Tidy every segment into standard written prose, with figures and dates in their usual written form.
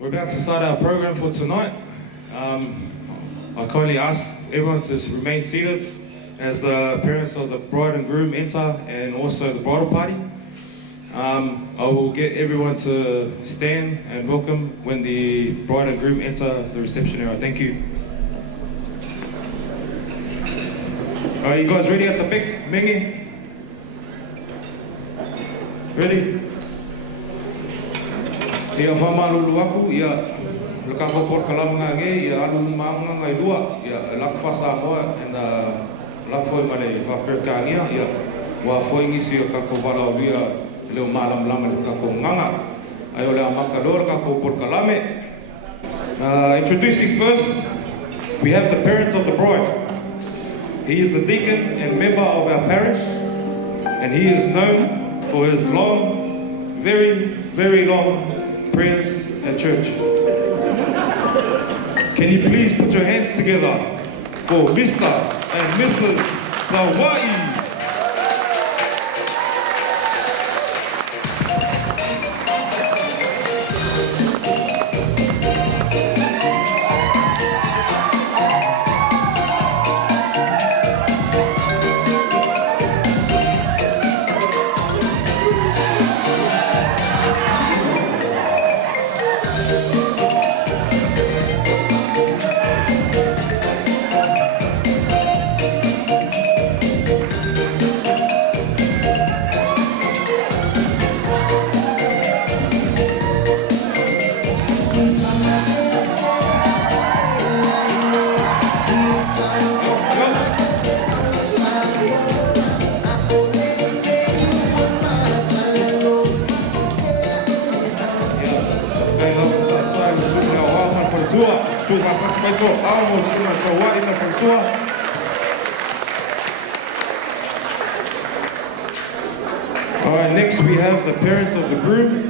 We're about to start our program for tonight. I kindly ask everyone to remain seated as the parents of the bride and groom enter, and also the bridal party. I will get everyone to stand and welcome when the bride and groom enter the reception area. Thank you. Are you guys ready at the back, Mengi? Ready? Ia whamalulu aku, ia lekako por kalamanga nge, ia alu maanga ngai lua, ia lakfasa moa, and lakfoi mane whaperkangia, ia wafoi ngisi ia kako wala wia leo malam lama kako nganga, ayo lea makador kako por kalame. Introducing first, we have the parents of the bride. He is the deacon and member of our parish, and he is known for his long, very long prayers at church. Can you please put your hands together for Mr. and Mrs. Tauai? Alright, next we have the parents of the groom.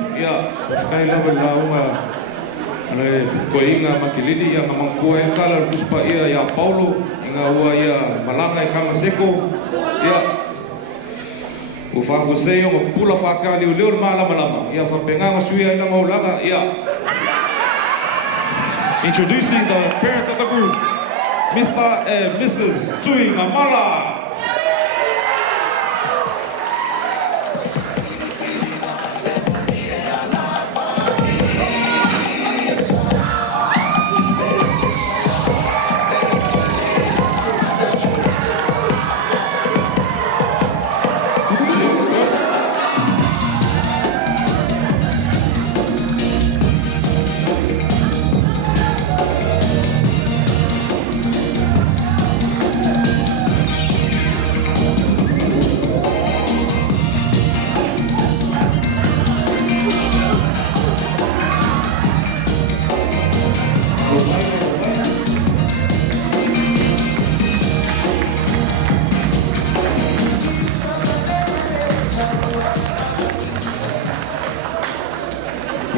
Ko inga makilili ia kamangkua e kala puspa ia Paula inga ua ia malanga e kama seko ia u whakosei o pula whakali u leo malama ia whapenganga suia ina maulaga ia. Introducing the parents of the group, Mr. and Mrs. Tuigamala.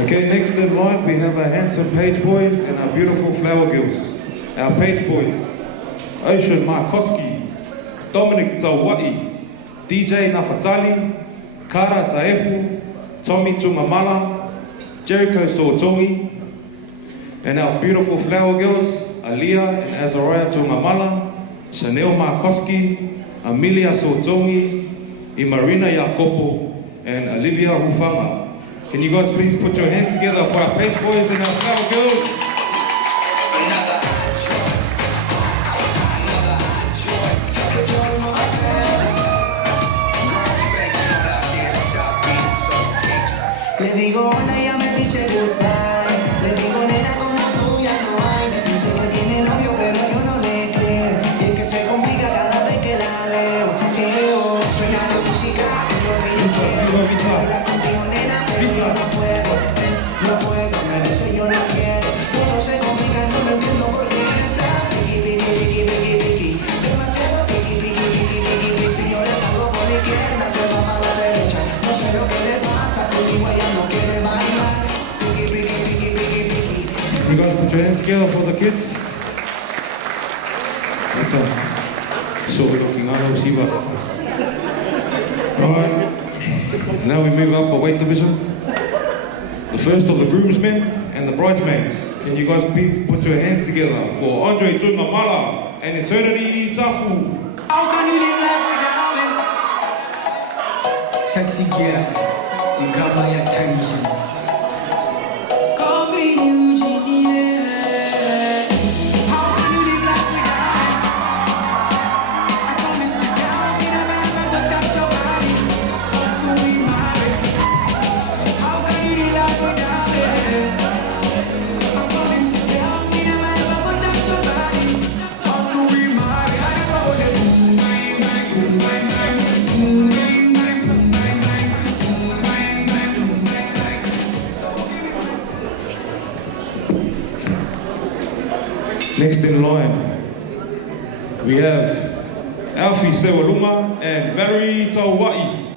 Okay, next in line we have our handsome page boys and our beautiful flower girls. Our page boys, Ocean Markoski, Dominic Tauai, DJ Nafatali, Kara Taefu, Tommy Tuigamala, Jericho Sotongi, and our beautiful flower girls, Aliyah and Azariah Tuigamala, Chanel Markoski, Amelia Sotongi, Imarina Yakopo, and Olivia Hufanga. Can you guys please put your hands together for our page boys and our flower girls? Le digo hola, ella me dice goodbye. Le digo nena como tú ya no hay. Dice que tiene novio pero yo no le creo. Y es que se complica cada vez que la veo. Suena la música y lo que yo quiero. Hablar contigo nena pero yo no puedo, me dice yo no quiero. Todo se complica, no lo entiendo por qué está piqui, demasiado piqui. Si yo le salgo por la izquierda se va para la derecha. No sé lo que le pasa, contigo ella no quiere bailar. Piqui. You guys put your hands together for the kids. That's so we're looking on Siva. Alright. Now we move up a weight division. The first of the groomsmen and the bridesmaids. Can you guys please put your hands together for TauaiTuigamala and Eternity Tafu? How can you live life without me? Sexy girl, you got my attention. Call me Eugenie. How can you live life without me? I promise you down, me never ever go touch your body. Talk to me, married. How can you live life without me? I promise you down, me never ever go touch your body. Talk to me, married. I never go there. Boom, bang, bang, boom, bang, bang, boom, bang, bang, boom, bang, bang, boom, bang, bang, boom, bang, bang. Next in line, we have Alfie Sewaluma and Valerie Tauai.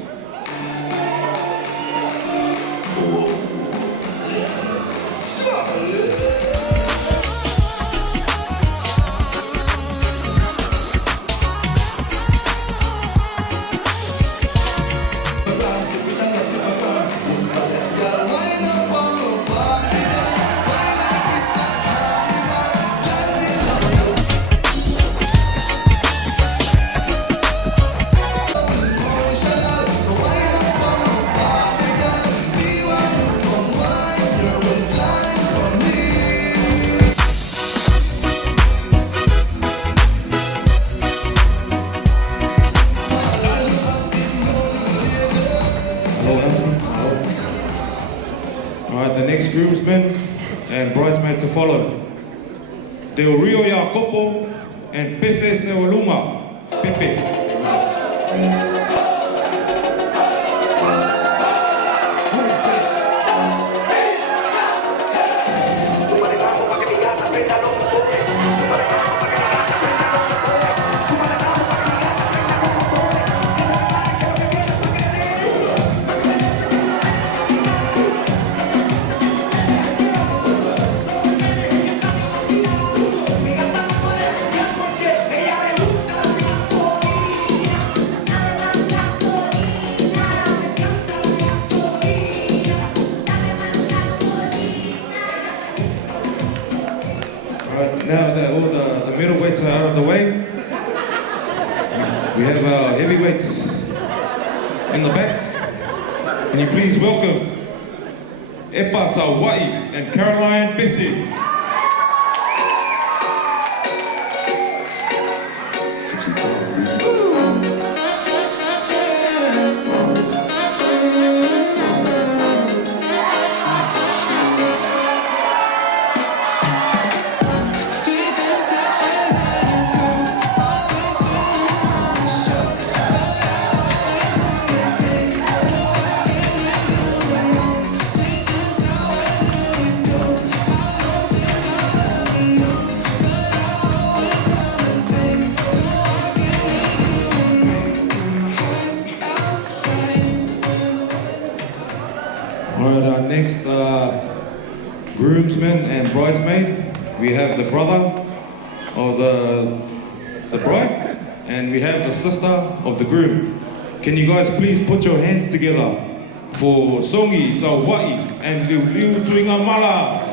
Alright, the next groomsmen and bridesmaids to follow. Te Rio Ya Kopo and Pese Sewaluma. Pepe. Alright, now that all the middleweights are out of the way, we have our heavyweights in the back. Can you please welcome Epa Tauai and Caroline Bessie. Alright, our next groomsman and bridesmaid, we have the brother of the bride, and we have the sister of the groom. Can you guys please put your hands together for Songi Tauai and Tuigamala?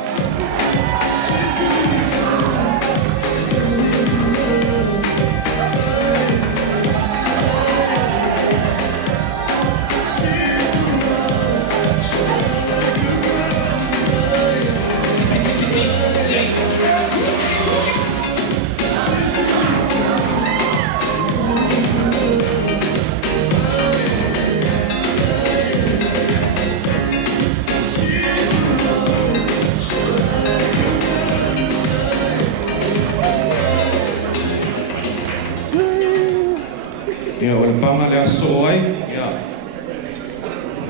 Yeah, well, Pama lea soai, yeah.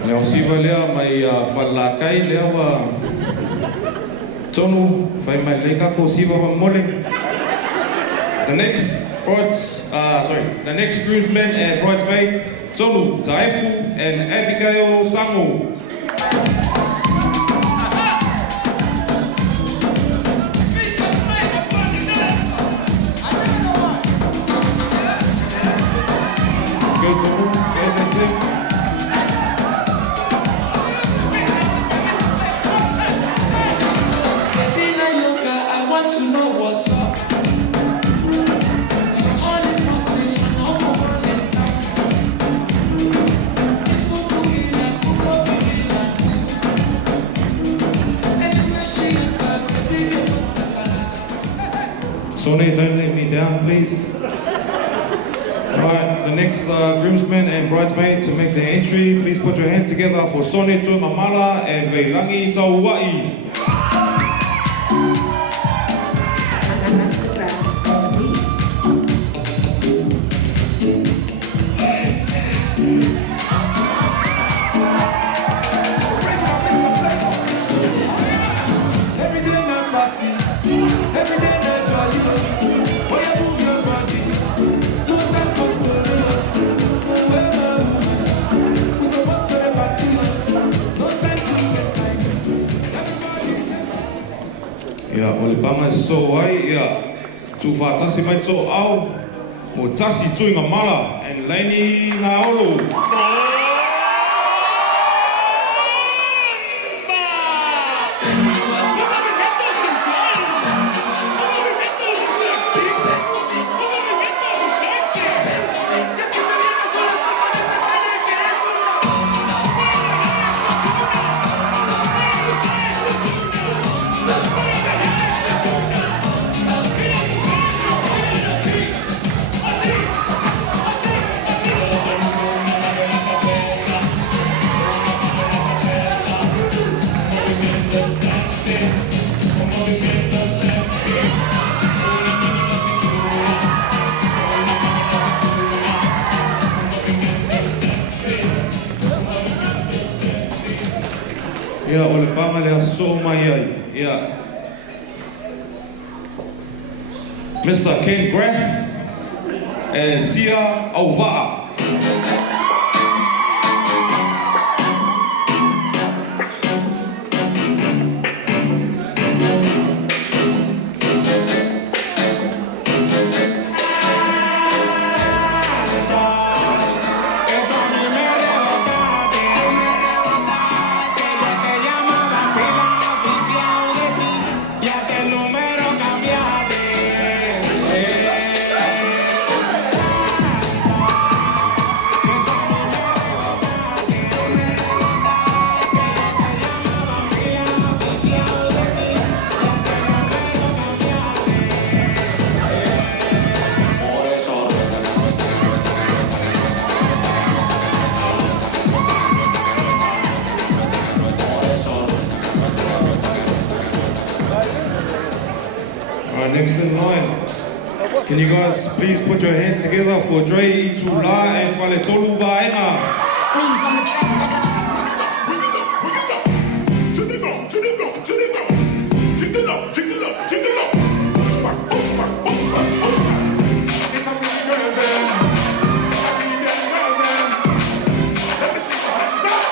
Lea siva lea mai whalakai lea wa tonu, whai mai leika ko siva wa mole. The next groomsmen and bridesmaid, Tonu Taifu and Abigail Tango. know what's up. Sonny, don't let me down, please. Right, the next groomsmen and bridesmaids to make their entry, please put your hands together for TauaiTuigamala and TauaiTuigamala. Yeah, Olibama is so white, yeah. Tufa tasi mai so au, mo tasi Tuigamala and Laini Naolo. Yeah, Olibama le so mai. Yeah. Mr. Ken Graff and Sia Ova'a. Next in line, can you guys please put your hands together for TauaiTuigamala and Faafeii Vaenga? Please on the track. To the go, to the go, to the go. Jiggle up, jiggle up, jiggle up. Push back, push back, push back, push back. It's a big girls then. A big girls then. Let me see your hands up.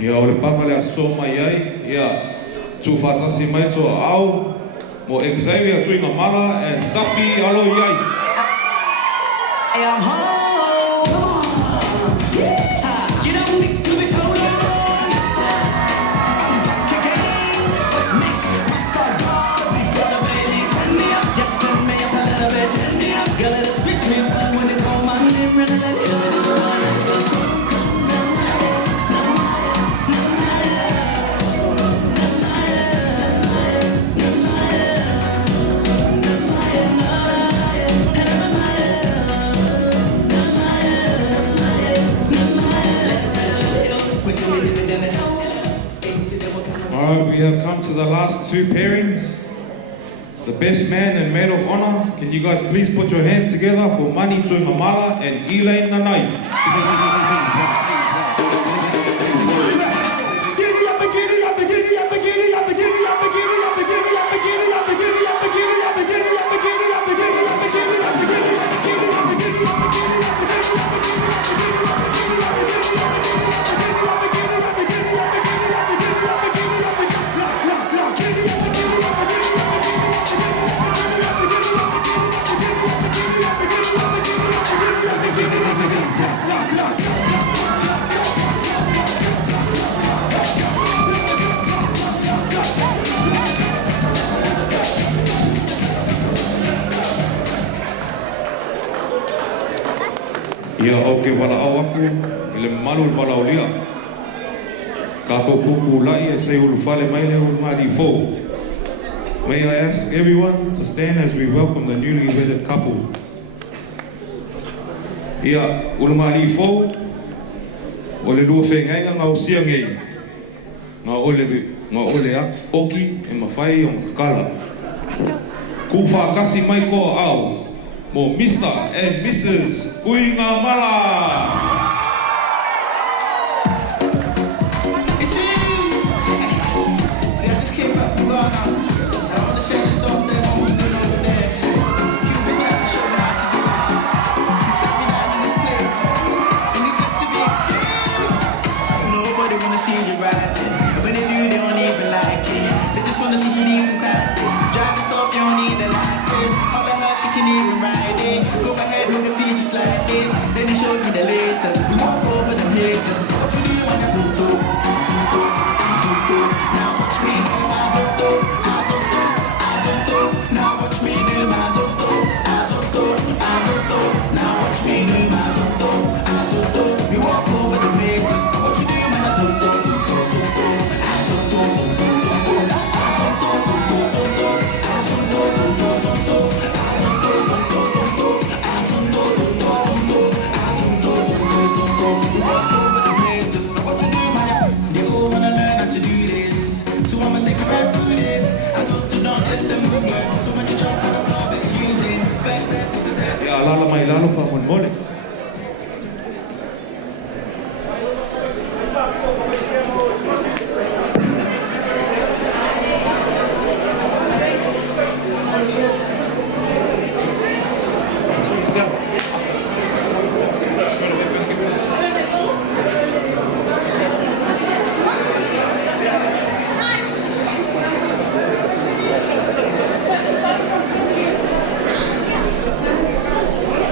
Yeah, Olibama le so mai. Yeah. Tufa tasi mai so au, mo Xavier Tuigamala and Sapi alo yai. Hey, I'm home. You don't need to be told on. I'm back again. What's next? I start buzzing. So baby, turn me up. Just turn me up a little bit. Turn me up. Girl, it sweets me up when they call my name. Really let it go. Alright, we have come to the last two pairings. The best man and maid of honor. Can you guys please put your hands together for Maid Tuigamala and Elaine Nanai? Ia o ke wala au aku, ele malu wala ulia. Kako kuku lai e se ulu fale mai le ulu mari fo. May I ask everyone to stand as we welcome the newly wedded couple. Ia ulu mari fo, ole lua whengai ngā usia ngei. Ngā ole ak oki e mawhai o ngakala. Ku whakasi mai ko au. Mo Mr. and Mrs. Tuigamala. It's me! See, I just came back from Ghana. I want to share the stuff that I was doing over there. Cuban tried to show me how to do it. He sat me down in this place, and he said to me, nobody wanna see you rising. When they do, they don't even like it. They just wanna see you leave in crisis. Drive yourself, you don't need a license. All I heard, she can even ride it. Go ahead, look at feet just like this. Then he showed me the latest. We walk over the haters. What you do when I zoom through? Zoom through, zoom through. Now watch me do my zoom through. I zoom through, I zoom through. Now watch me do my zoom through. I zoom through, I zoom through. Now watch me do my zoom through. I zoom through. We walk over the haters. What you do when I zoom through? Zoom through, zoom through. I zoom through, zoom through, zoom through. I zoom through, zoom through, zoom through. I zoom through, zoom through, zoom through. I zoom through, zoom through, zoom through. I zoom through, zoom through, zoom through. I zoom through, zoom through, zoom through. We walk over the haters. What you do, man? They all wanna learn how to do this. So I'ma take you right through this. I zoom to dance system good work. So when you jump on the floor, better use it. First step is a step. Ia alala mai lalo wha Moimoi.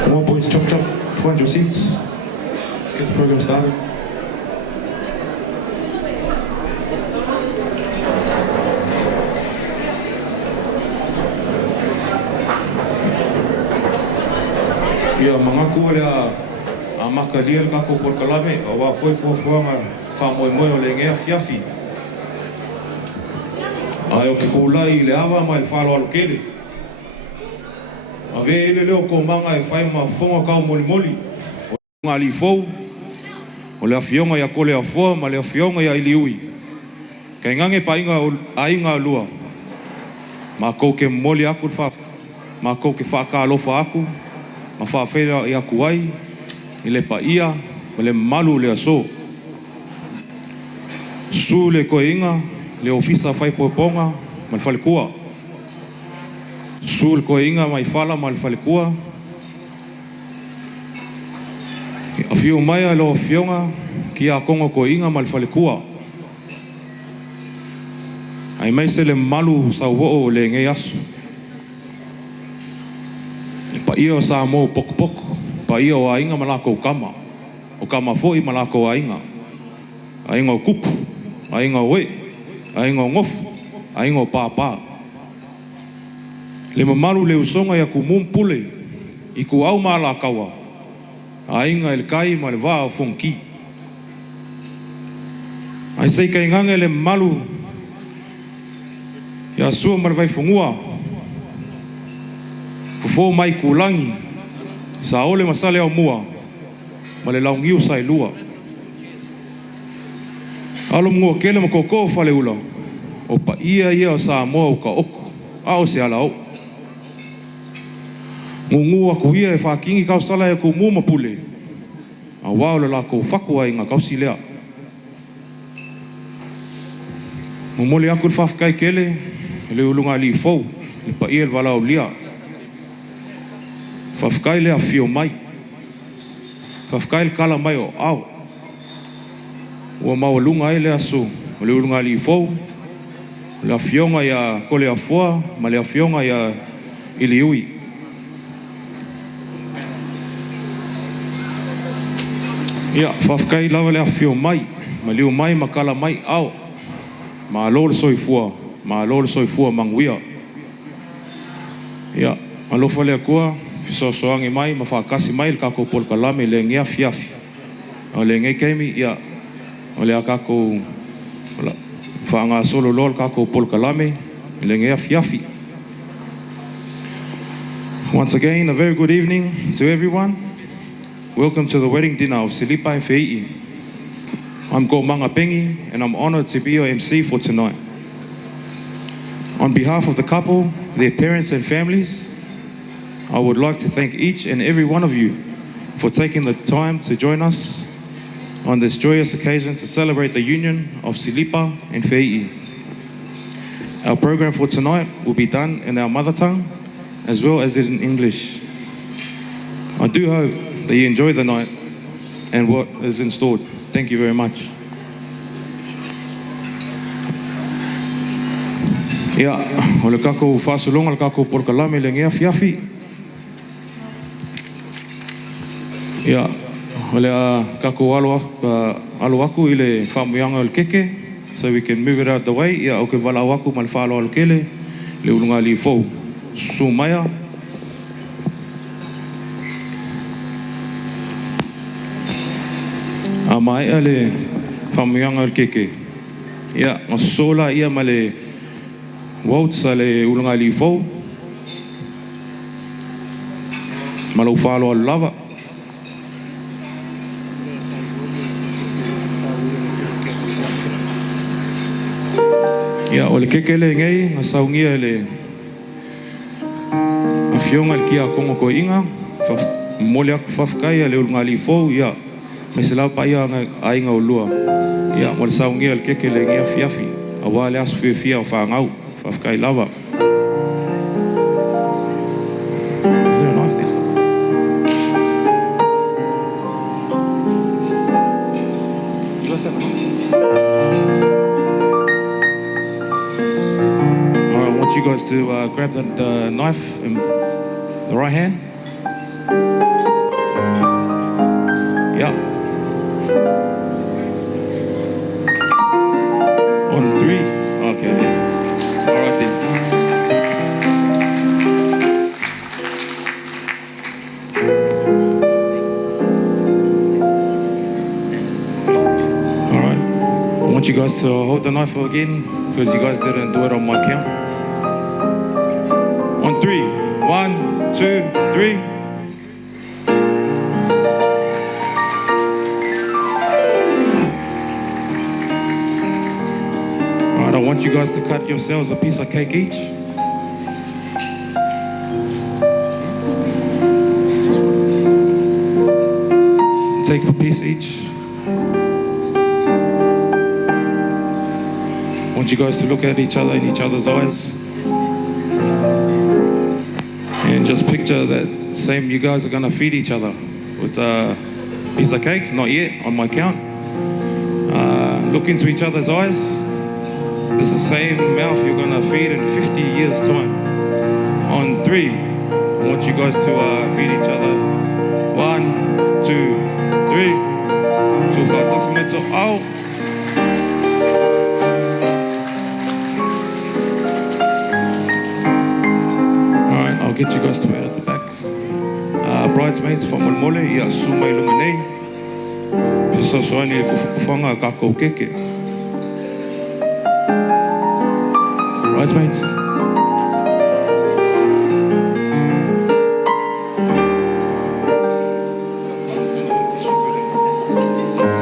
Come on, boys, chop chop. Find your seats. Let's get the program started. Ia mangaku ole a makalia kako por kalame o wa foi nga fa Moimoi o le ngea fiafi. Ai o ke kulai le ava mai falo al kele. Ave ele leo ko manga e fai ma fonga ka molimoli. O ngali fou. O le afionga ya kole a fo ma le afionga ya iliui. Kai ngange painga ainga lua. Ma ko ke moli aku fa. Ma ko ke fa ka lofa aku. Ma Faafeii ia kuai. Ile pa ia, le malu le aso. Su le koinga, le ofisa fai poponga, ma le falekua. Su le koinga mai fala ma le falekua. A fiu mai a lo fionga, ki a kongo koinga ma le falekua. Ai mai se le malu sa uo le ngai asu. Pa ia sa mo pok pok. Pa ia o ainga malako kama. O kama foi malako ainga. Ainga o kupu. Ainga o we. Ainga o ngofu. Ainga o papa. Le mamaru le usonga ya kumum pule. Iku au mala kawa. Ainga el kai ma le va o fonki. Ai sei kai ngange le malu. Ya sua mar vai fungua. Kufo mai kulangi. Sa ole masale au mua. Ma le laungiu sai lua. Alo mua kele ma koko fale ula. O pa ia o Samoa o ka oko, a o se ala o. Ngungu aku ia e whakingi kau sala e ku muma pule. A wao le lako whaku ai ngā kausi lea. Mumole aku le whafkai kele, le ulunga li fau, le pa ia le wala o lia. Whafkai lea fio mai. Whafkai le kala mai o au. Ua maulunga ai lea so, le ulunga li fau, le afionga ia kole a fua, ma le afionga ia iliui. Ia, whafkai lawa le afio mai, ma liu mai ma kala mai au. Ma lol soifua manguia. Ia, alofa le akua, fisosoangi mai, ma whakasi mai le kako polkalame le ngea fiafi. O le ngei keimi, ia, o le kako whaanga solo lol kako polkalame le ngea fiafi. Once again, a very good evening to everyone. Welcome to the wedding dinner of Silipa and Faafeii. I'm Ko Manga Pengi, and I'm honored to be your MC for tonight. On behalf of the couple, their parents and families, I would like to thank each and every one of you for taking the time to join us on this joyous occasion to celebrate the union of Silipa and Faafeii. Our program for tonight will be done in our mother tongue as well as in English. I do hope that you enjoy the night and what is in store. Thank you very much. Ia, o le kako whasulonga le kako porkalame le ngea fiafi. Ia, o le kako alo aku i le whamuanga o le keke, so we can move it out the way. Ia, o ke wala aku ma le whaalo alo kele, le ulunga li fau. Sumaya. A mai le whamuanga o le keke. Ia, masola ia ma le Waltz le ulunga li fau. Malau whaalo al lava. Ia, o le keke le ngei, ngā saungia le a fionga le kia kongo ko inga. Mole aku whafkai le ulunga li fau, ia. Me se lau pa ia a inga o lua. Ia, mo le saungia le keke le ngea fiafi. A wā le asu fia o whaangau. Faafeii lava. Is there a knife there? You guys have a knife? Alright, I want you guys to grab that knife in the right hand. Yeah. On 3. Okay, yeah. All right then. All right. I want you guys to hold the knife again because you guys didn't do it on my count. On 3. 1, 2, 3. I want you guys to cut yourselves a piece of cake each. Take a piece each. I want you guys to look at each other in each other's eyes. And just picture that same you guys are going to feed each other with a piece of cake. Not yet, on my count. Look into each other's eyes. This is the same mouth you're going to feed in 50 years' time. On 3, I want you guys to feed each other. 1, 2, 3. Two flatas meto out. Alright, I'll get you guys to wait at the back. Bridesmaids from Moimoi, ia suma I lunga nei. Pisa soani le kufanga kako keke. Bridesmaids.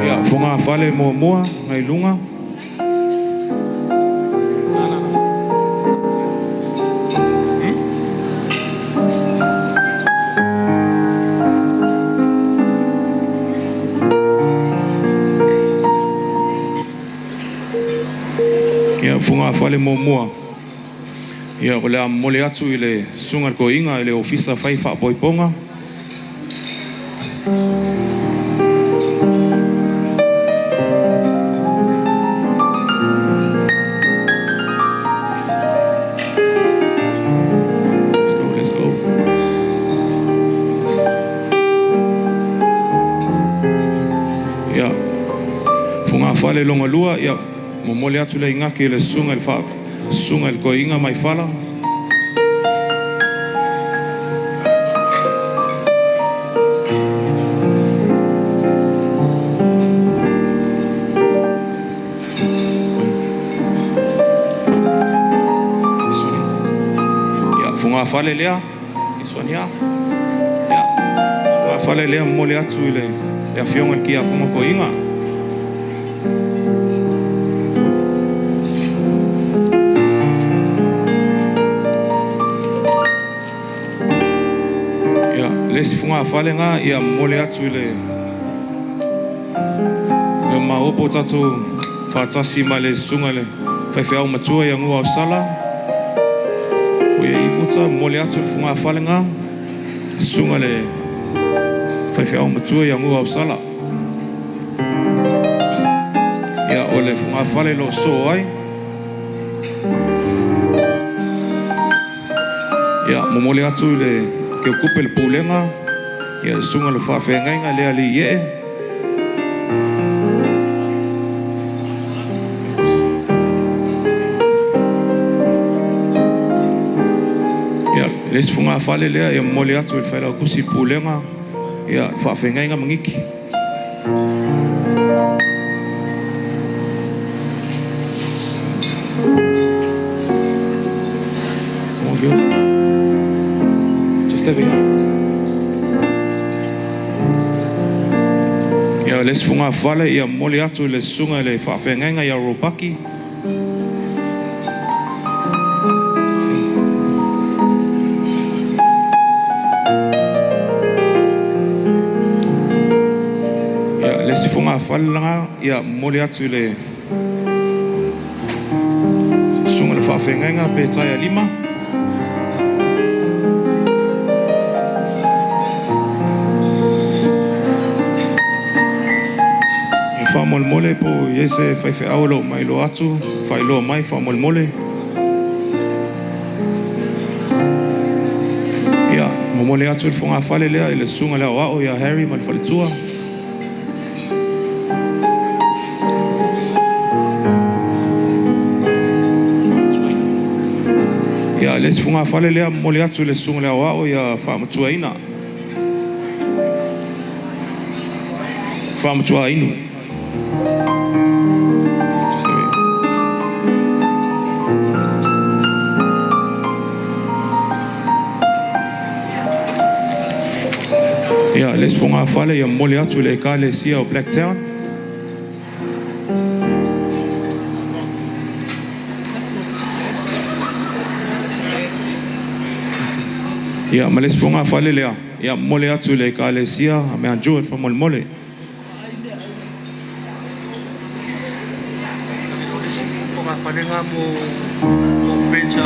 Ia, whunga whale mua ngai lunga. Ia funga fale Moimoi. Ia o le mole atu I le sunga ko inga I le ofisa fai whaapoiponga. Let's go. Ia funga fale longa lua ia mo mole atu le inga ke le sunga le fa sunga le ko inga mai fala. Ia funga fale lea iswania. Ia funga fale lea mo mole atu le afionga ki a ponga ko inga. Lesi funga fale nga ia mole atu le maopo tatu whaatasi ma le sunga le Faafeii au matua ia ngua o sala. O ia imuta mole atu le funga fale nga sunga le Faafeii au matua ia ngua o sala. Ia o le funga fale lo so ai. Ia mole atu le ke kupe le pulenga ia le sunga le Faafeii ngainga lea li ie. Ia lesi funga fale lea ia mole atu le whaila kusi pulenga ia Faafeii ngainga mangiki. Ia lesi funga fale ia mole atu le sunga le Faafeii ngainga ia ropaki. Ia lesi funga fale langa ia mole atu le sunga le Faafeii ngainga pe taia 5. Whamolmole po iese Faafeii au lo mai lo atu, whai lo mai whamolmole. Ia, momole atu il funga fale lea i le sunga lea wao ia Harry ma le fale tua. Ia, lesi funga fale lea mole atu le sunga lea wao ia whamatua ina. Whamatua inu. Ia, lesi funga fale ia mole atu le kale sia o Blacktown. Ia, ma lesi funga fale lea ia mole atu le kale sia a mea Joe fa mole. Funga fale nga mo fecha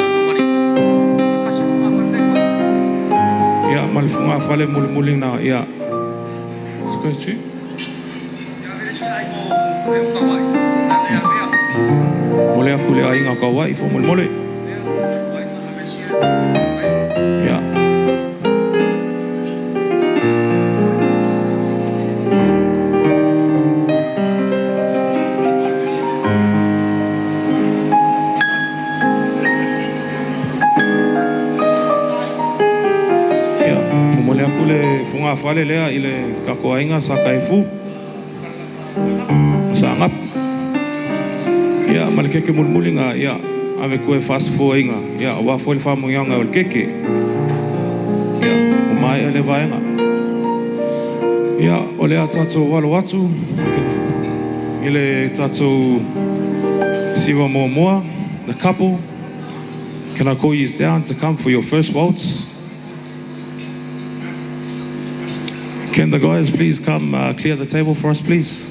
ia mal funga fale mul na ia skoitu mole aku le ainga kawai fo mole ia funga fale lea i le kakoainga sa kaifu sa ngap ia malkeke mulmulinga ia ave koe fast food inga ia wa foi famu yanga ol keke ia o mai ele vaenga ia ole atato walo watu ile tato siwa Moimoi the couple. Can I call you down to come for your first waltz? Can the guys please come clear the table for us, please?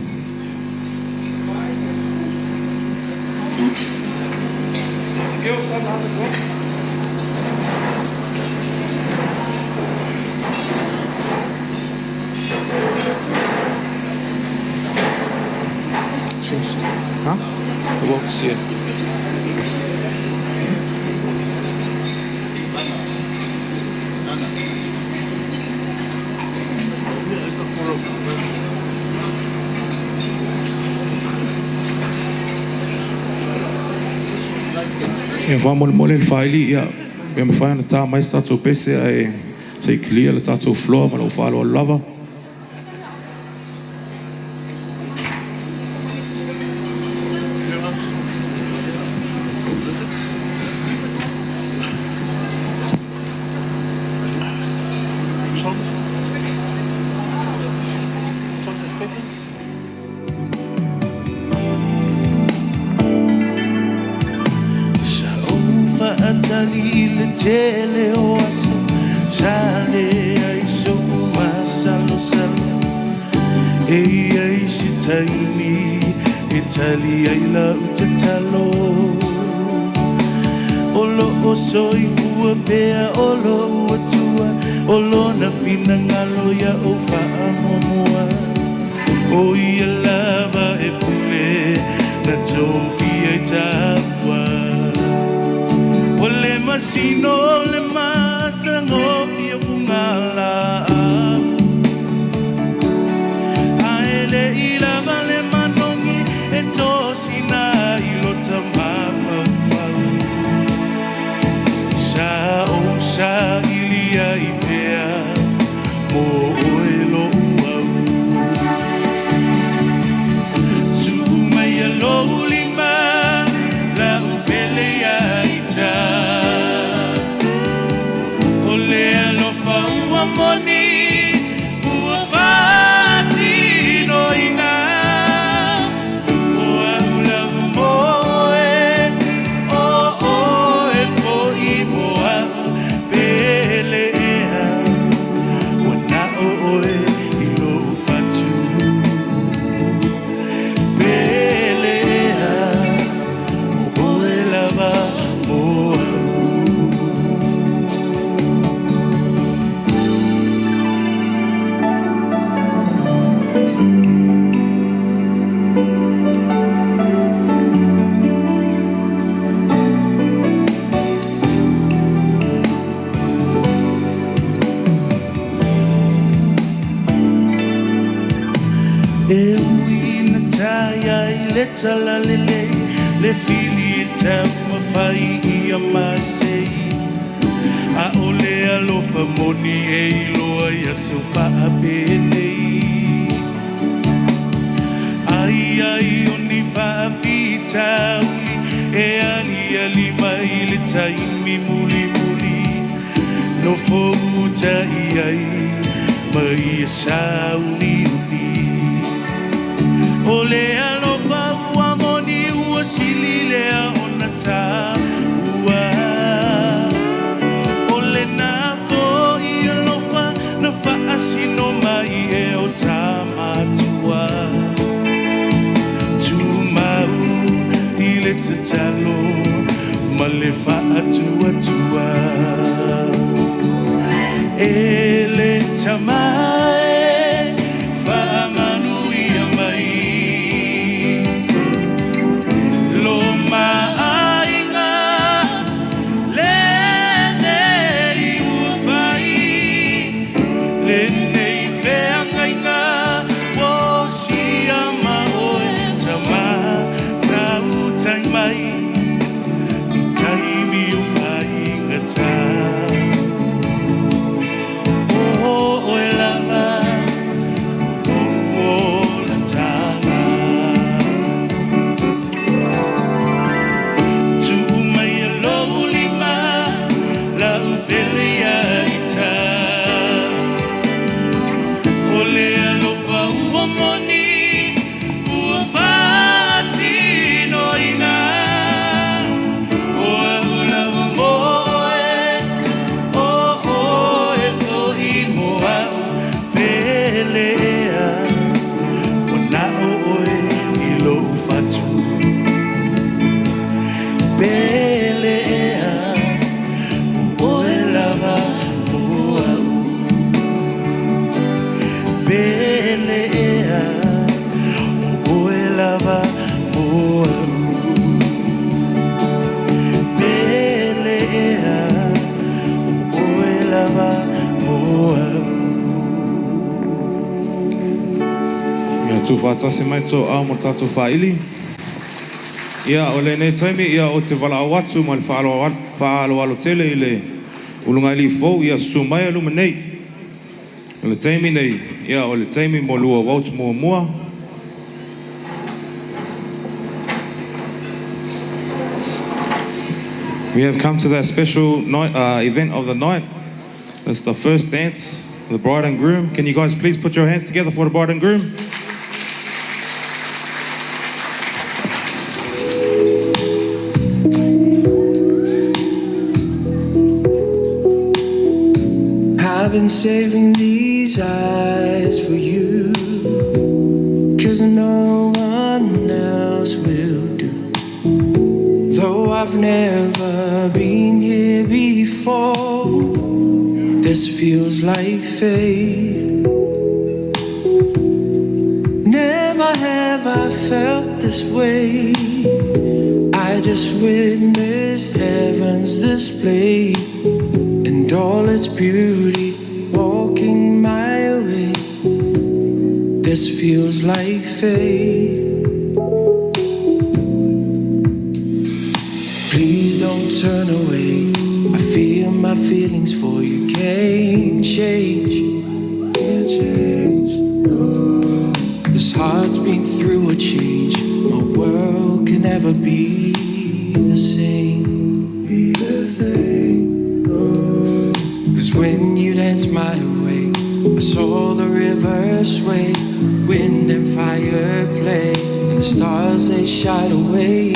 girls on the other side. Huh? The box here. E whamole le whaili ia, me mawhai na tā mais tātou pese e sei clear le tātou floor ma lau whalo a lava. Tele o aso, sale ai so masalo salo. Ei ai si taimi, Italy ai la utatalo. Olo o soi ua pea, olo ua tua, olo na fina ngalo ya o whaamomua. O ia lava e pule, na tofi ai tapua. Ole masino le matango pia fungala Aele ila vale manongi e tosina ilo tamama Sa o sa ilia ipea mo oelo uau Sumaya lo lima la upele ya Tala lele le fili ta mafai ia masei a ole alo famoni e loa ia sofa abene ai ai oni Faafeii tauli e ali mai le taimi muli no fomuta ai mai sauni ole alo Silile ona taua Ole na fo I alofa na whaasino mai e o tamatua Tumau I le tatalo ma le whaatua E le tamae Bele tu whātase mai tō au mo tātou whaili. Ia, o le nei taimi, ia o te wala awatu ma le whaalo tele I le ulunga ili fau, ia sumai aluma nei. O le taimi nei, ia o le taimi mo lua wautu mua. We have come to that special night, event of the night. That's the first dance, the bride and groom. Can you guys please put your hands together for the bride and groom? I've been saving these eyes for you, 'cause no one else will do. Though I've never been here before, this feels like fate. Never have I felt this way. I just witnessed heaven's display and all its beauty walking my way. This feels like fate. Please don't turn away. I feel my feelings for you can't change. Can't change. No. This heart's been through a change. My world can never be the same. Be the same. No. 'Cause when you danced my way, I saw the river sway, wind and fire play, and the stars they shine away.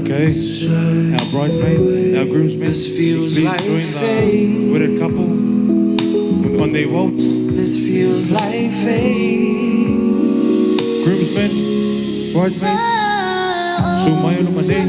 Okay, our bridesmaids, our groomsmen, This feels please like join fate. the wedded couple on their waltz. This feels like fate. Groomsmen, bridesmaids, sumai luma nei.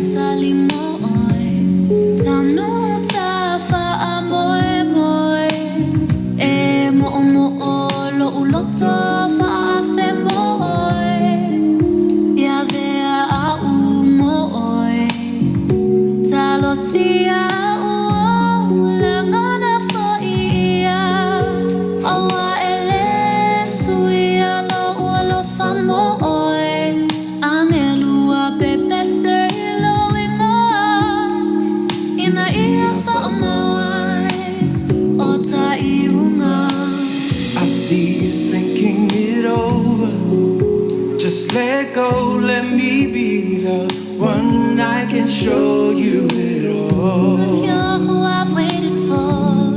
Just let go, let me be the one I can show you it all. If you're who I've waited for,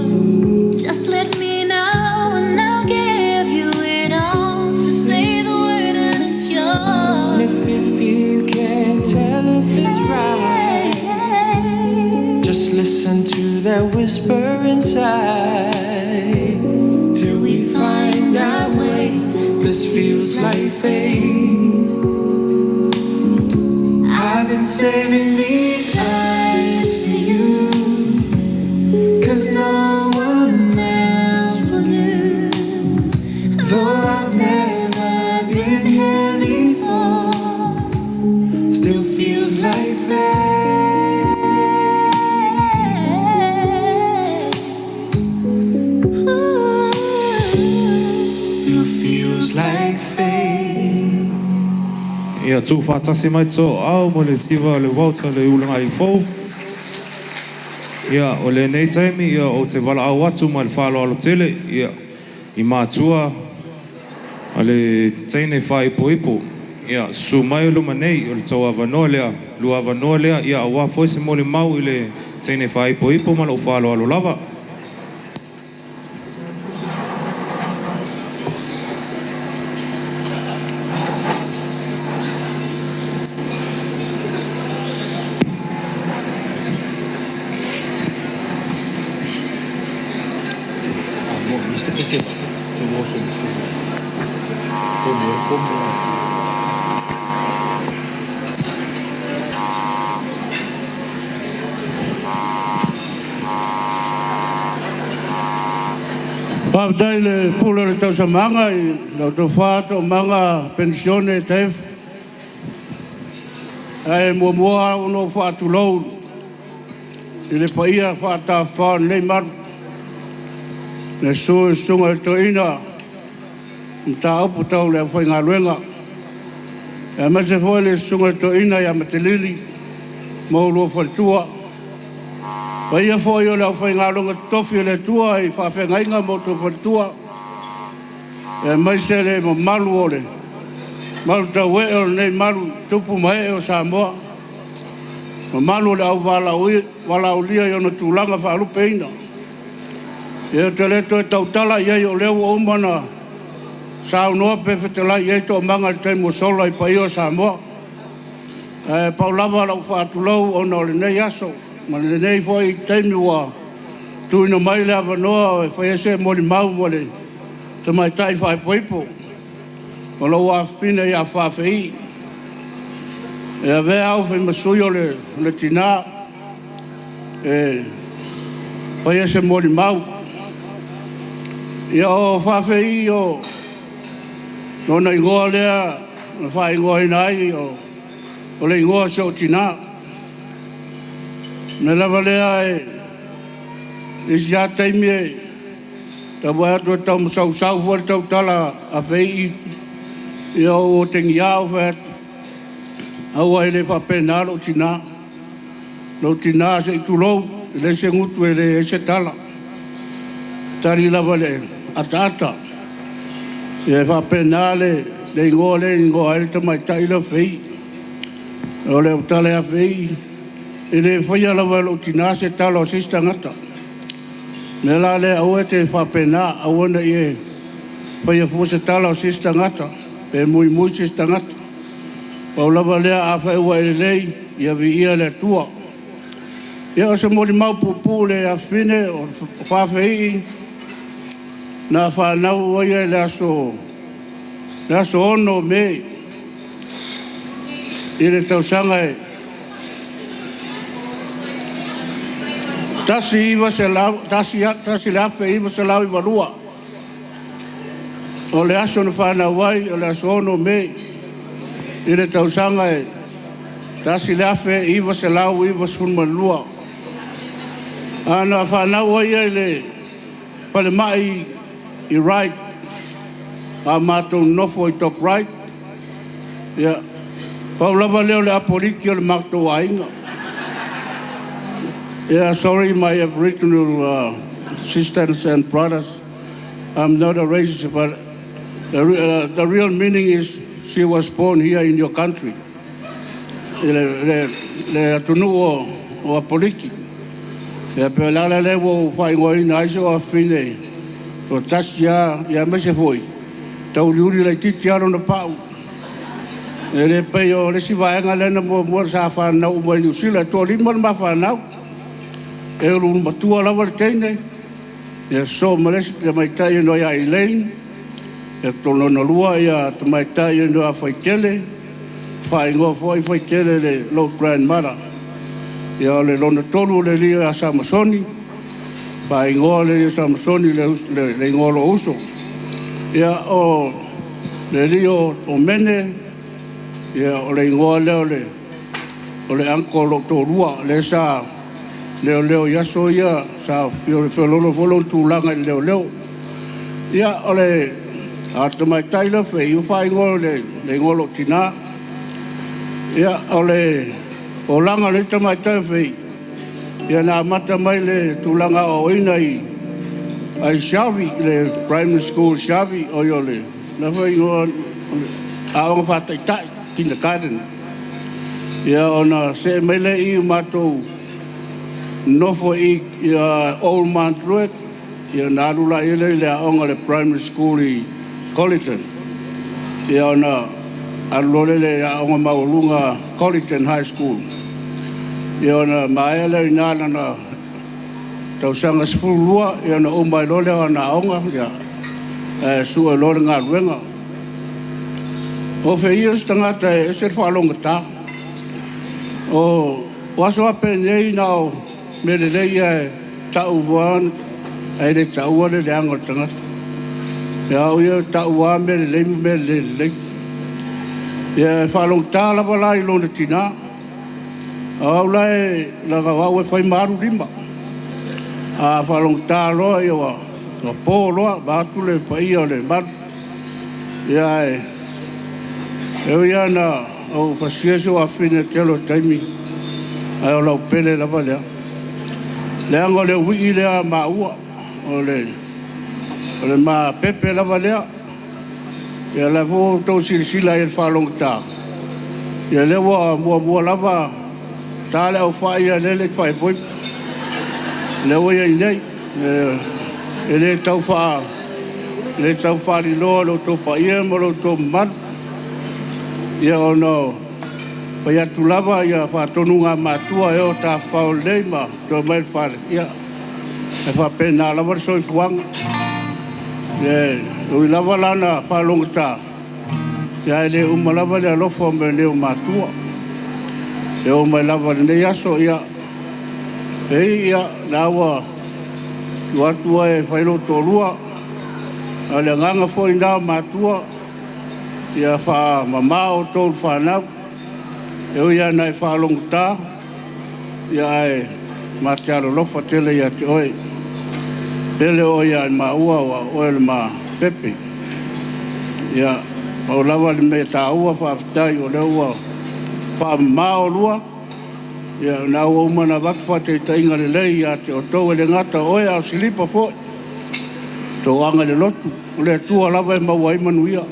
just let me know and I'll give you it all. Just say the word and it's yours. If you can't tell if it's right, just listen to that whisper inside. Till we find our way, this feels like fate. I've been saving these eyes for you, 'cause no one else will do. Though I've never been here before, still feels like fate. Ooh, Still feels like fate. Ia tu whātase mai tō au mo le siwa le wauta le ulanga I fau. Ia o le nei taimi ia o te wala au atu ma le whālo alo tele ia I mātua a le teine whai ipo. Ia su mai luma nei o le tau avanoa lea, lua avanoa lea ia a wā foise mo le mau I le teine whai ipo ma le whālo alo lava. Paula le Paula le Tuigamala I lo fato manga pensione tef. Ai mo no fato lo. Ile paia fata fa nei mar. Le sunga toina. mta upu tau le whai ngā ruenga. E ma se foi le sunga to ina ia ma te lili, maulua whalitua. Pa ia foi o le whai ngā runga tofi le tua i Faafeii ngainga mo to whalitua. E mai se le ma malu o le. Malu tau e o nei malu tupu mai e o Samoa. Ma malu le au wala ulia i ona tūlanga whaalupe ina. E o te leto e tautala iei o leo o umana sao noa pe whetela iei to manga le teimu sola i pai o Samoa. Paula la whaatulau o na le nei aso. Ma le nei foi teimu wa tuina mai le avanoa o e whaiese moli mau mo le te mai tai whai poipo. O lo wa fina ia Faafeii. E a vea au whai masui o le tina. Whaiese moli mau. Ia o Faafeii o nona ingoa lea, na wha ingoa inai o le ingoa so tina. Me lava lea isi a teimi ta wai atu tau masau fuari tau tala a Faafeii ia o tengi au whet aua ele whapena lo tina. Lo tina se itulou, le se ngutu ele se tala. Tari lava le ata. E whapena le ingoa ele tamai tai la Faafeii. O le utale a Faafeii. E le whaia lava lo tina se tala o sista ngata. Me la le au e te whapena au ana i e whaia fua se tala o sista ngata. Pe Moimoi sista ngata. Pau lava lea a whaewa ele lei ia vi ia le tua. Ia o se mori mau pupu le a whine o Faafeii. Na whanau oia le aso ono me. I le tausanga e. Tasi iwa se lau, tasi le afe iwa se lau iwa rua. O le aso na whanau wai o le aso ono me. I le tausanga e. Tasi le afe iwa se lau iwa sunma lua. Ana whanau oia le pale mai i right, a mātou nofo i top right. Ia, paulava leo le aporiki o le mātou ainga. Yeah, sorry, my Aboriginal sisters and brothers. I'm not a racist, but the real meaning is she was born here in your country. Le atunu o aporiki. Ia, pe lala le wo whai ngoi na iso a whine. O tasi ia mese foi. Tau liuri lai titi aro na pau. E le pei o lesi vaenga lena mua sa whanau mai New Zealand. Tua lima ma whanau. E uru matua lawa le teine. E so malesi te mai tai no ia Elaine. E tono na lua ia te mai tai no a whaikele. Whaingoa whaikele le lo grandmother. Ia le lona tolu le lia a Samasoni. Pa ingoa le Samasoni le ingoa lo uso. Ia o le lio o mene. Ia o le ingoa leo o le anko lo torua le sa leo yaso ia sa fiololo volon tūlanga leo. Ia o le atamai taila Faafeii ufa ingoa le ingoa lo tina. Ia o le o langa le tamai taila Faafeii. Ia na mata mai le tūlanga o ina ai Shavi, le primary school Shavi o yo le. Na whai ingoa aonga whataitai, kindergarten. Ia ona se mele i matou nofo i Old Mount Druitt. Ia nārula ele le aonga le primary school i Colleton. Ia ona alole le aonga maulunga Colleton High School. Ia ona maele i nāna na tausanga sepulua. Ia ona umai lole o na aonga. Ia sua lole ngā ruenga. O Faafeii tangata e se whalonga tā. O waso ape nei nao me le leia tau wān ai le tau wale le ango tangata. Ia o ia tau wān me le leimu me le lei. Ia whalonga tā lava lai lona tina. Au lai laga wau e whai maru lima. A whalonga tā loa ia wa pō loa bātu le whai o le manu. Ia ia na o fasia so a fine telo taimi. Ai o lau pele lava lea. Lea ngo le ui lea ma ua. O le ma pepe lava lea. Ia la vo tau silisila i whalong tā. Ia le mua lava. Tā le au whai ia lele whai poi. Le ua ia nei. E le tau wha. Le tau whari loa lo tō pa ia mo lo tō man. Ia o no. Pai atu lava ia whatonu ngā mātua e o tā whao leima. Tō mai whare. Ia. E whapena lava soi fuanga. Ui lava lana whalonga tā. Ia le umalava le alofa me leo mātua. E o mai lava le nei aso ia. Ia nawa. Watua e whailo tōrua. A le nganga fwoi nā mātua. Ia wha mamao tōru whanau. E ia nei whalonga tā. Ia e mātiaro lofa tele ia te oi. Pele o ia ma ua wa o le ma pepe. Ia o lava le me tā ua whaafetai o le ua wha mao lua. Ia na ua umana wakwa te tainga le lei ia te o tau e le ngata oe au Silipa fwoi. Tō anga le lotu. Le tua lava e maua imanuia.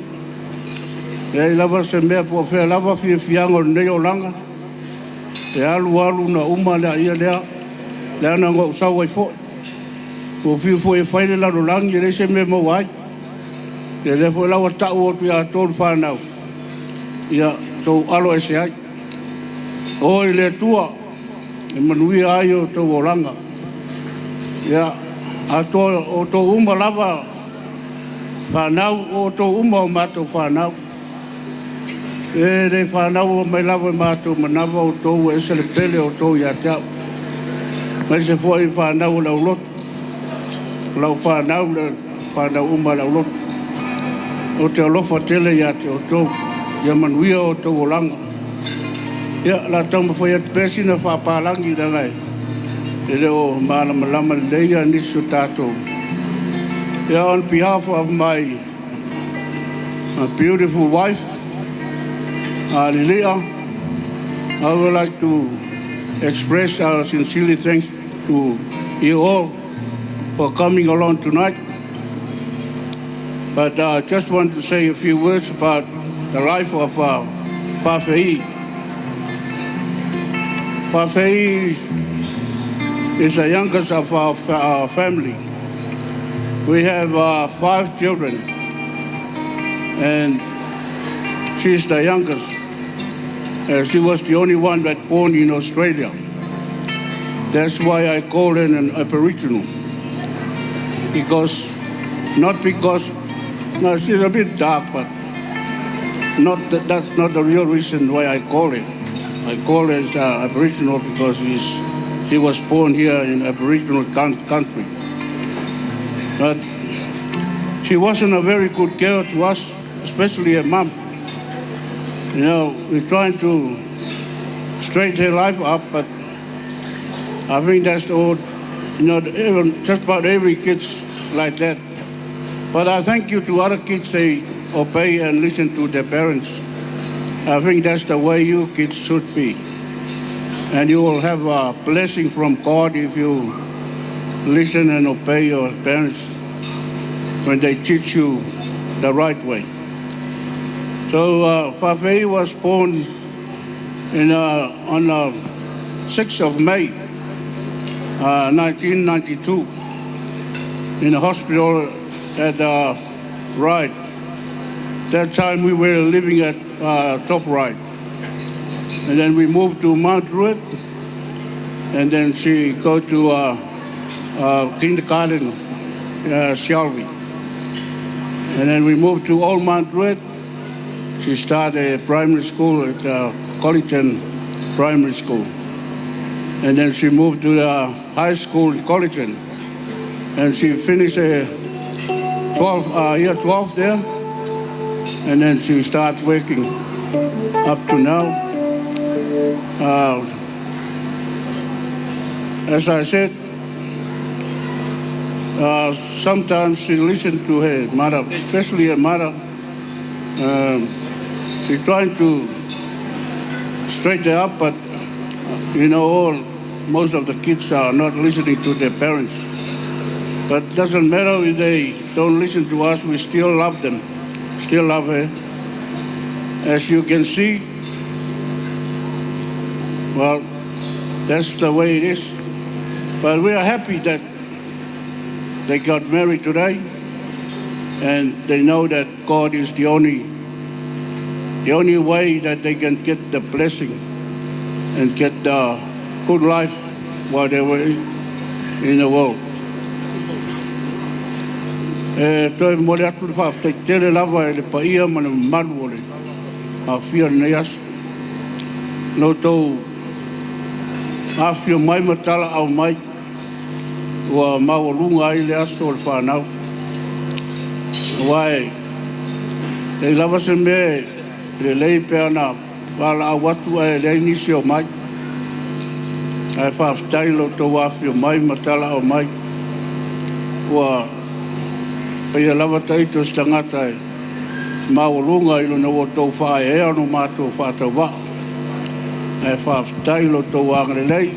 E lava se mea po whea lava fia fianga nei o langa. E alu na uma lea ia lea. Lea na ngau sau ai fwoi. Ko fiu fwoi e whaile laro langi e se mea mawai. E le fwoi lawa tau o tu ia tōru whanau. Ia tō alo e se ai. O i le tua. E manuia ai o tō o langa. Ia a tō uma lava. Whanau o tō uma o mātou whanau. E re whanau o mai lava mātou manawa o tō e se le pele o tō ia teau. Mai se fwoi whanau lau lotu. Lau whanau le whanau uma lau lotu. O te alofa tele ia te o tō. Ia manuia o tō o langa. Ia la tau mawhai atu pēsina whapālangi rangai. E leo malama leia niso tātou. Yeah, on behalf of my beautiful wife, Lilia, I would like to express our sincerely thanks to you all for coming along tonight. But I just want to say a few words about the life of Faafeii. Faafeii is the youngest of our family. We have 5 children, and she's the youngest. She was the only one that born in Australia. That's why I call her an Aboriginal. No, she's a bit dark, but that's not the real reason why I call her. I call her as Aboriginal because she was born here in Aboriginal country. But she wasn't a very good girl to us, especially her mom. You know, we're trying to straighten her life up, but I think that's the old, even just about every kid's like that. But I thank you to other kids, they obey and listen to their parents. I think that's the way you kids should be. And you will have a blessing from God if you listen and obey your parents when they teach you the right way. So Faafeii was born on the 6th of May, 1992, in a hospital at Ryde. That time we were living at Top Ryde. And then we moved to Mount Druitt, and then she go to kindergarten, Shelby. And then we moved to Old Mount Druitt. She started primary school at Colleton Primary School. And then she moved to the high school in Colleton. And she finished year 12 there. And then she started working up to now. As I said, sometimes she listened to her mother, especially her mother. We're trying to straighten up, but most of the kids are not listening to their parents. But it doesn't matter if they don't listen to us, we still love them, still love her. As you can see, well, that's the way it is. But we are happy that they got married today, and they know that God is the only way that they can get the blessing and get the good life while they were in the world. Toi mole atu le Faafeii tele lava le paia ma le malu ole afia nei aso. No tau afia mai matala au mai ua maualunga ai le aso o le whanau. Wae, le lava se me le lei pe ana wala au watu ai le nisi o mai. Ai Faafetai lo tau afia mai matala au mai ua Pia lava taito stangata e maualunga ilo na o tau whae e anu mātou whātau wā. E Faafetai lo tau angalelei.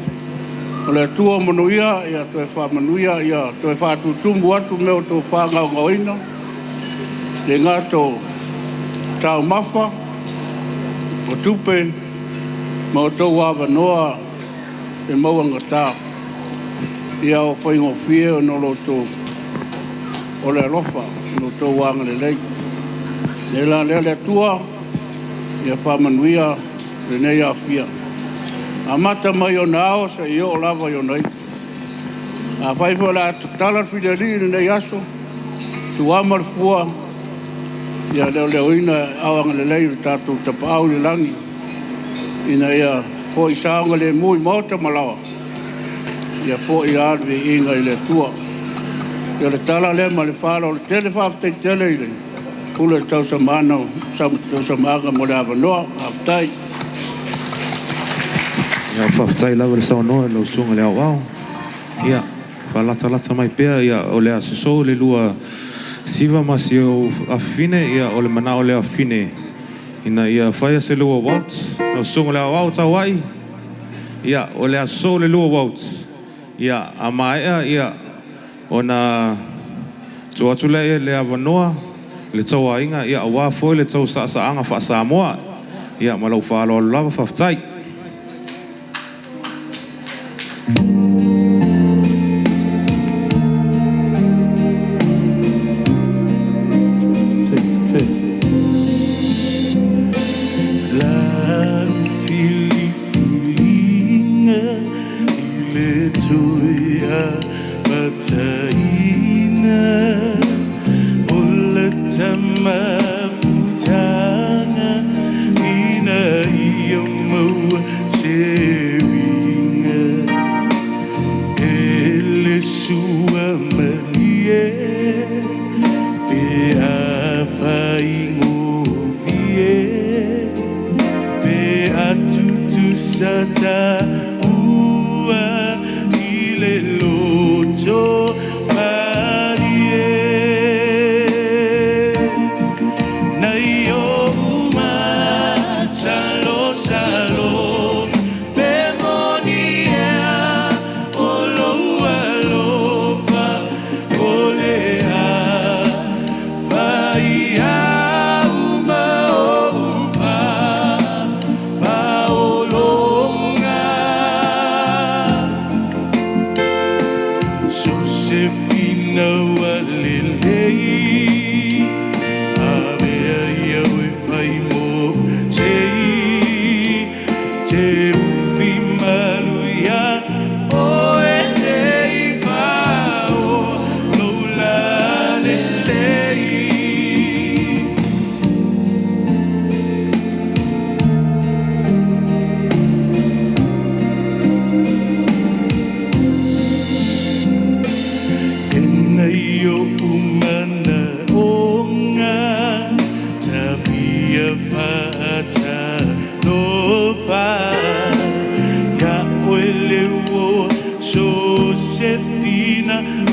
O le atua manuia, ia toe whamanuia, ia toe whātutumbu atu meo tau whāngau ngauina. Le ngātou tau mawha, o tupe, ma o tau wāwanoa e mauanga tā. Ia o whaingofie o no lo tau o le alofa no tō wanga le lei. Le la le atua, ia whamanuia, le nei a whia. A mata mai o nao, sa i o lava i o nei. A whaifo la tala while li le nei aso, tu amar fua, ia leo ina awanga le lei, tātou tapau le langi. Ina ia ho i saonga le mui mauta malawa. Ia fo i arwe inga i le tua. Ia le tala le ma le whala o le tele Faafetai tele i le. Kula le tau samana o tau samanga mo le awanoa, Faafetai. Ia Faafetai lawa le saunoa e lau sunga le au au. Ia, whalata mai pea, ia o le asoso le lua siva masi o afine, ia o le mana o le afine. Ina ia whaia se lua waltz, lau sunga le au au Tauai. Ia, o le asoso le lua waltz. Ia, a maea, ia, ona tuatu le avanoa le tau ainga ia awa foi le tau saanga fa Samoa ia malau falo lava Faafetai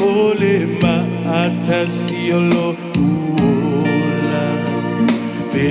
Ole ma atasiolo uola pe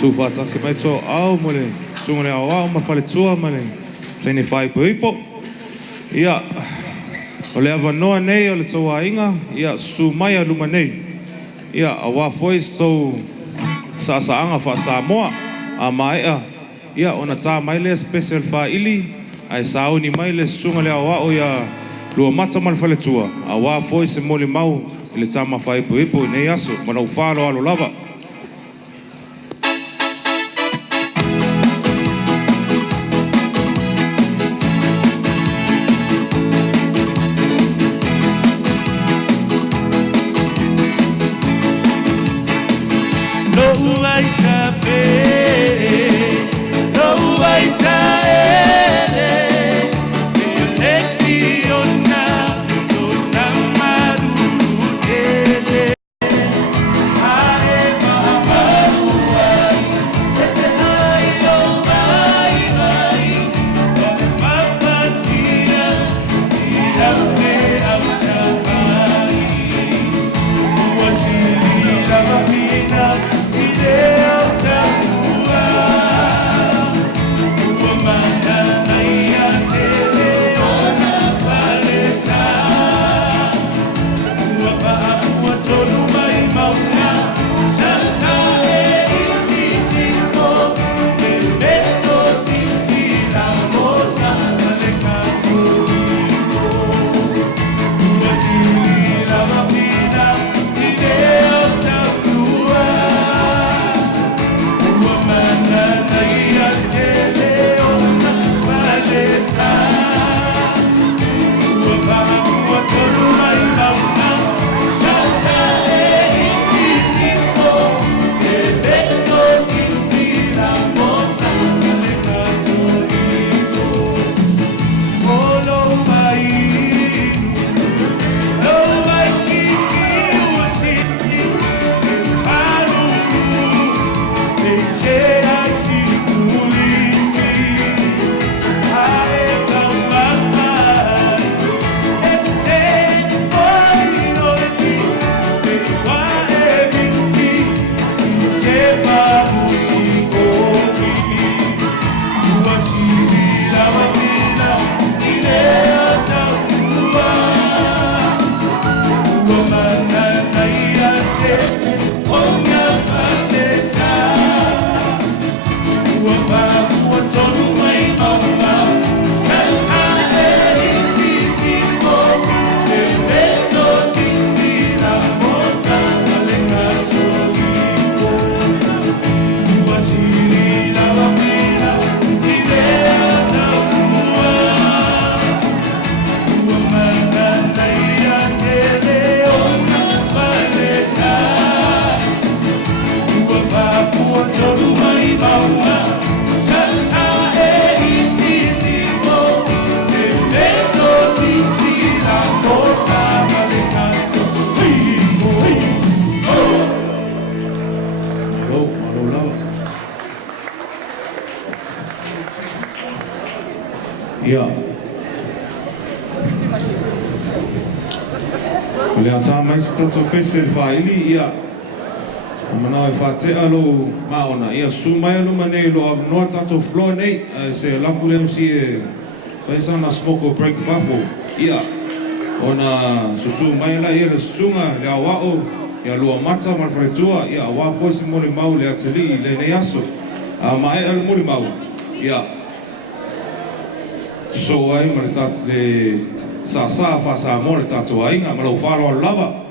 Tufa tasi mai tso au mole sungole au ma fale tsua male tsaini Faafeii. Ia o le avanoa nei o le tauaiga ia su mai a luma nei ia aua foi so saasaaga faasamoa a maeʻa ia ona tā mai le special faili ae sauni mai le susuga le aoao ia lua mata ma le faletua auā foi se molimau i le tama Faafeii i nei aso ma lau faloalo lava. I Ia. Lea tā mai se tato pese le whaili, ia. Manao e whatea lo maona, ia su mai alo manei lo avnoa tato floa nei, se lapu leo si e whaisana smoko break fafo, ia. Ona susu mai la ia le sunga le awao, ia lua mata mal whaitua, ia awa foisi mori mau le ateli le nei aso. Mae al mori mau, ia. So ai ma le tatu le sa fa sa mo le tatu ainga ma lo wharo lava.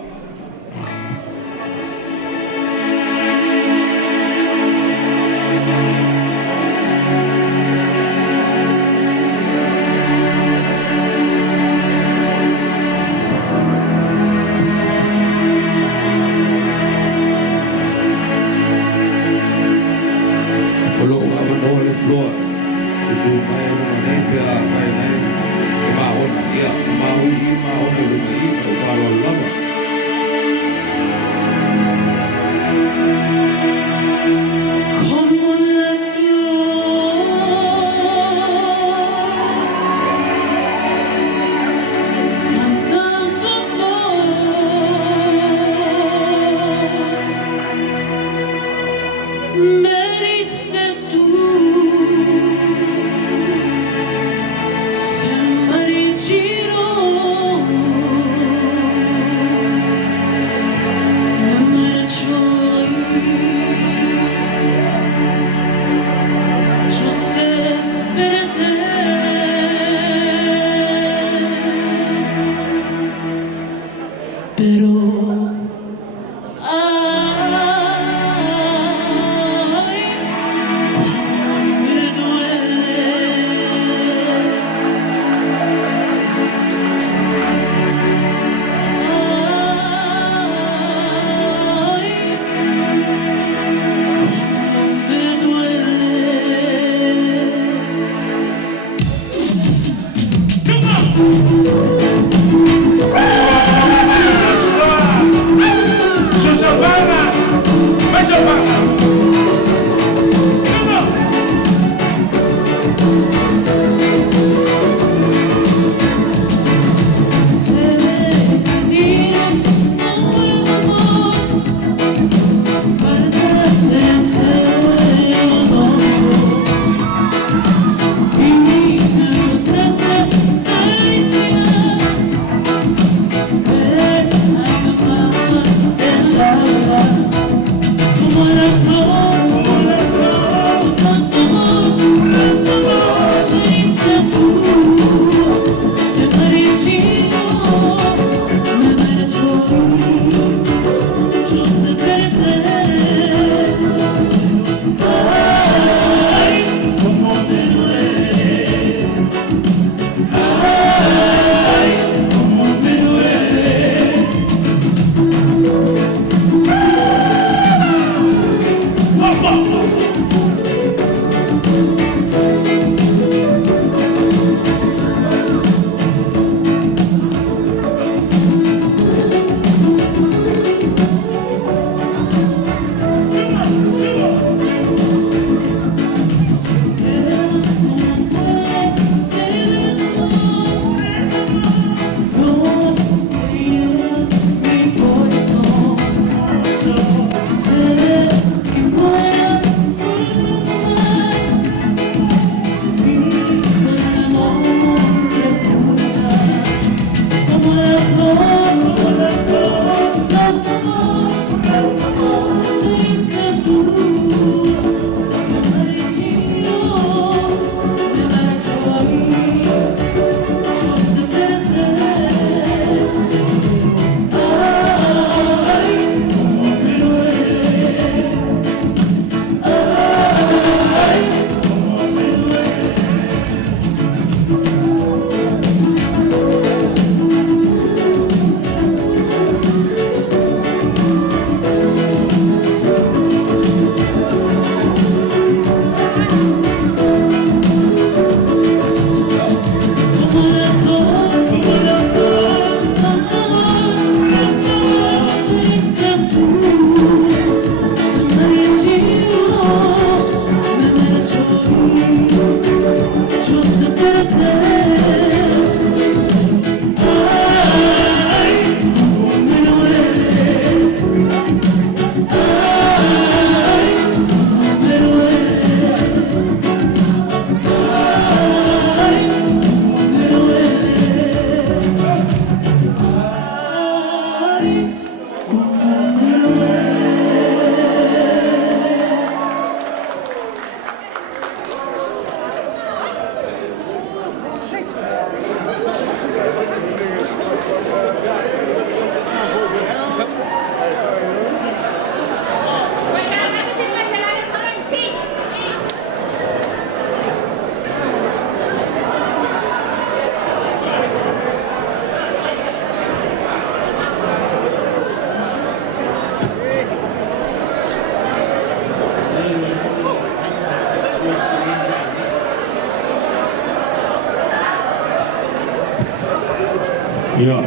Ia.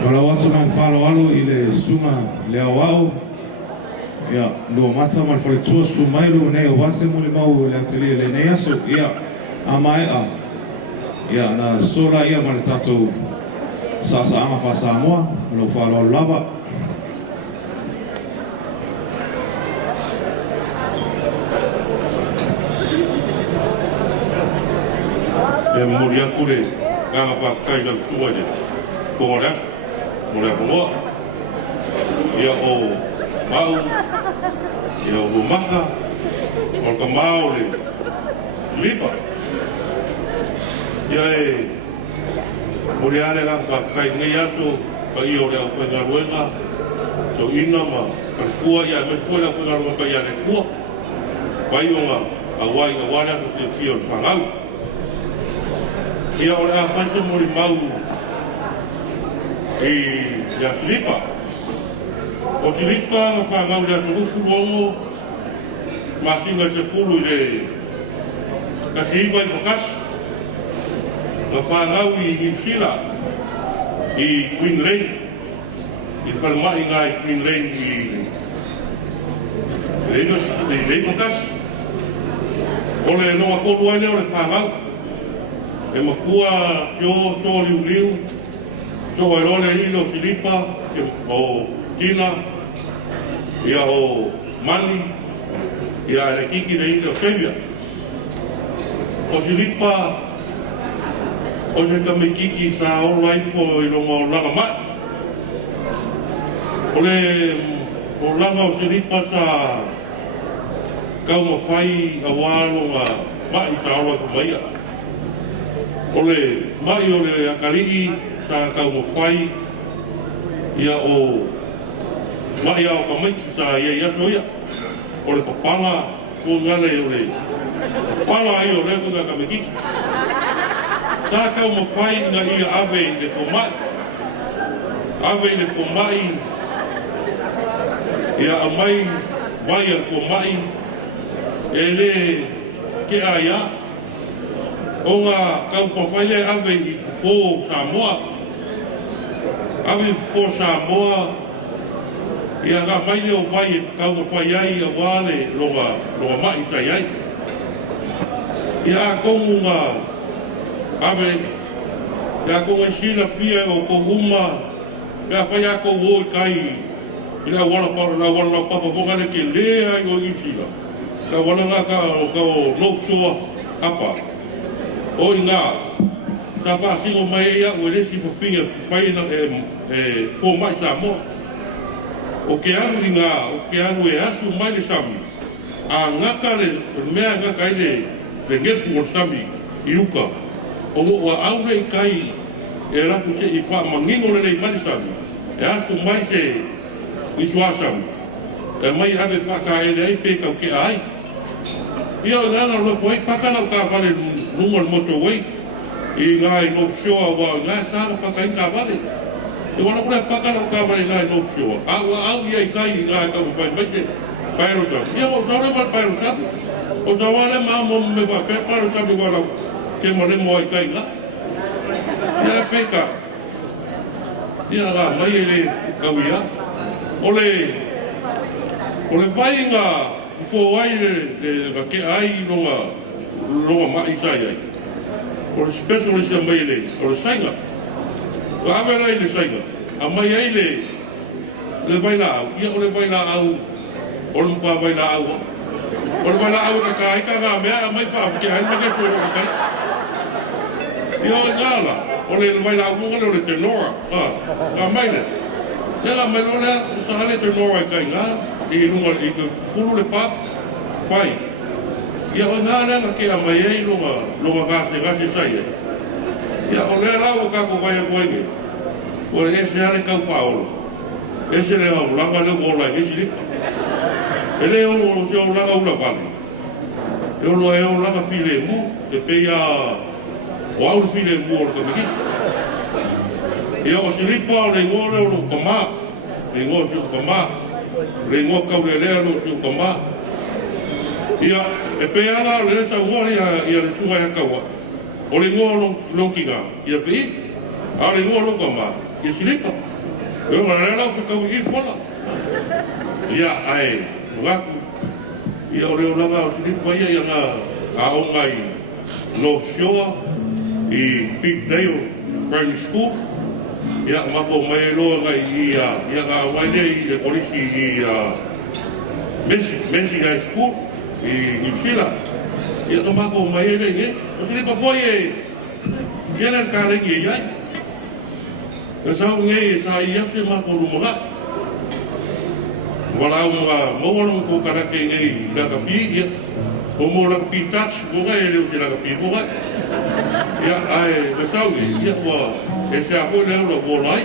Kalau atu man whalo alo I le sunga le awao. Ia, lua mata man whale tua sumairu nei o wase mule mau le atelier le nei aso. Ia, a mai a. Ia, na sola ia man tatou sasa ama fa Samoa, lo whalo alo lava. E mori aku le nganga pa kai na tua de kongora mori aku mo ia o mau ia o manga o ka mau le Silipa ia e mori ale nganga pa kai ngai atu pa i o le au penga ruenga to ina ma pa kua ia me kua le au penga ruenga pa ia le kua pa i o nga awai nga wala to te fio whangau ia ora a paisa mori mau ia Silipa. O Silipa nga whangau lea sarufu rongo masinga se furu le Silipa I Pakas nga whangau I Himsila I Queen Lane I whalmai ngā I Queen Lane I le Pakas o le noa koru aine o le whangau e makua tio so liu so e role rilo Silipa o Tina ia o Mani ia le kiki le ite o Sevia o Silipa o se tame kiki sa o laifo I longa o langa mai o langa o Silipa sa kau mawhai a wālonga mai sa ola kumaia ole mai o le akari'i sa kau mawhai ia o mai au ka maiki sa ia ia soia o le papala o ngale o le papala ai o le kunga ka mekiki sa kau mawhai nga ia ave le komai ia a mai vai al komai e le ke aia o ngā kau pawhaile ave I fō Samoa. Ave fō Samoa ia ngā maile o vai e kau mawhai ai a wale longa mai sai ai. Ia a kongu ngā ave ia kongu sila pia o kohuma ia whai a kou o kai I la wala papa whongane ke lea I o Isila. La wala ngā ka o nosoa apa. O ngā, tā whāsingo mai ea ue resi whawhinga whaina fō mai Samoa. O ke anu I ngā, o ke anu e asu mai le sami. A ngaka le mea ngaka I le ngesu o sami I uka. O ngō a aure I kai e raku se I wha mangingo le nei mai sami. E asu mai se I sua sami. E mai ave whaka e le ai pe kau ke ai. Ia o ngana loko ai pakana o ka wale nunga moto wei I ngā I no fioa wa ngā sāra paka I ka wale I wana kura pakana o ka wale ngā I no fioa au ia I kai I ngā ka wai maite paero sa ia o saure ma paero sa o sawale ma mo me wa pe paero sa mi wala ke mare mo I kai ngā ia peka ia ngā mai ele kawia ole vai ngā fō ai le ke ai longa mai sai ai. O le specialist a mai le, o le sainga. O ave lai le sainga. A mai ai le vaila au. Ia o le vaila au. O le mpa vaila au. O le vaila au ka kai ka ngā mea a mai wha ke ai maka fōra ka kai. Ia o ngāla. O le vaila au kunga le o le tenora. Ka mai le. Ia ka mai lo le sa hale tenora I kai ngā. I runga I ka furu le pā. Whai. Ia o ngā renga ke a mai ei longa gase sai e. Ia o lea lau o kako vai a koenge. O le ese hare kau whaolo. Ese le au langa leo ola e Silipa. E le o se o langa ula vale. E o loa e o langa file mu. Te peia o au file mu o le kamiki. Ia o Silipa o le ngō leo lo kama. Le ngō si o kama. Le ngō kau le lea lo si o kama. Ia, e pe ana le sa ngori ia le sunga ya kawa. O le ngoa lonkinga, ia pei, a le ngoa lonkama, ia Silipa. E o ngana lau whakau i whala. Ia ai, ngaku, ia o leo langa o Silipa ia ngā a o ngai no Shore i Big Dale Primary School. Ia mako mai loa ngai ia ngā waile i le polisi i Messi High School i New Zealand. Ia ka mako mai ele nge. O Silipa foi ia nā kārengi e iai. Ka sau nge e sa i apse mako rumaga. Wala mga mawalong ko karake nge i lakapi ia. O mo lakapi touch, ko ngai e leo si lakapi ko ngai. Ia ai ka sau nge, ia wa e se a koe leo la wolai.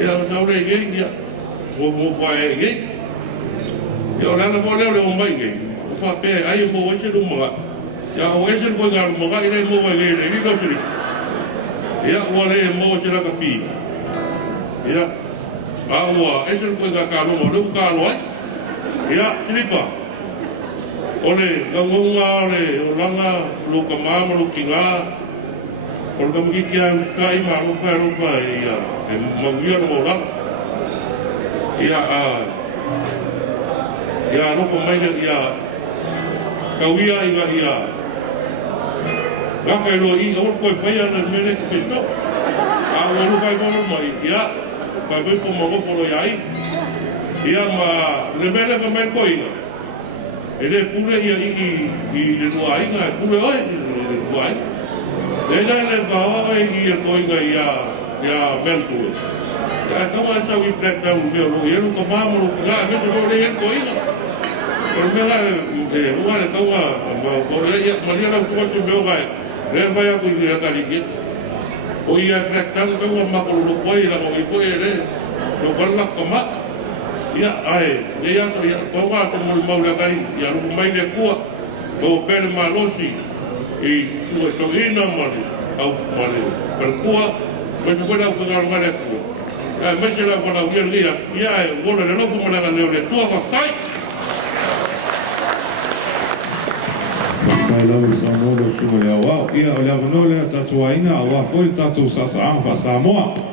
Ia ka sau nge ia, o mo whae nge. Ia o lana mo leo leo mai nge. Wha pe ai e mo wese rumaga. Ia o wese koe ngā rumaga i rei mo wai nge rei rika siri. Ia ua le e mo se lakapi. Ia aua ese koe ngā kāronga reu kāroai. Ia Silipa. O le ngangunga o le o langa lo ka māmaru ki ngā. O le kamiki ai uskai ma ropa ia e manguia no mo langa. Ia ropa mai ia kauia i ngā ia. Ngaka i roa i o koe whaia na mele ki whito. A o rukai mono mai ia. Kai wipo mangoporo iai. Ia ma le mele ka mai koe inga. E le pure ia i le rua inga, e pure oi i le rua inga. E le bawa oi i e koe inga ia Melbourne. Ia kawa e sau i breakdown mea lo, i eru ka māmaru ki ngā, e mese lo le e koe inga. O le mea e rua le kawa, maria lau kuatu mea ngai, le vai aku i le akariki. O ia breakdown kawa makolo lo koe i lako i koe e le, lo kalak ka mak. Ia ai, ne ia to ia ko wa to mo mau la kari ia ru mai le kua ko pere malosi i ku to ina mali au mali per kua me se puede hacer algo de kua ai me se la con la ia ai bona le no mo la le tua Faafeii Ai lau sa mo lo su le wa ia o le no le tatuaina wa foi tatu sa fa Samoa.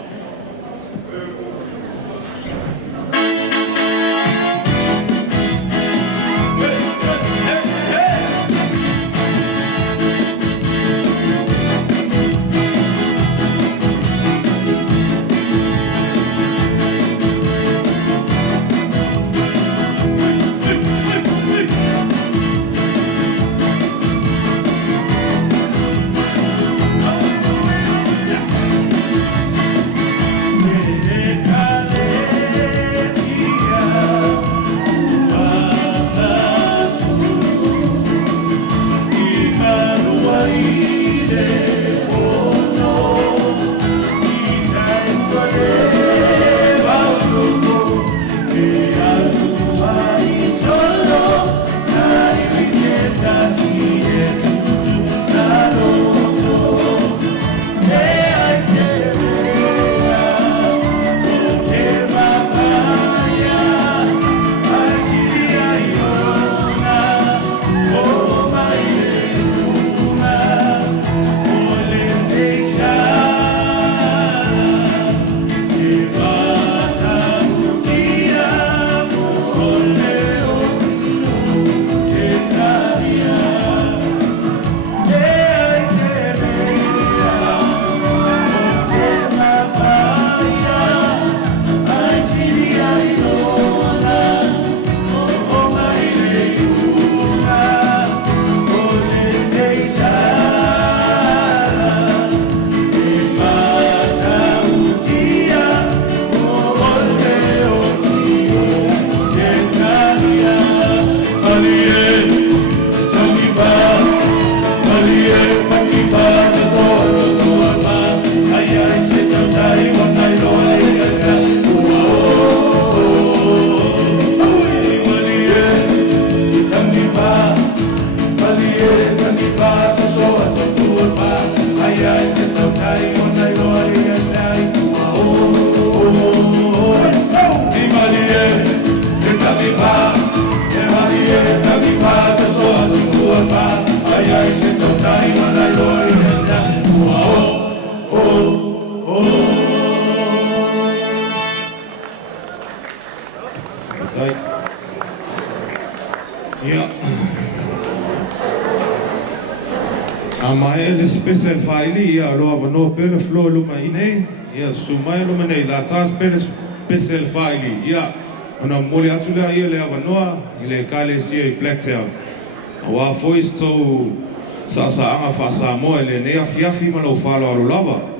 Ama ele special faili ia lo avano pele flo luma ine ia sumai luma nei la tas pele special faili ia ona mole atu le ia le avanoa ile kale sia I Blacktown wa foi sto sa anga fa sa mo ele nei afiafi ma lo falo alo lava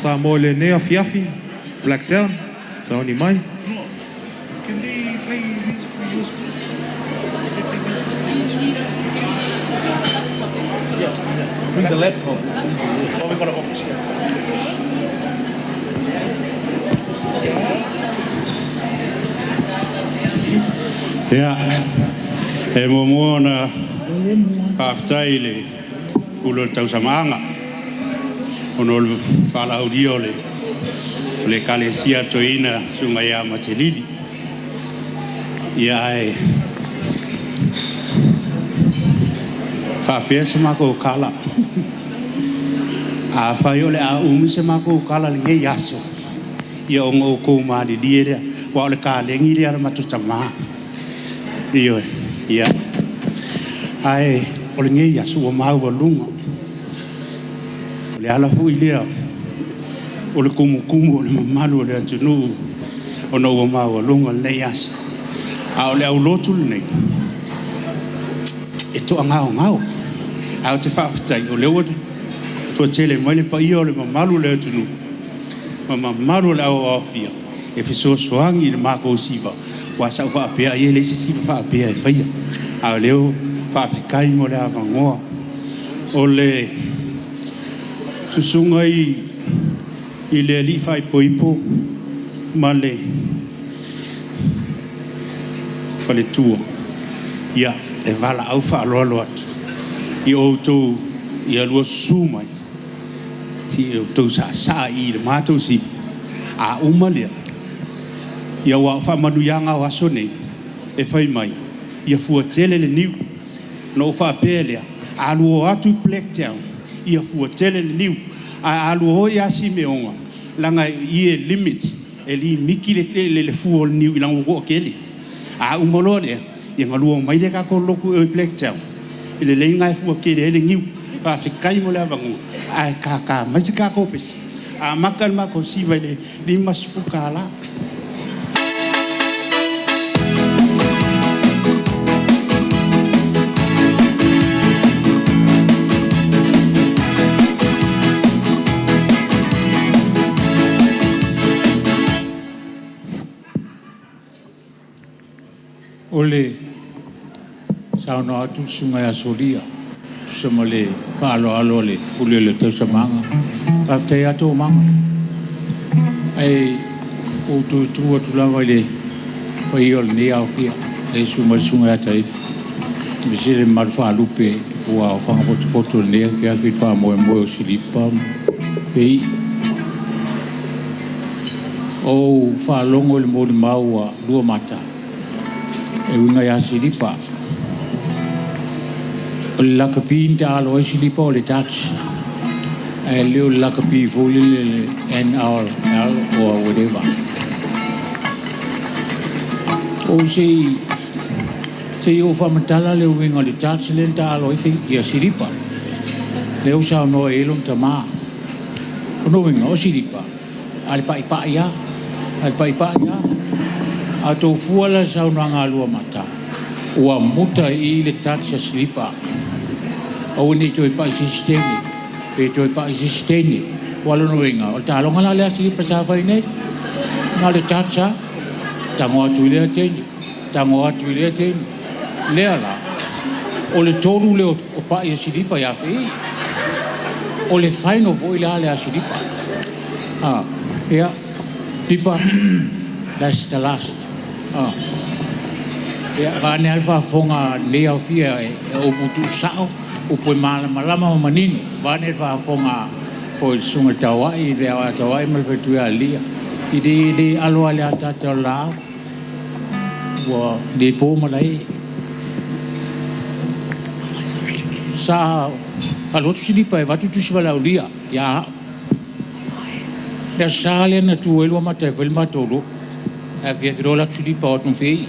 Sa mole ne afiafi Blacktown sa Moimoi. Can they play music for you? laptop. Oh, we got an office here. He na Faafeii le kulo Tuigamala ono pala audio le kalesia toina sunga ya matelili ia e Faafeii semako kala a fayo le a semako kala le yaso ia ongo ko ma di dia wa le ka le ngi le matutama iyo ia ai o le ngi yaso o ma wa lunga le ala fu ilia o le kumu le mamalu le tunu o no o ma wa lunga le yaso a le au lotu nei e to ngao au te Faafetai o le o to tele mai le pa io le mamalu le tunu mamalu le au afia e fiso soangi le mako siva wa sa fa pe ai le si fa pe ai faia a le o Faafetai mo le avangoa o le susunga i le li fai poipo male fale tua ia e vala au fa lolo atu i o to i alua sumai ti o to sa i le mato si a umalia ia wa fa manu yanga wa sone e fai mai ia fu tele le niu no fa pelea a lu atu plektown ia fu tele le niu a lu ho ya si meonga langa i limit e li miki le fu le niu langa ko kele a umolole ia ngalu mai le ka ko loku e plektown ile le ngai fu kele le niu Faafetai mo le avangu ai ka mai se ka ko pesi a makal ma ko si vai le mas fukala ole sauna atu sunga ya solia semole palo alole ule le Tuigamala Faafetai atu manga ai o tu lava le oi ol ni afia le sunga taif misile marfa lupe wa fanga poto ne fia fit fa Moimoi o Silipa Faafeii o fa longo le mo maua lua mata e winga ya Silipa o le lakapi ta alo e Silipa o le touch e leo lakapi foli le NRL or whatever o se o fa matala le winga le touch le ta alo e ya Silipa leo sa no e lom tama o no winga o Silipa al pa ya a tō fuala sauna ngā lua mata ua muta i le tatsa Silipa au ni tō i pa sistemi pe tō i pa sistemi wala no inga o tālonga la lea Silipa sa whai nei ngā le tatsa tango atu lea teni lea la o le tōru le o pa i Silipa ya whai o le whaino voi lea Silipa ea pipa that's the last ya vane alfa fonga lea fia o butu sao o po malama manino vane alfa fonga po sunga Tauai le Tauai mal fetu ya lia ide alo ale ata la wa de po malai sa alo Silipa va tu sibala lia ya sale na tu elo mata velma tolo a via virola Silipa o ton fei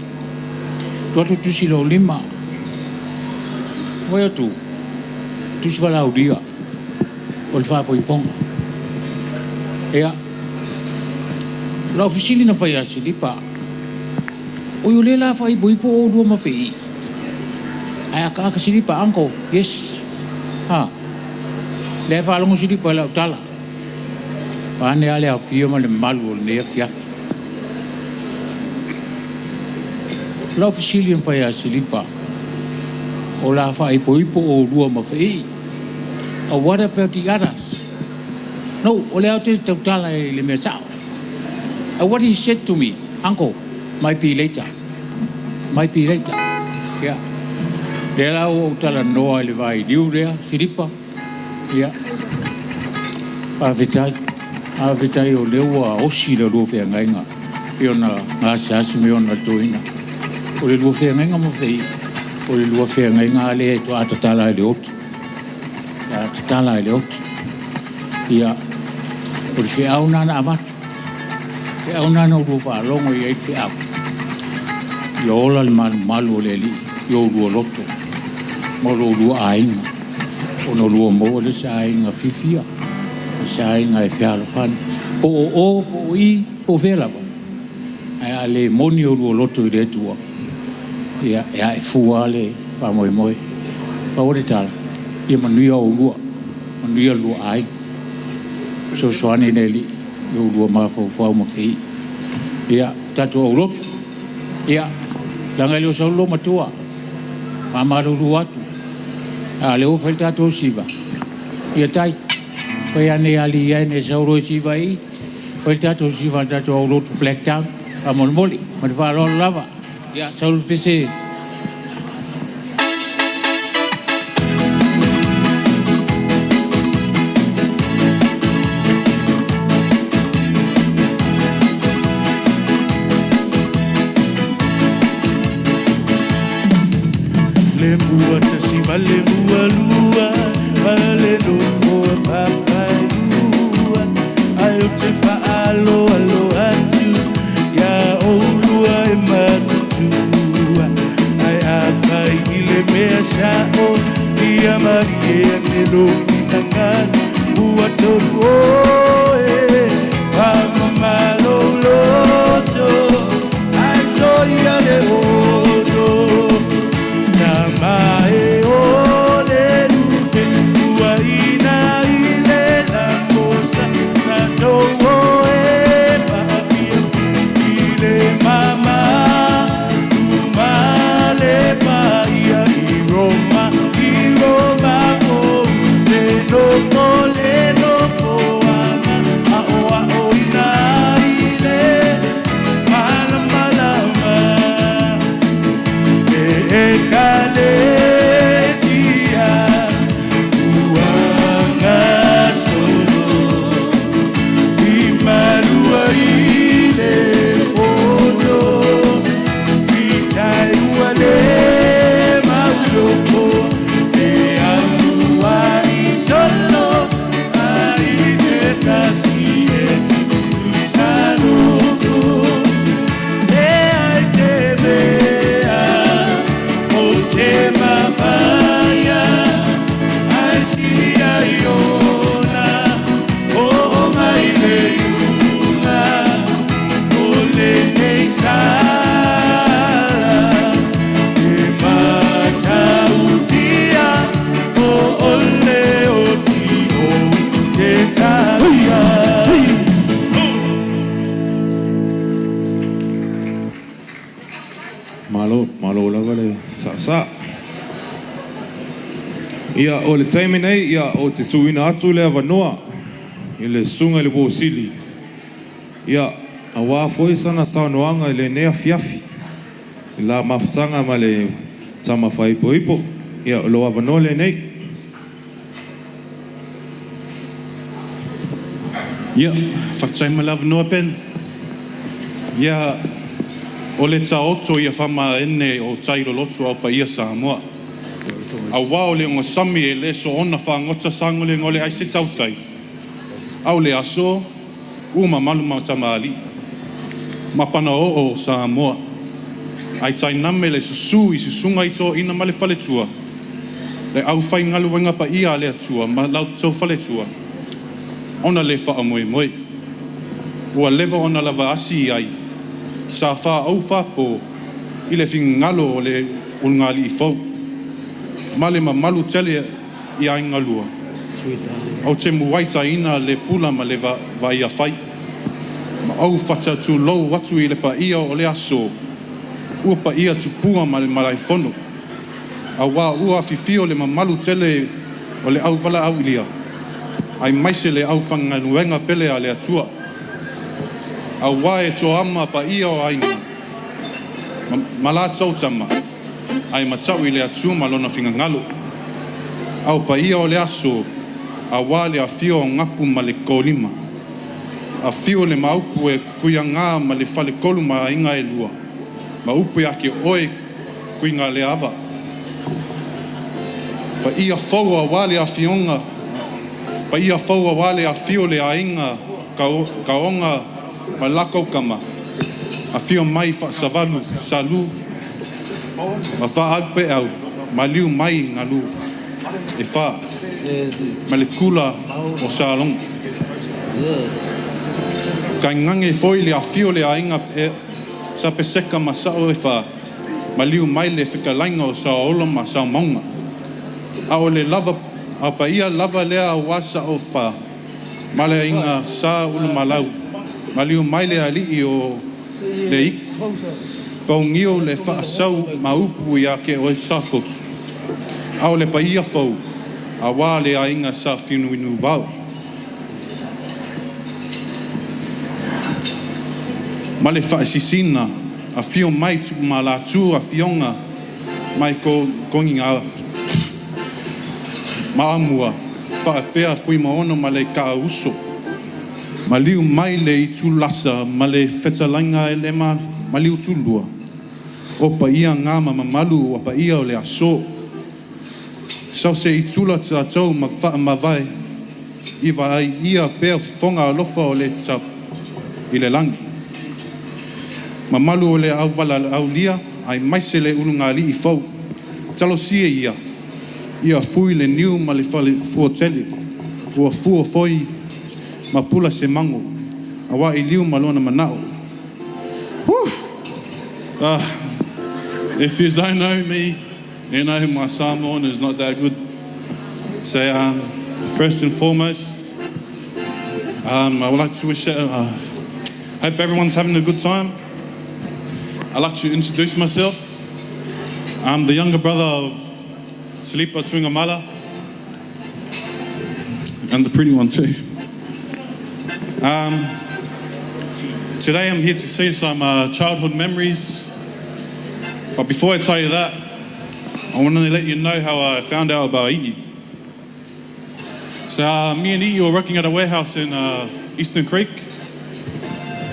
tu silo lima oya tu sibala udia o fa po ipong ea la ofisili na fai Silipa o yo le la fai po o do ma fei ai ka Silipa anko yes le fa lo Silipa la tala ane ale a fio ma le malu ne fia la ofisili fai Silipa o la fai po o lua ma fai What about the others? No, ole au te tautala e le mea sao. What he said to me, uncle, might be later. Might be later. Yeah. Le lau o tala noa le vai liu rea, Silipa. Yeah. Awhitai o leo a osi le lua whea ngainga. I ona ngā sasi me ona toina. O le lua whea ngainga mo whei. O le lua whea ngainga le e to atatala e le otu. Atatala e le otu. Ia. O le whea au nana amatu. Whea au nana o lua whaalongo i eit whea au. Ia ola le malu o le li. I o lua loto. Mo lo lua ainga. O no lua mo le sa ainga fifia. Sa ainga e whiala whani. Po i, po vela ba. Ai ale moni o lua loto i le tua. Ia e fua le wha Moimoi. Pa ore tala. Ia manuia o lua. Manuia lua ai. So soane ne li. I o lua mawhau whau mawhi. Ia tatu o loto. Ia langa leo sa ulo matua. Mamaru lua atu. A leo whai tatu o siva. Ia tai. Whai ane ali ia ne sa ulo siva i. Whai tatu o siva tatu o loto Black Town. A molmoli. Mati wha lava. Ia sa ulo pese. Le mua te si le mua lua, le no for papai lua. Ai o te alo atu, ya o lua e matutua. Ai a pai i le mea sao, ia marie ne no finanga, ua toru oe, pa mamalo loto, ai so ia le odo. Mae o le lupe ua ina i le la mosa na toa e paapia i le mama uma le paia i Roma o le loko ana a o ina i le malamalama e kale Malo lava le sa. Ia o le taimi nei, ia o te tuina atu le avanoa. I le sunga le bōsili. Ia a wā foi sana saunoanga i le nea fiafi. I la mawhtanga ma le tama whaipo ipo. Ia o lo avanoa le nei. Ia, whaktaima le avanoa pen. Ia o le taoto ia whama ene o tairo lotu au pa ia Samoa. Au wao le ngā sami e le so ona whangota sango le ngole ai se tautai. Au le aso, uma malu mau tamali. Mapana o Samoa. Ai tai name le susu i susunga i tō ina male whaletua. Le au whai ngalu wenga pa ia le atua, ma lau tō whaletua. Ona le wha Moimoi. Ua lewa ona lava asi ai. Sa wha au whapo i le whingalo o le ungali i fau. Male ma malu tele i ai ngalua. Au te muwaita ina le pula ma le va ia whai. Ma au whata tu lou watu i le pa ia o le aso. Ua pa ia tu pua ma le malai whono. A wā ua fifio le ma malu tele o le au whala au ilia. Ai maise le au whanganuenga pele a le atua. Au wae to ama pa ia o aina. Mala tautama. Ai matau i le atu malona whinga ngalo. Au pa ia o le aso. A wale a fio o ngapu ma le kolima. A fio le maupu e kuia ngā ma le whale kolu ma inga e lua. Maupu e ake oe kui ngā le awa. Pa ia fau a wale a fionga. Pa ia fau a wale a fio le a inga ka onga ma lakau kama. A fio mai wha savalu, salu. Ma wha agpe au, ma liu mai ngā lu. E wha, ma le kula o salong. Kai ngange foi le a fio le a inga sa peseka ma sao e wha. Ma liu mai le whika lainga o sa olo ma sa maunga. A o le lava, a pa ia lava lea wasa o wha. Ma le inga sa ulu malau. Ma liu mai le alii o le ik. Pau ngio le wha sau ma upu ia ke o sa fotu. A o le pa ia fau. A wā le a inga sa whinu inu vau. Ma le wha sisina. A fio mai tuku ma Latu a fionga. Mai ko kongi ngā maamua. Wha pea fui maono ma le ka uso. Ma liu mai le i tu lasa ma le whetalainga e le ma liu tu lua. O pa ia ngama ma malu o pa ia o le aso. Sau se i tula ta tau ma wha ma vai. Iwa ai ia pea fonga alofa o le tap i le langi. Ma malu o le au wala au lia ai maise le ulunga li i fau. Talo sia ia. Ia fui le niu ma le whale fuotele. Ua fuo foi ma pula se mango. Awa i liu malona manao. If you don't know me, you know my Samoan is not that good. So first and foremost, I would like to wish hope everyone's having a good time. I'd like to introduce myself. I'm the younger brother of Silipa Tuigamala, and the pretty one too. Today I'm here to see some childhood memories. But before I tell you that, I want to let you know how I found out about Ii. So me and Ii were working at a warehouse in Eastern Creek.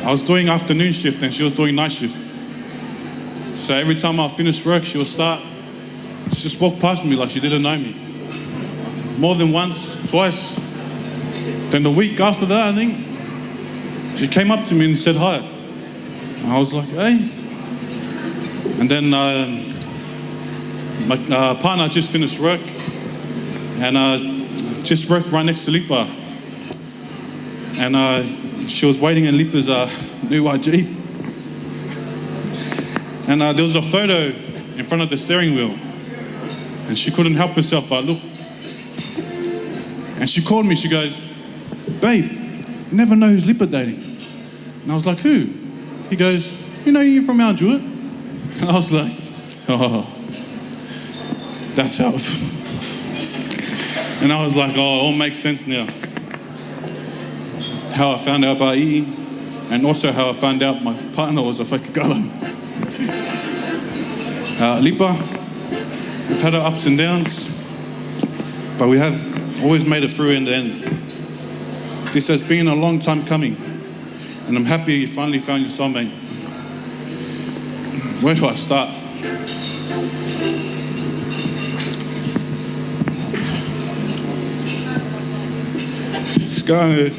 I was doing afternoon shift and she was doing night shift. So every time I finished work, she would start. She just walked past me like she didn't know me. More than once, twice. Then the week after that, I think, she came up to me and said hi. And I was like, hey. And then my partner just finished work and just worked right next to Lipa. And she was waiting in Lipa's new white Jeep. And there was a photo in front of the steering wheel. And she couldn't help herself but look. And she called me, she goes, babe, you never know who's Lipa dating. And I was like, who? He goes, you know you from Mount Jewett? And I was like, oh, that's how. And I was like, oh, it all makes sense now. How I found out about Ii, and also how I found out my partner was a Whakagala. Lipa, we've had our ups and downs, but we have always made it through in the end. This has been a long time coming, and I'm happy you finally found your soulmate. Where do I start? It's going to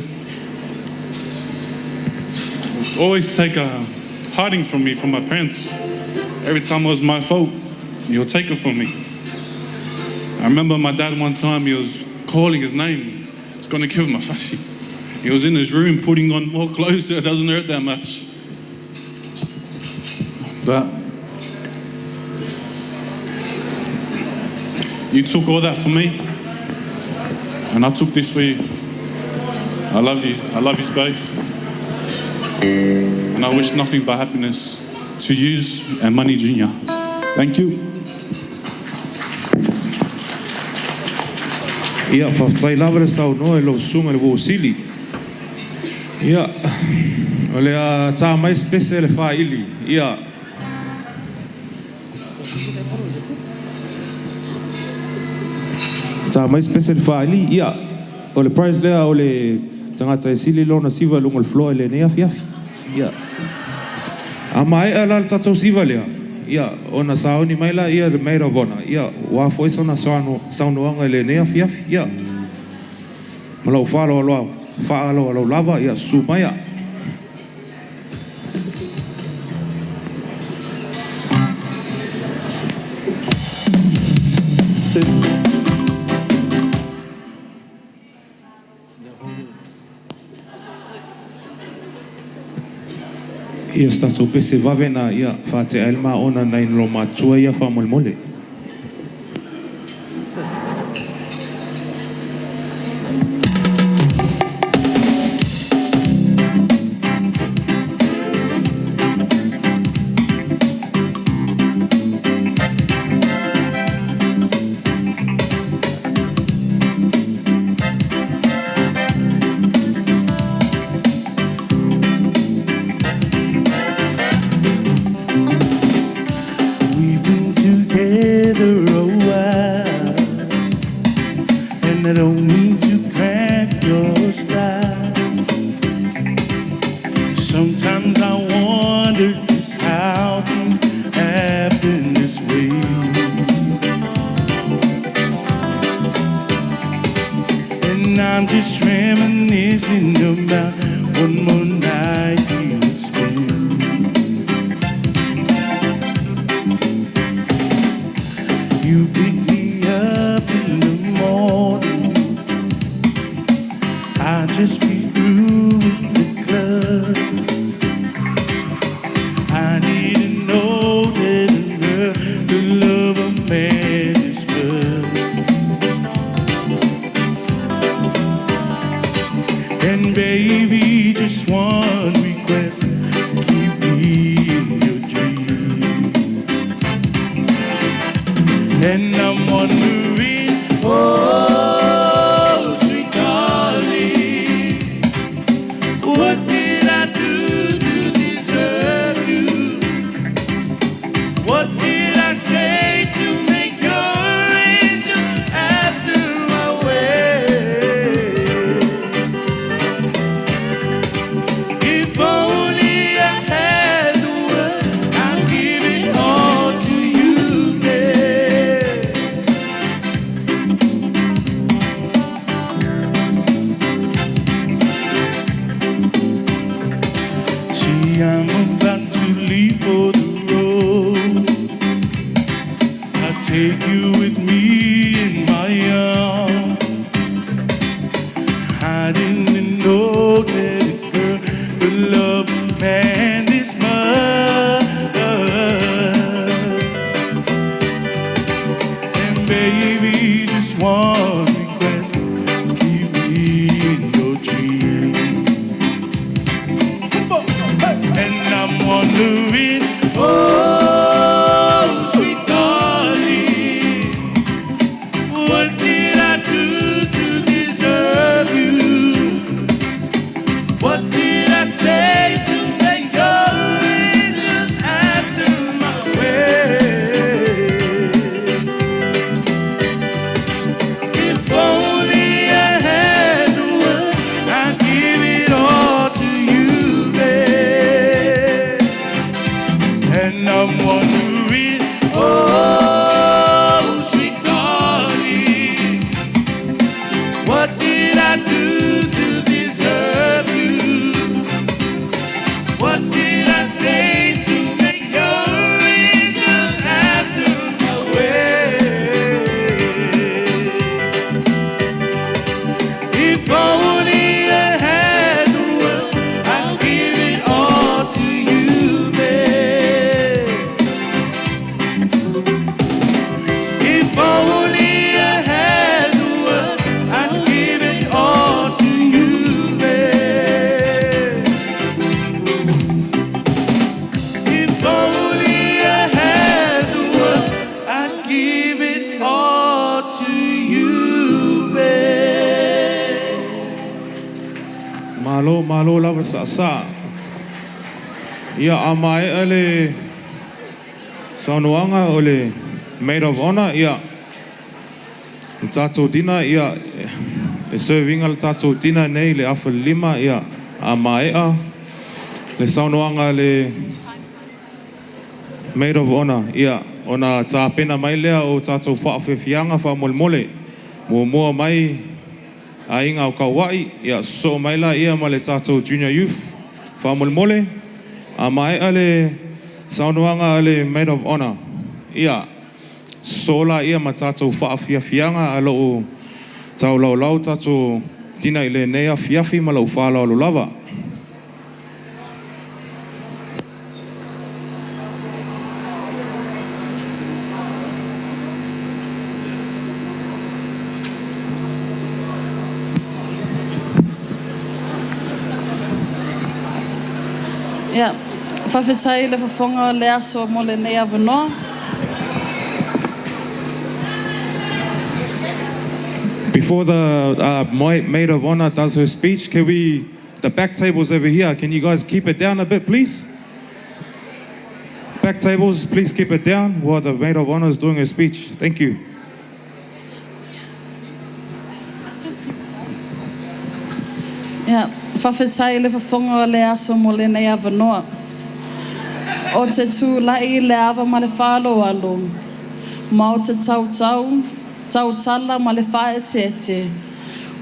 always take a hiding from me from my parents. Every time it was my fault, he'll take it from me. I remember my dad one time, he was calling his name. He was going to give him a fussy. He was in his room putting on more clothes so it doesn't hurt that much. But you took all that for me, and I took this for you. I love you. I love you both. And I wish nothing but happiness to you and Money Jr. Thank you. Ia, whaftai lava le sau no e lo sunga le wosili. Ia, o le a tā mai spese le whaili. Ia. Tā mai spese le whaili. Ia, o le prize lea o le tangata e sili lona siva lungo le floa le nea fiafi. Ia. A mai ala le tatou siva lea. Ia, ona saoni mai la ia le meira vona. Ia, wa foi sona saunoanga le nea fiafi. Ia. Malau whalo aloa, whaalo alo lava, ia, sumaya. Ia stato pese vavena, ia, whate elma ona nain lo matua ia whamolmole. Malo lava sa. Ia amae ale saunoanga ole Maid of Honor ia. Tato dina ia serving al tato dina nei le afa lima ia amae le saunoanga le Maid of Honor ia ona ta pena mai lea o tato faafefianga fa molmole mua mai ainga o kauai ia so mai la ia ma le tato junior youth fa molmole amae ale saunoanga ale Maid of Honor ia sola ia ma tato faafefianga alo o tau lau tato tina ile nea fiafi ma lau fa lau lava. Ja, Faafeii le fafonga le aso mo le nei avanoa. Before the Maid of Honor does her speech, can we, the back tables over here, can you guys keep it down a bit, please? Back tables, please keep it down while the Maid of Honor is doing her speech. Thank you. Ja, Faafeii le fafonga le aso mo le nei avanoa. O te tū lai le ava ma le whalo alo. Ma o te tau tala ma le whae te.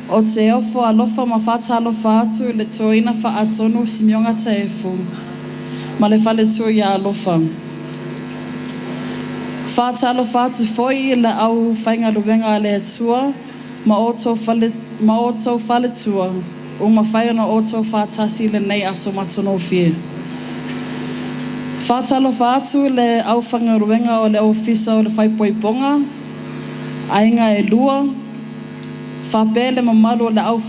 O te ofo alofa ma whatalofa atu le toina wha atonu simionga te efu. Ma le whale tu ia alofa. Whatalofa atu foi le au whainga luwenga le atua. Ma o tau whale tua. O ma whaiona o tau whatasi le nei aso matono fie. Whatalofa atu le au whanga ruwenga o le ofisa o le whaipoiponga. Ainga e lua. Whapele mamalu o le au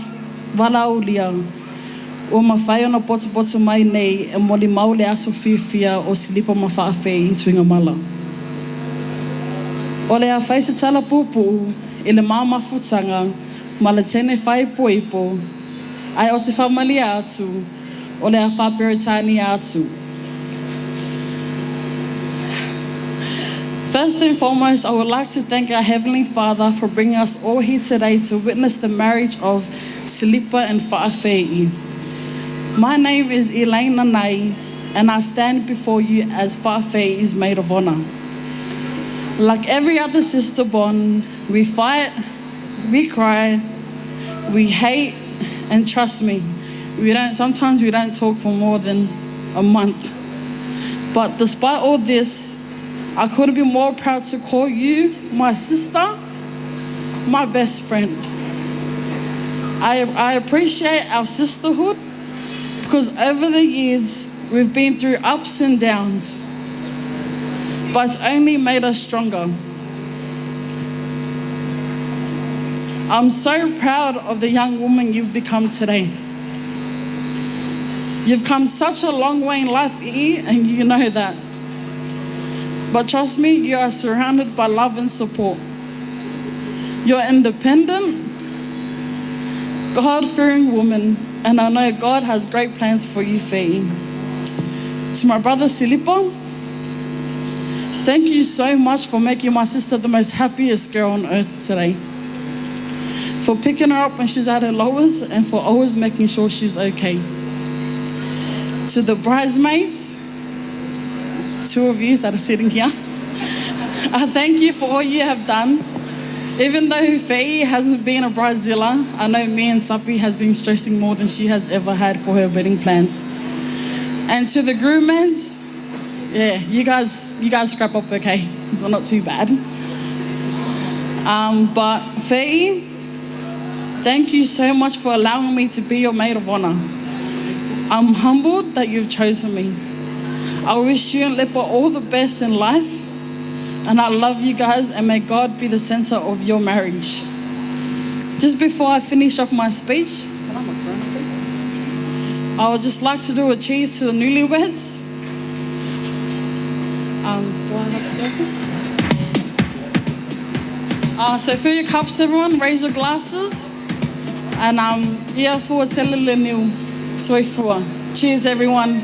wala au lia. O ma whaiona poto mai nei e moli mau le aso fia o Silipa ma Faafeii Tuigamala. O le a whaise tala pupu i le mama futanga ma le tene whaipoipo. Ai o te whamali atu o le a whaperitani atu. First and foremost, I would like to thank our Heavenly Father for bringing us all here today to witness the marriage of Silipa and Faafeii. My name is Elena Nai, and I stand before you as Faafei's Maid of Honor. Like every other sister bond, we fight, we cry, we hate, and trust me, sometimes we don't talk for more than a month. But despite all this, I couldn't be more proud to call you my sister, my best friend. I appreciate our sisterhood because over the years, we've been through ups and downs, but it's only made us stronger. I'm so proud of the young woman you've become today. You've come such a long way in life, and you know that. But trust me, you are surrounded by love and support. You're independent, God-fearing woman, and I know God has great plans for you, Faafeii. To my brother Silipa, thank you so much for making my sister the most happiest girl on earth today. For picking her up when she's at her lowest and for always making sure she's okay. To the bridesmaids, 2 of you that are sitting here, I thank you for all you have done. Even though Faafeii hasn't been a bridezilla, I know me and Sapi has been stressing more than she has ever had for her wedding plans. And to the groomers, yeah, you guys scrap up okay. It's not too bad. But Faafeii, thank you so much for allowing me to be your maid of honor. I'm humbled that you've chosen me. I wish you and Lipa all the best in life. And I love you guys, and may God be the center of your marriage. Just before I finish off my speech, can I have a Corona, please? I would just like to do a cheers to the newlyweds. Do I have to serve? So fill your cups, everyone. Raise your glasses. And here for Tele Lenil. Soifua. Cheers, everyone.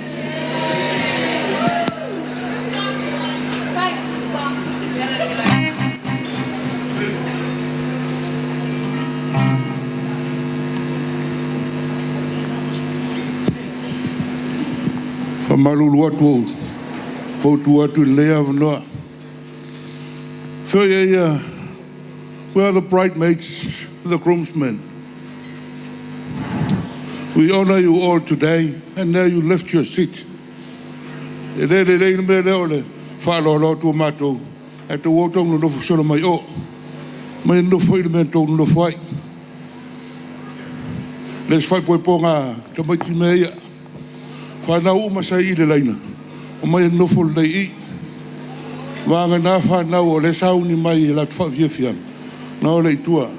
Malulu atu o tu atu lea vanoa. Faafeii, we are the bridesmaids, the groomsmen. We honor you all today, and now you lift your seat. E le me leo le whaalolo tu matou, e te wotong no nofu solo mai o. Mai nofu i me tau nofu ai. Les whai poe ponga te maiti mea. Whanau umasai I le laina, o mai nofo lei I. Wanga nā whanau o le sauni mai I Latu Faafeii. Nā o lei tua.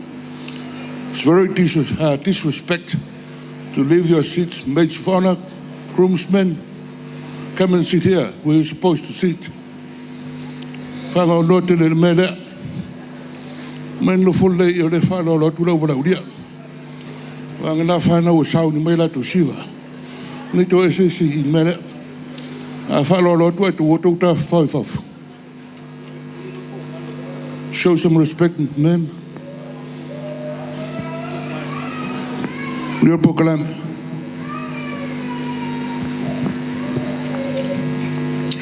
It's very disrespect to leave your seats, maids of honor, groomsmen. Come and sit here where you're supposed to sit. Whanga o no te le mele. Mai nofo lei o le whanau tu lau wana uria. Wanga nā whanau o sauni mai Latu Siva. Nito e se I mele. A whalolo tu e tu wotou ta whaufafu. Show some respect, men. Leo Pokalame.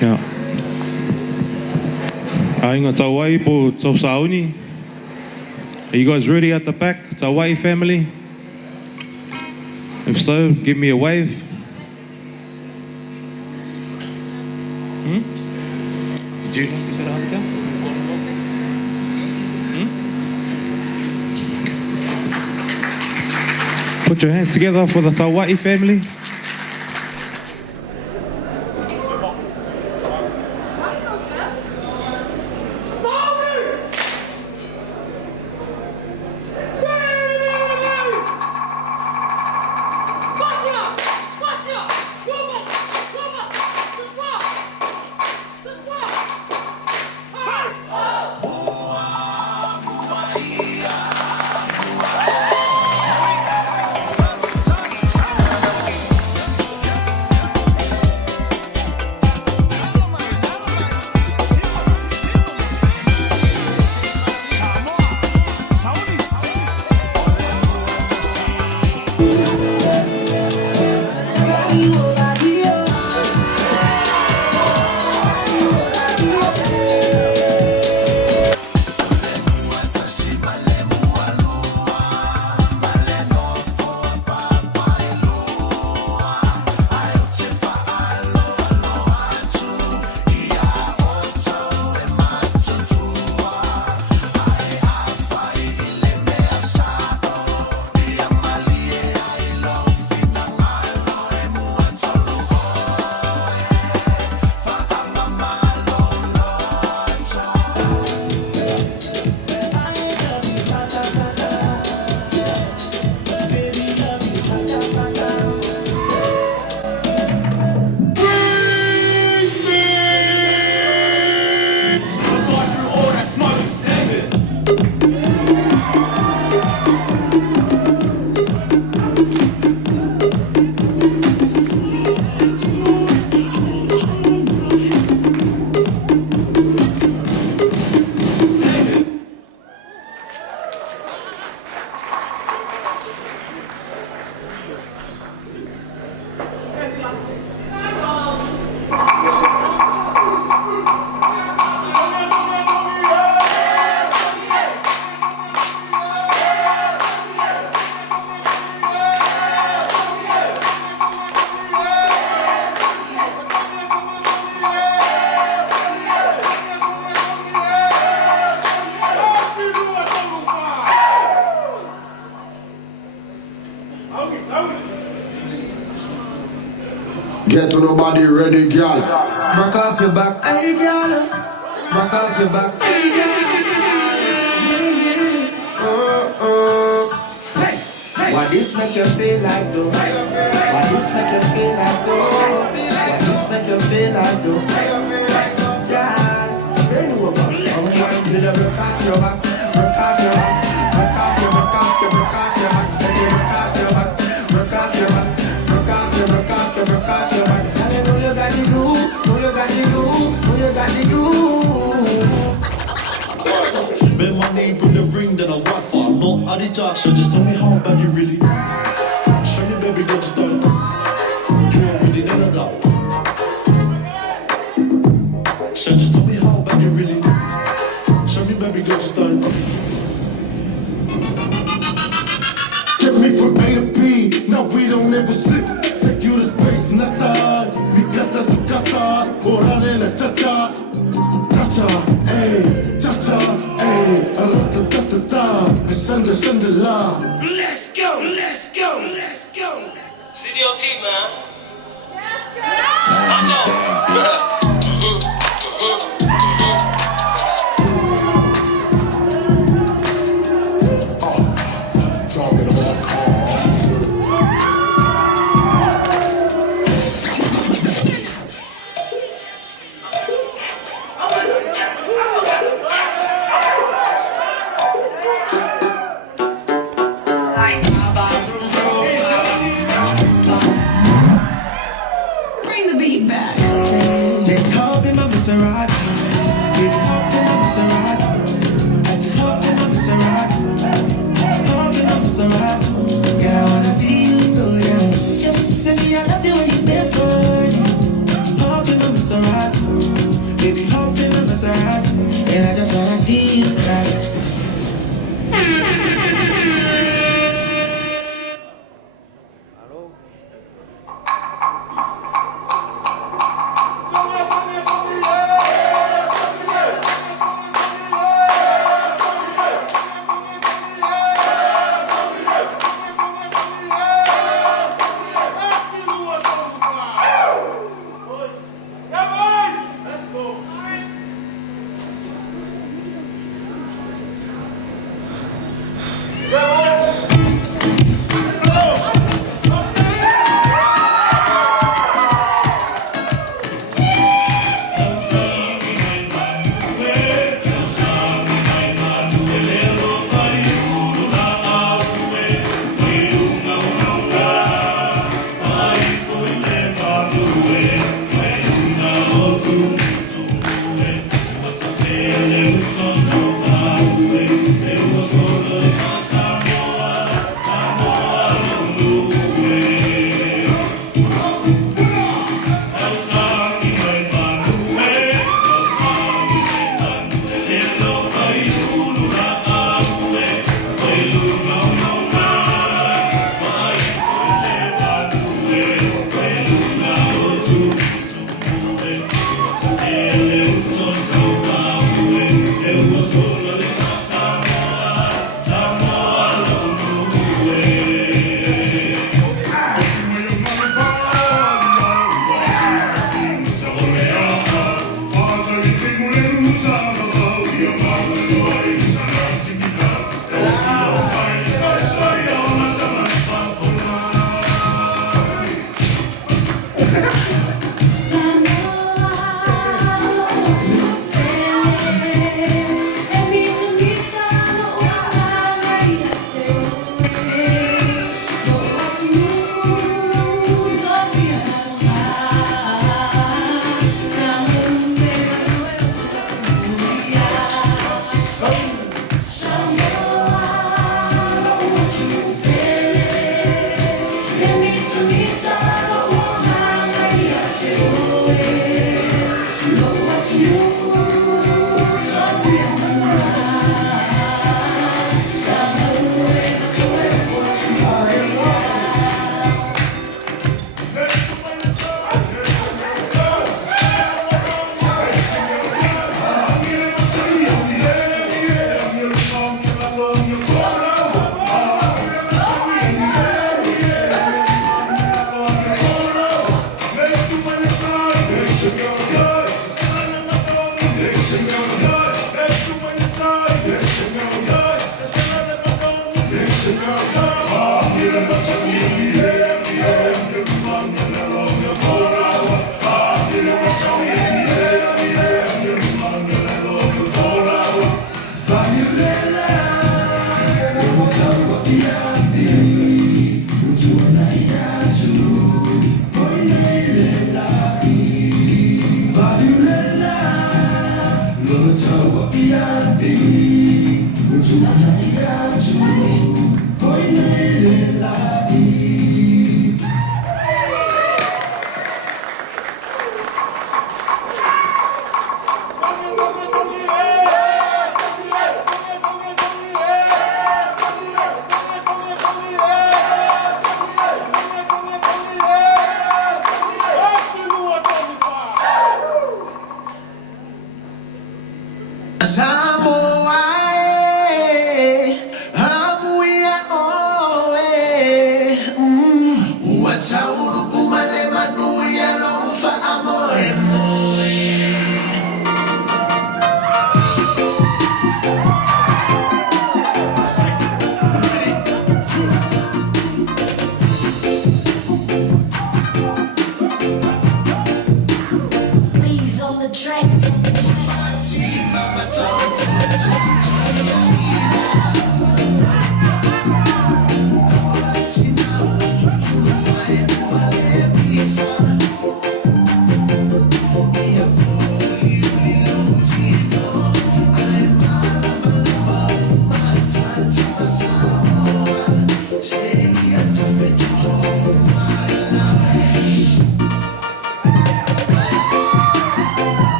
Yeah. Ainga Tauai po tau sauni. Are you guys ready at the back? Tauai family? If so, give me a wave. Do you have to get out there? Put your hands together for the Tauai family. Get to nobody ready, girl. Rock off your back, hey girl. Rock off your back, hey girl. Hey, hey. What this make you feel like though? What this make you feel like though? What this make you feel like though? Girl, bend over. I'm going to rock off your back, rock off your back, rock off your back, rock off your back, rock off your back, rock off your back, rock off. body talk, so just tell me how bad you really. Show me, baby, what you done. You already done it all. So just tell me how bad you really. Show me, baby, what you done. Get me from A to B, now we don't ever slip. Take you to space and that's all. Because that's what that's all. Ora la cha-cha. Cha-cha, ayy, cha-cha, ayy. Ra-ta-ta-ta-ta. Send-la. Let's go, let's go, let's go. CDOT, man. Bring the beat back. Let's hop in my Maserati. Let's hop in my Maserati. Let's hop in my Maserati. Hop in my Maserati. Girl, I wanna see you go down. Tell me I love you when you get good. Hop in my Maserati. Baby, hop in my Maserati. And I just wanna see you dance. Please on the track.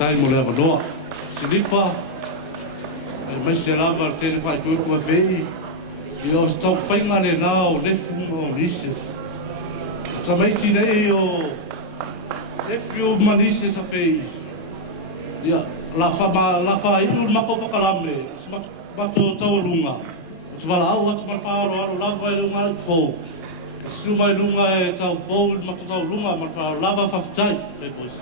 Tai mo le avanoa. Silipa. Mai se lava te le fai koe kua vei. I o stau whainga le nā o le funga o nise. Sa mai tirei o le fio manise sa whei. Ia, la wha iru mako pakalame. Mato tau lunga. Tu wala au atu man whaaro aro lava i lunga like fō. Siu mai lunga e tau pou mato tau lunga man whaaro lava whawhitai. Le boys.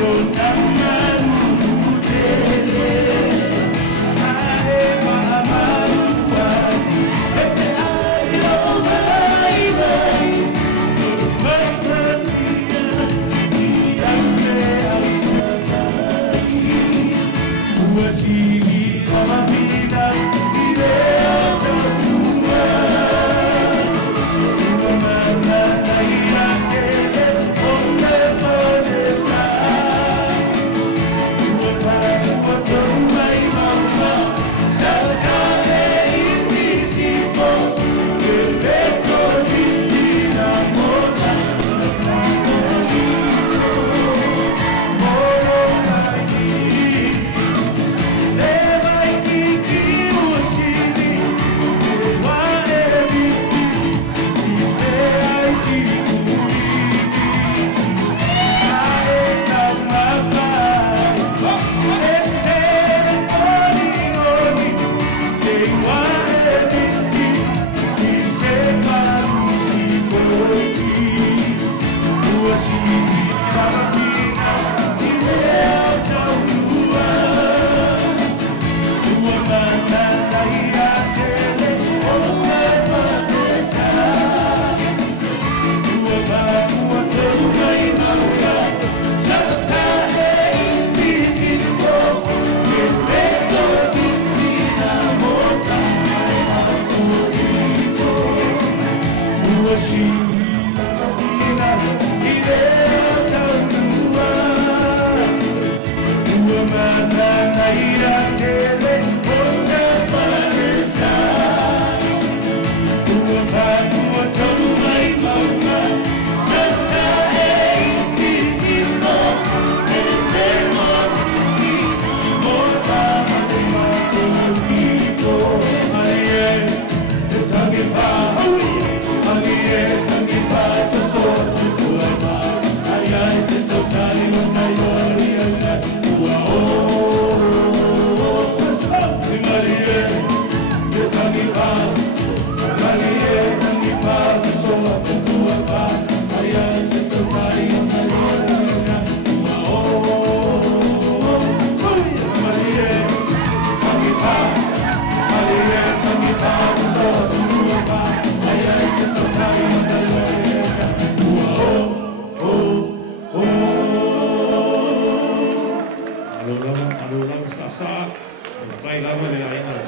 No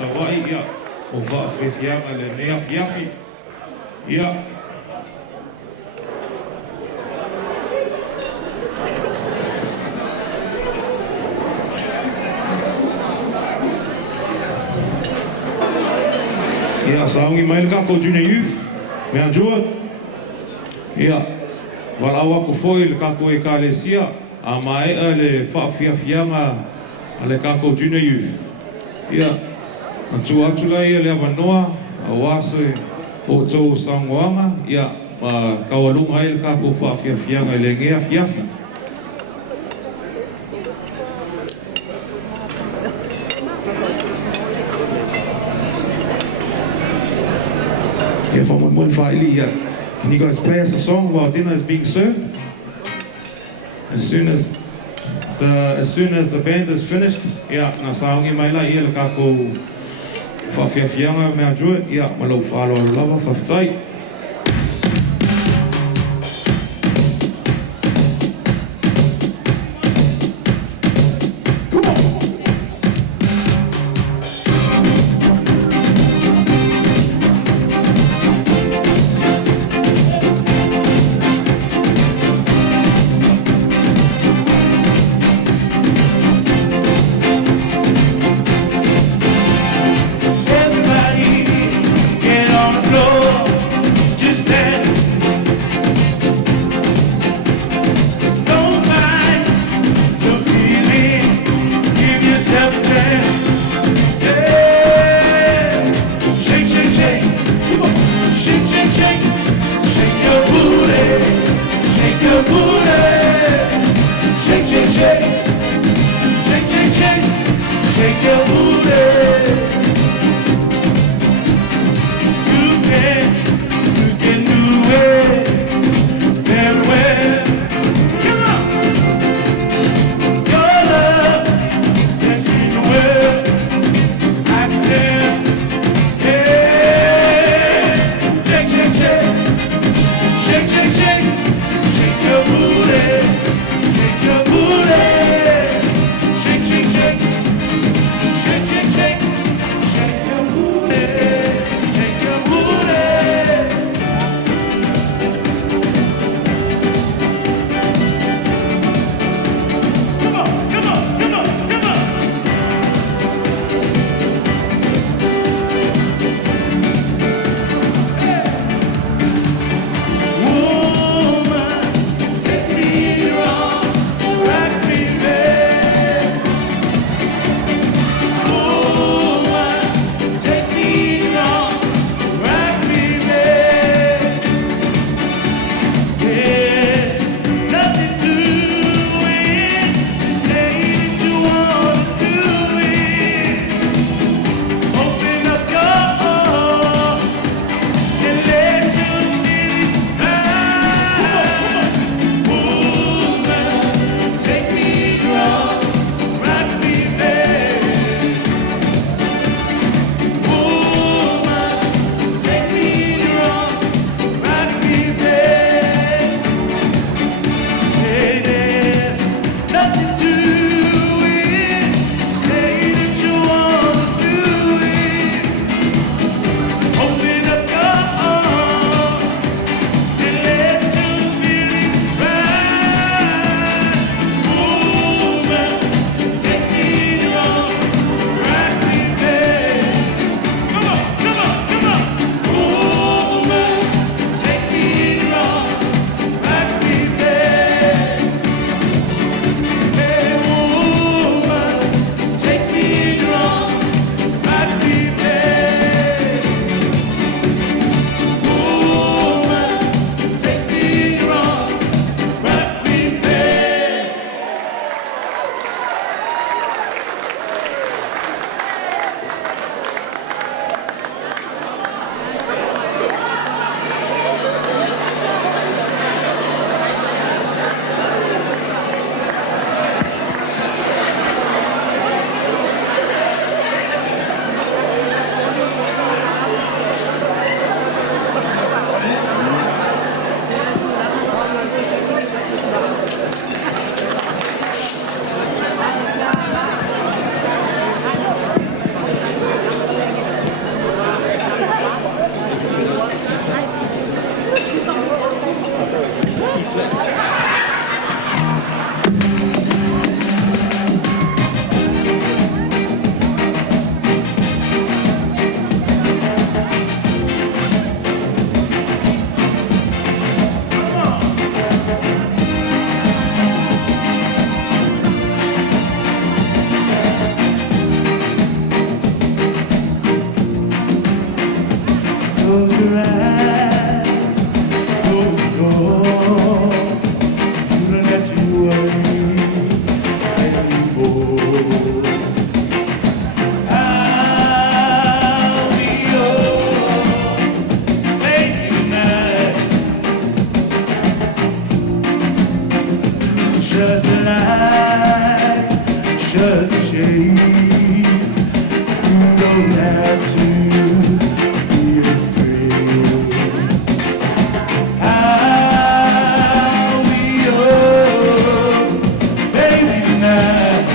Tauai, ia, o Faafeii le mea fiafi. Ia. Ia, saungi mai le kako junior youth, mea jua. Ia, wala wako foi le kako e kalesia, a maea le whaafiafianga a le kako junior youth. Ia, na tu atu lai le avanoa, a waso o tau sangoanga, ia, ma kawalunga ai le kako whaafiafianga le ngea fiafi. Ia, whamun whaili, ia. Can you guys play us a song while dinner is being served? As soon as the band is finished, yeah, na saungi mai la ia le kako whawhiawhianga mea jua, yeah, malau whalo lava whawhitai. Shake your booty, blind, shut the shade. You don't have to be afraid. I'll be your baby tonight.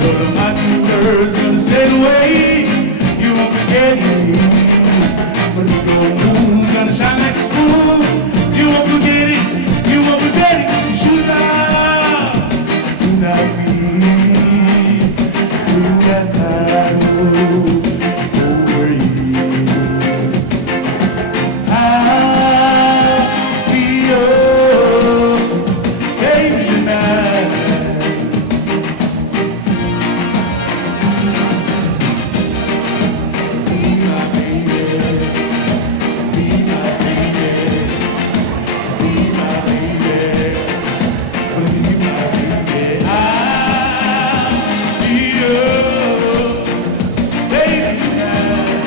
But the mockingbird's gonna stay away. You won't forget me. But the moon's gonna shine like a spoon. You won't forget it. You won't forget it. You should not. Do not be. Do not battle over you. I'll be your baby tonight. Be my baby. Be my baby. Be my baby. Be my baby. I'll be your baby tonight.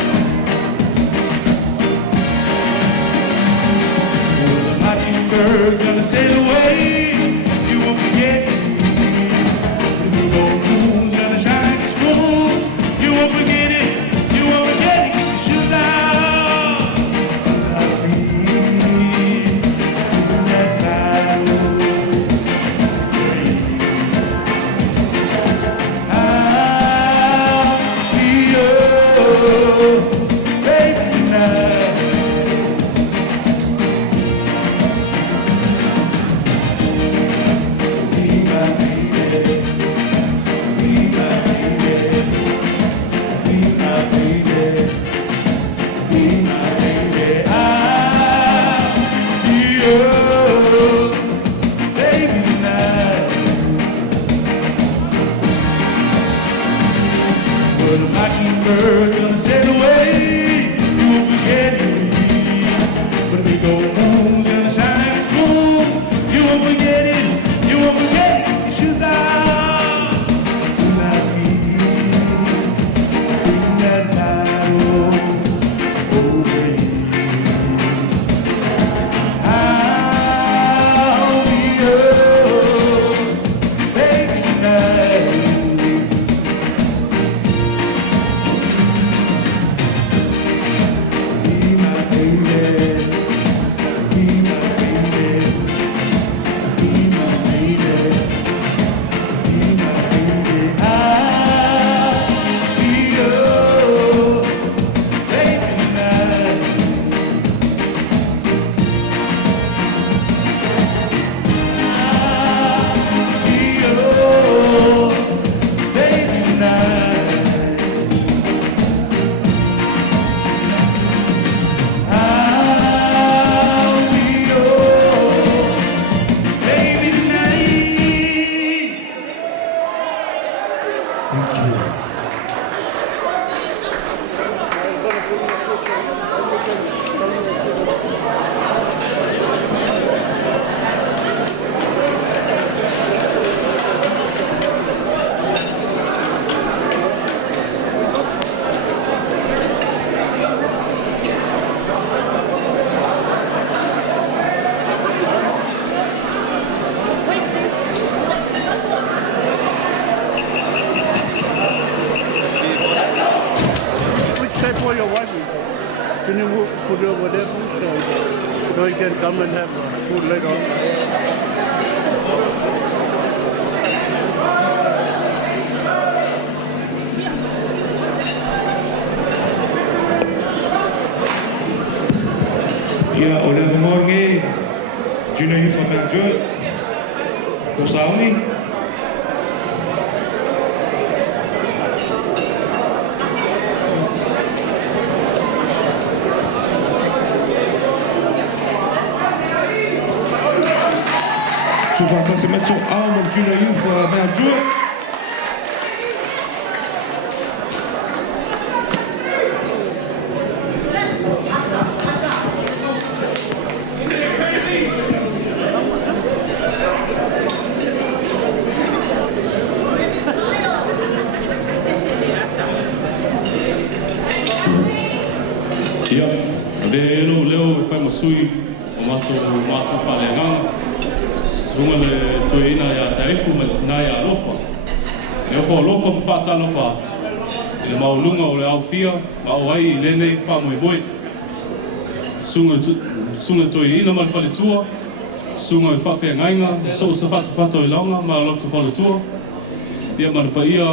Well, the mockingbird's gonna sail away. You won't forget me. The new moon's gonna shine like a spoon. You won't forget it. You won't forget it. You should not. I'll be in that battle. I'll be your baby tonight. Be my baby. Be my baby. Be my baby. Be my baby. I'll be your baby tonight. Well, the mockingbird's gonna sail away. You won't forget me. But the big old moon's gonna shine like a spoon. You won't forget it. You won't forget it. You should not. Do not be in that battle over you. I'll be your baby tonight. Be my baby. Be my baby. Be my baby. Be my baby. I'll be your baby tonight. I'll be your baby tonight. I'll be your baby tonight. Thank you. Which side for your wife? Can you put it over there, please? So you can come and have food later on. Yeah, hola, good morning. Do you know you from Maid? Go Saudi? So fantastic met zo'n allemaal Juno Youth Maid. Ia, vero leo e whai masui o mātou mātou whaleanganga. Sunga le toeina ia taifu ma le tina ia alofa. E ofo alofa ma whaata alofa atu. I le maulunga o le au fia, ma o ai I lenei wha Moimoi. Sunga toeina ma le whale tua, sunga I Faafeii ngainga, so sa whata o ilaunga, ma lotu whale tua. Ia manapaia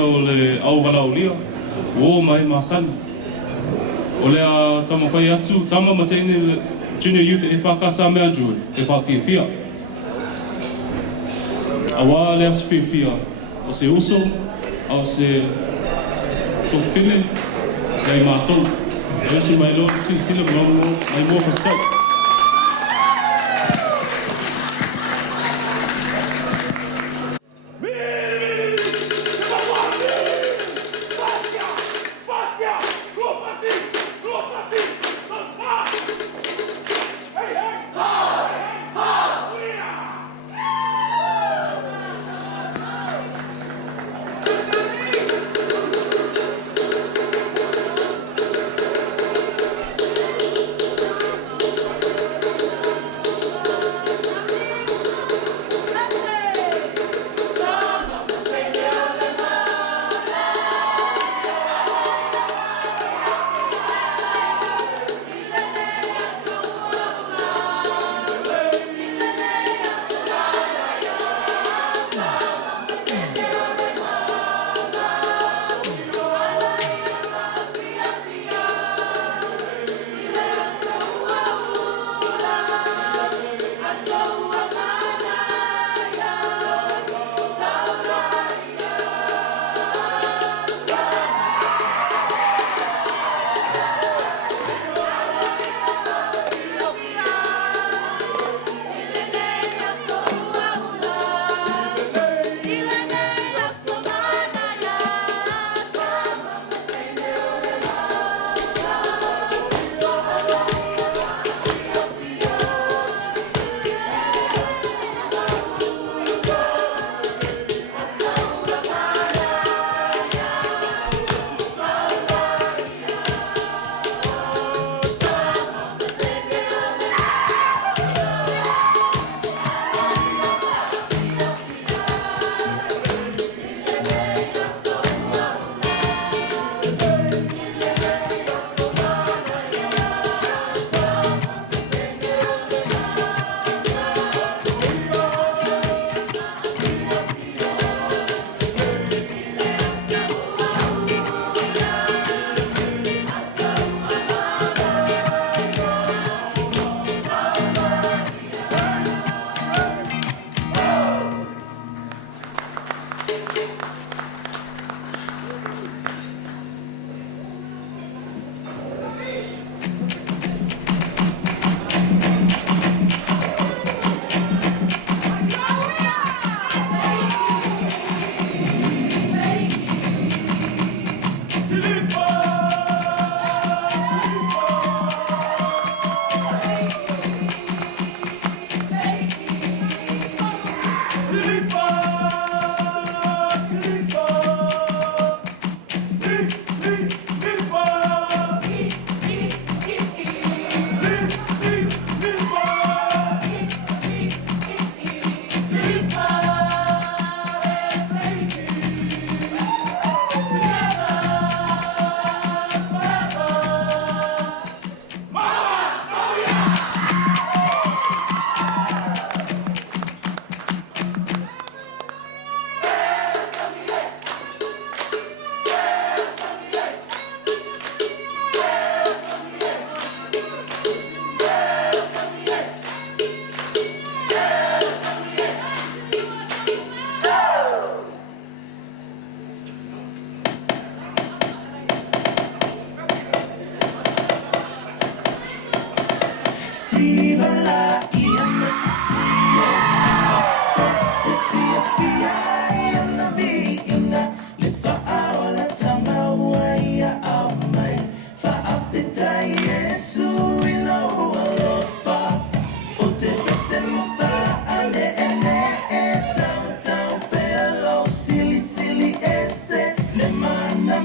o le au wala o lia, o mai masani. O lea tama whai atu, tama mateine le junior youth e whakasa me Andrew, e whawhiawhia. Awa lea se whiawhia, o se uso, o se tofile, nei mātou. E uso mai lo, sila mrongo, mai mua whawhtau.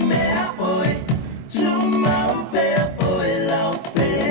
Mea oe, tu mau pea oe lau pea.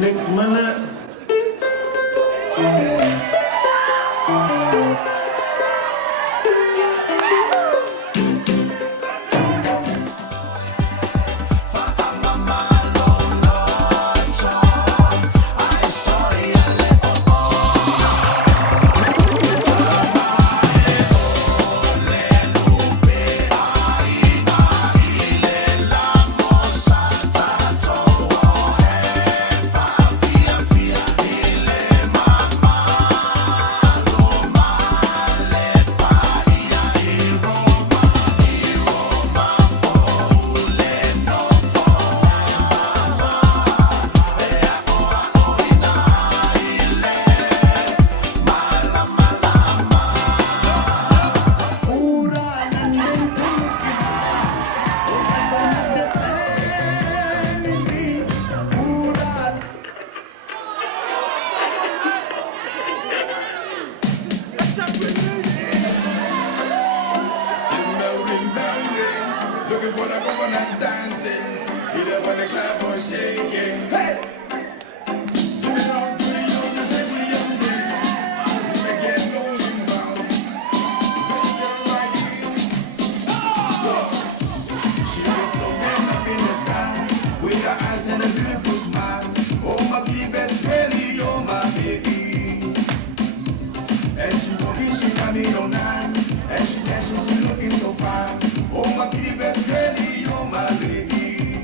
Nick Mana. Looking for the coconut dancing. He don't want the clap or shaking. Hey! To the house, to the young, to the young, sing. Make it golden brown. Make it right here. She was floating up in the sky with her eyes and a beautiful smile. Oh, my baby, best girlie, oh, my baby. And she walking, she got me all night. And she dancing, she looking so fine. Oh, my kitty best girlie, you're my baby.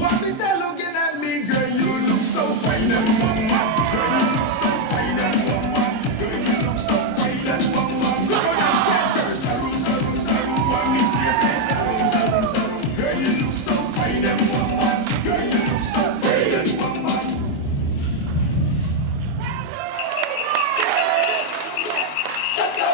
What is that looking at me, girl? You look so fine and mama. Girl, you look so fine and mama. Girl, you look so fine and mama. Girl, sarum, sarum, sarum. Want me to say sarum, sarum, sarum. Girl, you look so fine and mama. Girl, you look so fine and mama. Let's go.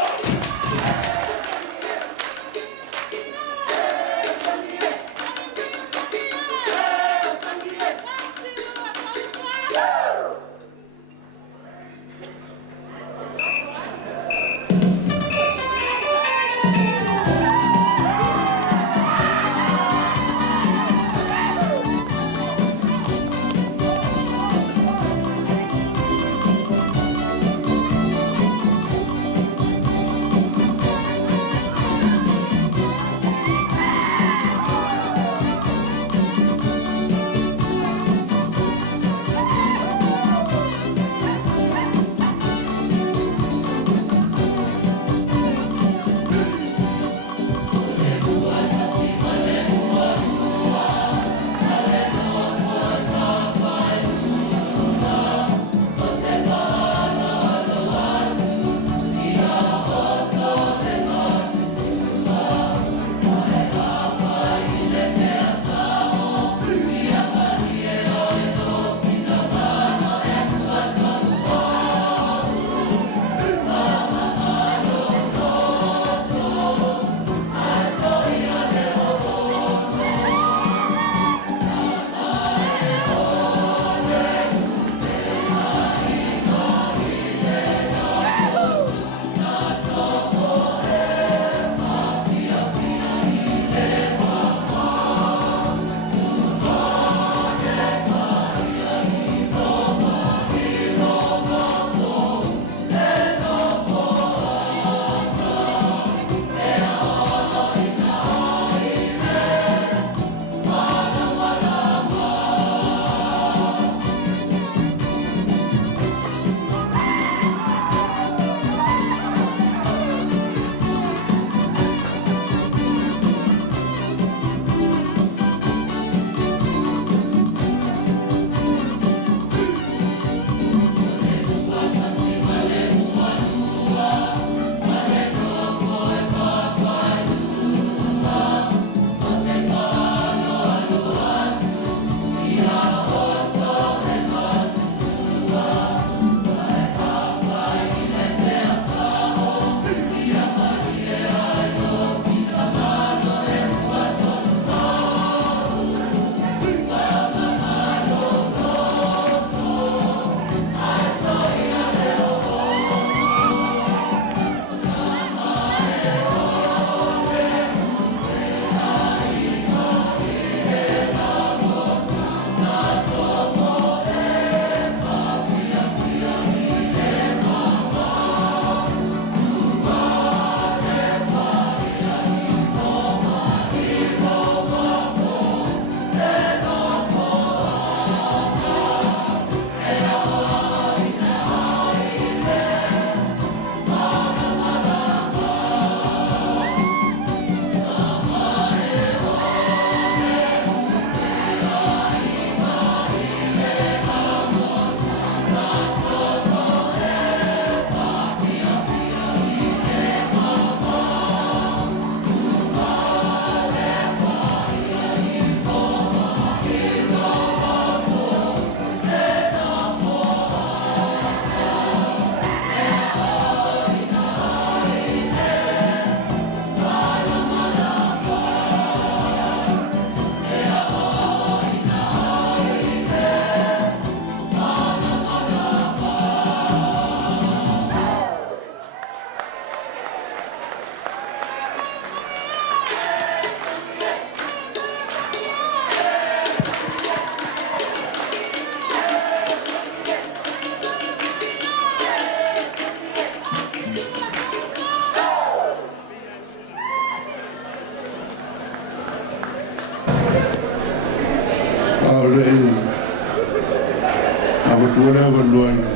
tua lava noa ina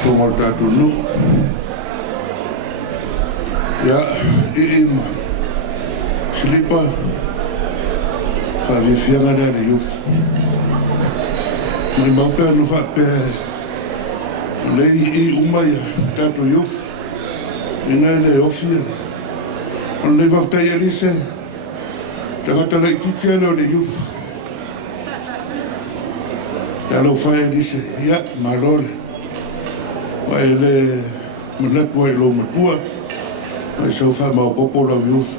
whonga tātou nu. Ia, ima. Silipa, whawhiwhianga rea le youth. Mai maupea no whapea lei I umaia tātou youth. Ina le ofia. On le whaftai alise. Tangata lei titia leo le youth. Ia lau whai alise. Ia, marole. Wai le manapu ai lo matua. Wai sau whai mao popo lau youth.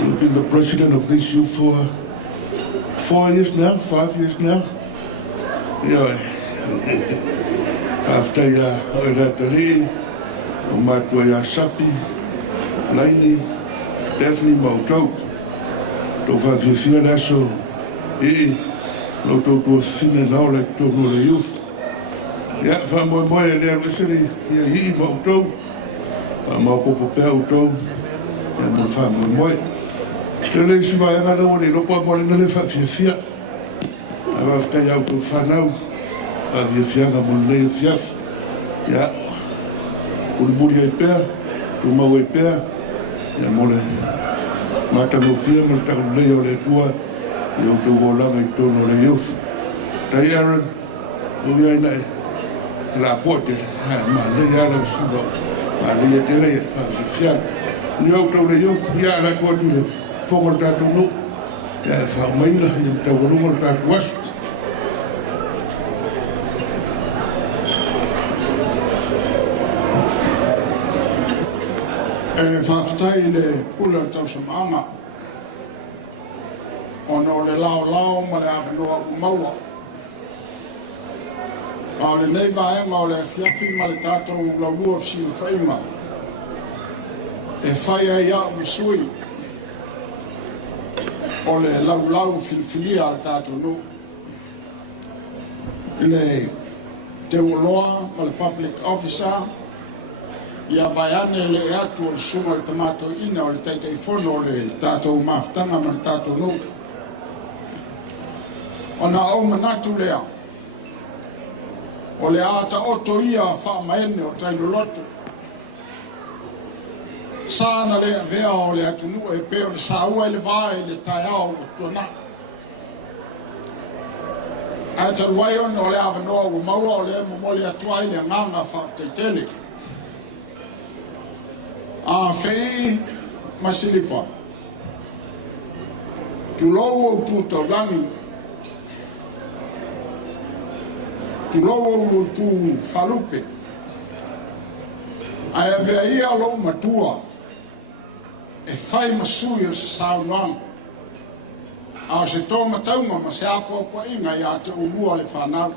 You've been the president of this youth for 4 years now, 5 years now. Yeah. After ya oiratari, o matua ya sapi, laini, definitely mautau. Tau whawhiwhia naso, lo tau tua whine nao le tono le youth. Ya, Moimoi e lea weseri, ia mautau. Mau popo pea utau, ya mo Moimoi. Le si vai ngana woni no pa mole le whawhiwhia. Awa whtai au tau whanau. Whawhiwhianga mo le fiaf. Ia, muri ai pea, mau ai pea. Ia mole, matano fia mo tau leo le tua. Ia tau wolanga I tono le youth. Tai Aaron, ui ai nai. La pote, ma le ala usiva. Ma le te le whawhiwhianga. Ni au tau le youth, ia la tua tu le. Whonga tātou no, ia whaumaila, ia mtawarunga tātou asu. Whaftai le pula tau samanga. Ono le lao ma le awhanoa umaua. Pao le nei vaenga o le fiafi ma le tātou laulua Silipa. E whai ai au misui. O le lau filifilia al tātou no. Le te uloa ma le public officer. Ia vaiane le atu o le sunga le tamato ina o le taitaifono o le tātou maftanga ma le tātou no. O na au manatu lea. O le ata oto ia wha maene o taino lotu. Sāna lea vea o le atunu e peo le sāua le vae le taiao o tuana. Ai taruai ona o le awanoa o maua o le momoli atuai le nganga whaftaitele. Faafeii ma Silipa. Tulou o tūtaulangi. Tulou o tū whalupe. Ai a vea ia lo matua. E whai masui o se saunoanga. A o se tō mataunga ma se apopua inga ia te ulua le whanau.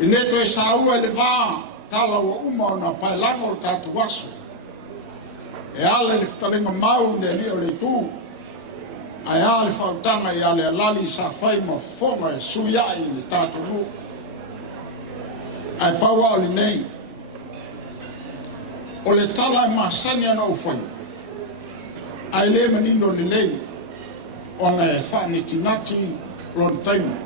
I neto e saua le vā tala ua uma o na pailanga o tātu waso. E ale le whtalenga mau le li o le tū. Ai ale whautanga i ale lali sa whai ma whonga e suiai le tātu ru. Ai paua o le nei. O le tala e masani ana o whai. Ai le manino le lei. O na e whaanitinati lon taimu.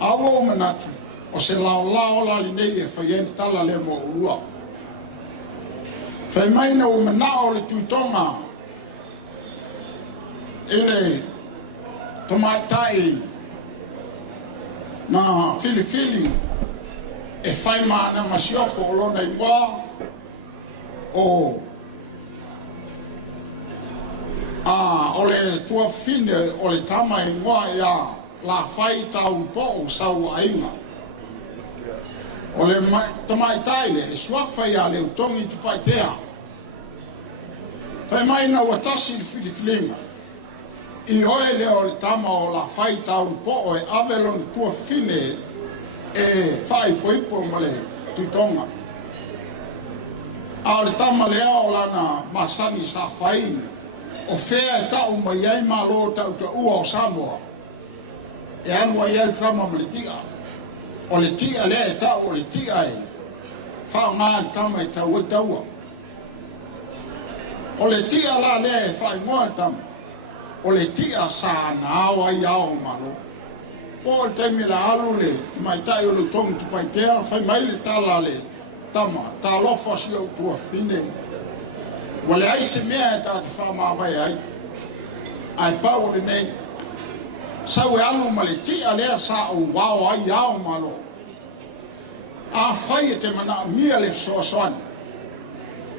Awa o manatu. O se lao la li nei e whaieni tala le mo urua. Whai maina o manao le tuitonga. Ele tamaitai na fili e whai maana masiofo o lona I mua o o le tua fine o le tama I mua ia la whai tau po o sau ainga. O le tamaitai le e suafa ia le utongi tupaitea. Whai maina ua tasi le filifilinga. I oe leo le tama o la whai tau po o e avelon tua fine e whai poipo ma le tuitonga. A le tama lea o lana masani sa whai o whea e tau ma iai malo tau ta ua o Samoa. E anua iai trama ma le tia. O le tia lea e tau o le tia e whao ngā le tama e tau e taua. O le tia la lea e whai ngoa le tama. O le tia sa na awa I ao malo. po te mi la alu le mai tai o le tong tu pai te fai mai le tala le tama ta lo fa si o tu fine wale ai se mea ta te fa ma vai ai pa o le nei sa we alu male ti ale sa o wao ai ao malo a fai te mana mi le so soan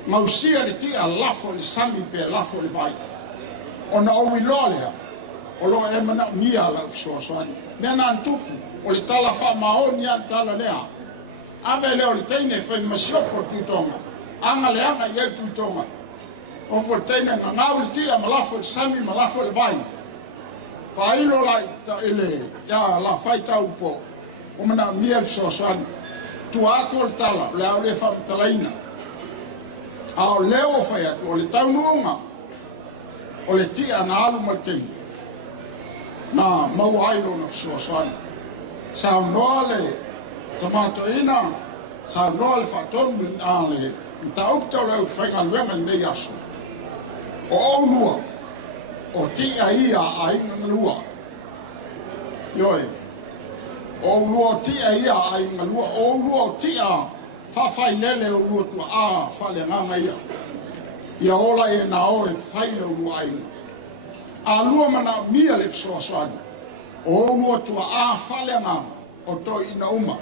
mau sia le ti a lafo le sami pe lafo le vai ona o wi lo le o lo e mana mi ala so soan me na tupu o le tala fa maoni an tala lea ave le o le teine fai masio po tutonga anga le anga ye tutonga o fo teine na ngau le ti a malafo le sami malafo le vai fa ilo la ele ya la fai tau po o mana mi al so soan tu atol tala le au le fam talaina ao leo fai atu o le tau nuunga o le tia na alu maltei na mau ailo na fsuaswani sa noa le tamato ina sa noa le fatonu na le mta upta leo whainga luenga nei asu o lua o tia ia a inga lua yoe o lua tia ia a inga lua o lua tia Faafeii lele o lua tua a fale nganga ia ola e na o e faile o lua aina a lua mana mia le fsoaswani o lua tua a fale nganga o to ina uma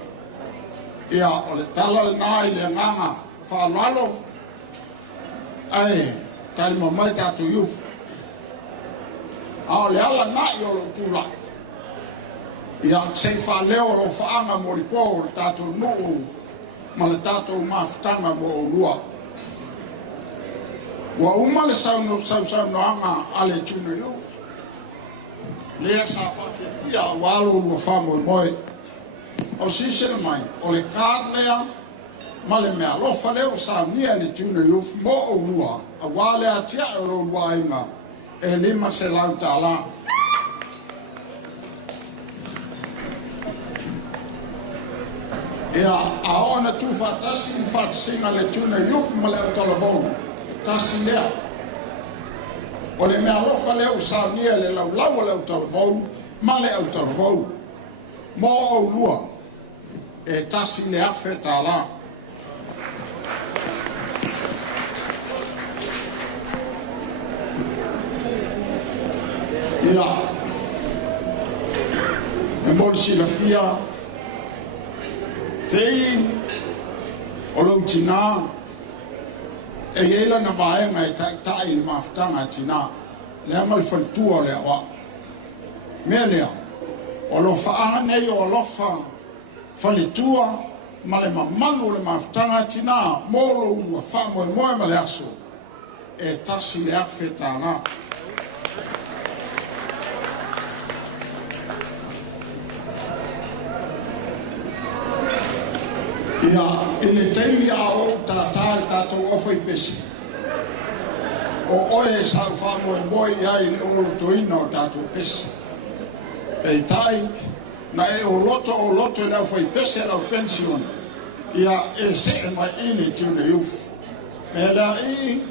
ia o le tala le na i le nganga whalalo ai tali mamai tatu yuf a o le ala na i o lo tula ia se whaleo o whaanga moripo o le tatu nuu ma le tātou mafutanga mo o lua. Wa uma le sauno anga ale tuna yu. Lea sa whawhia walo lua wha Moimoi. O sisena mai, o le kār lea, ma le mea lofa leo sa mia le tuna yu mo o lua. A wale a tia e lo lua inga, e lima se lau tāla. Ia a ona tu fatasi fatsinga le tuna yuf male utalabou tasi lea o le mea lofa leo sa nia le laulau le utalabou male utalabou mo o lua e tasi le afe tala ia e molsi la fia Faafeii o lau tina e yeila na vaenga e tai le mafutanga tina le amal faltua le awa mea lea o lo faa nei o lofa falitua ma le mamalu le mafutanga tina mo lo ua faa Moimoi ma le aso e tasi le afe tana ia ele taimi a o tātou ofa i pesi. O oe sa wha Moimoi ai le olo toina o tātou pesi. Pei tai, na e o loto e lau wha i pesi e lau pension. Ia e se e mai ini tiune iuf. Me la i,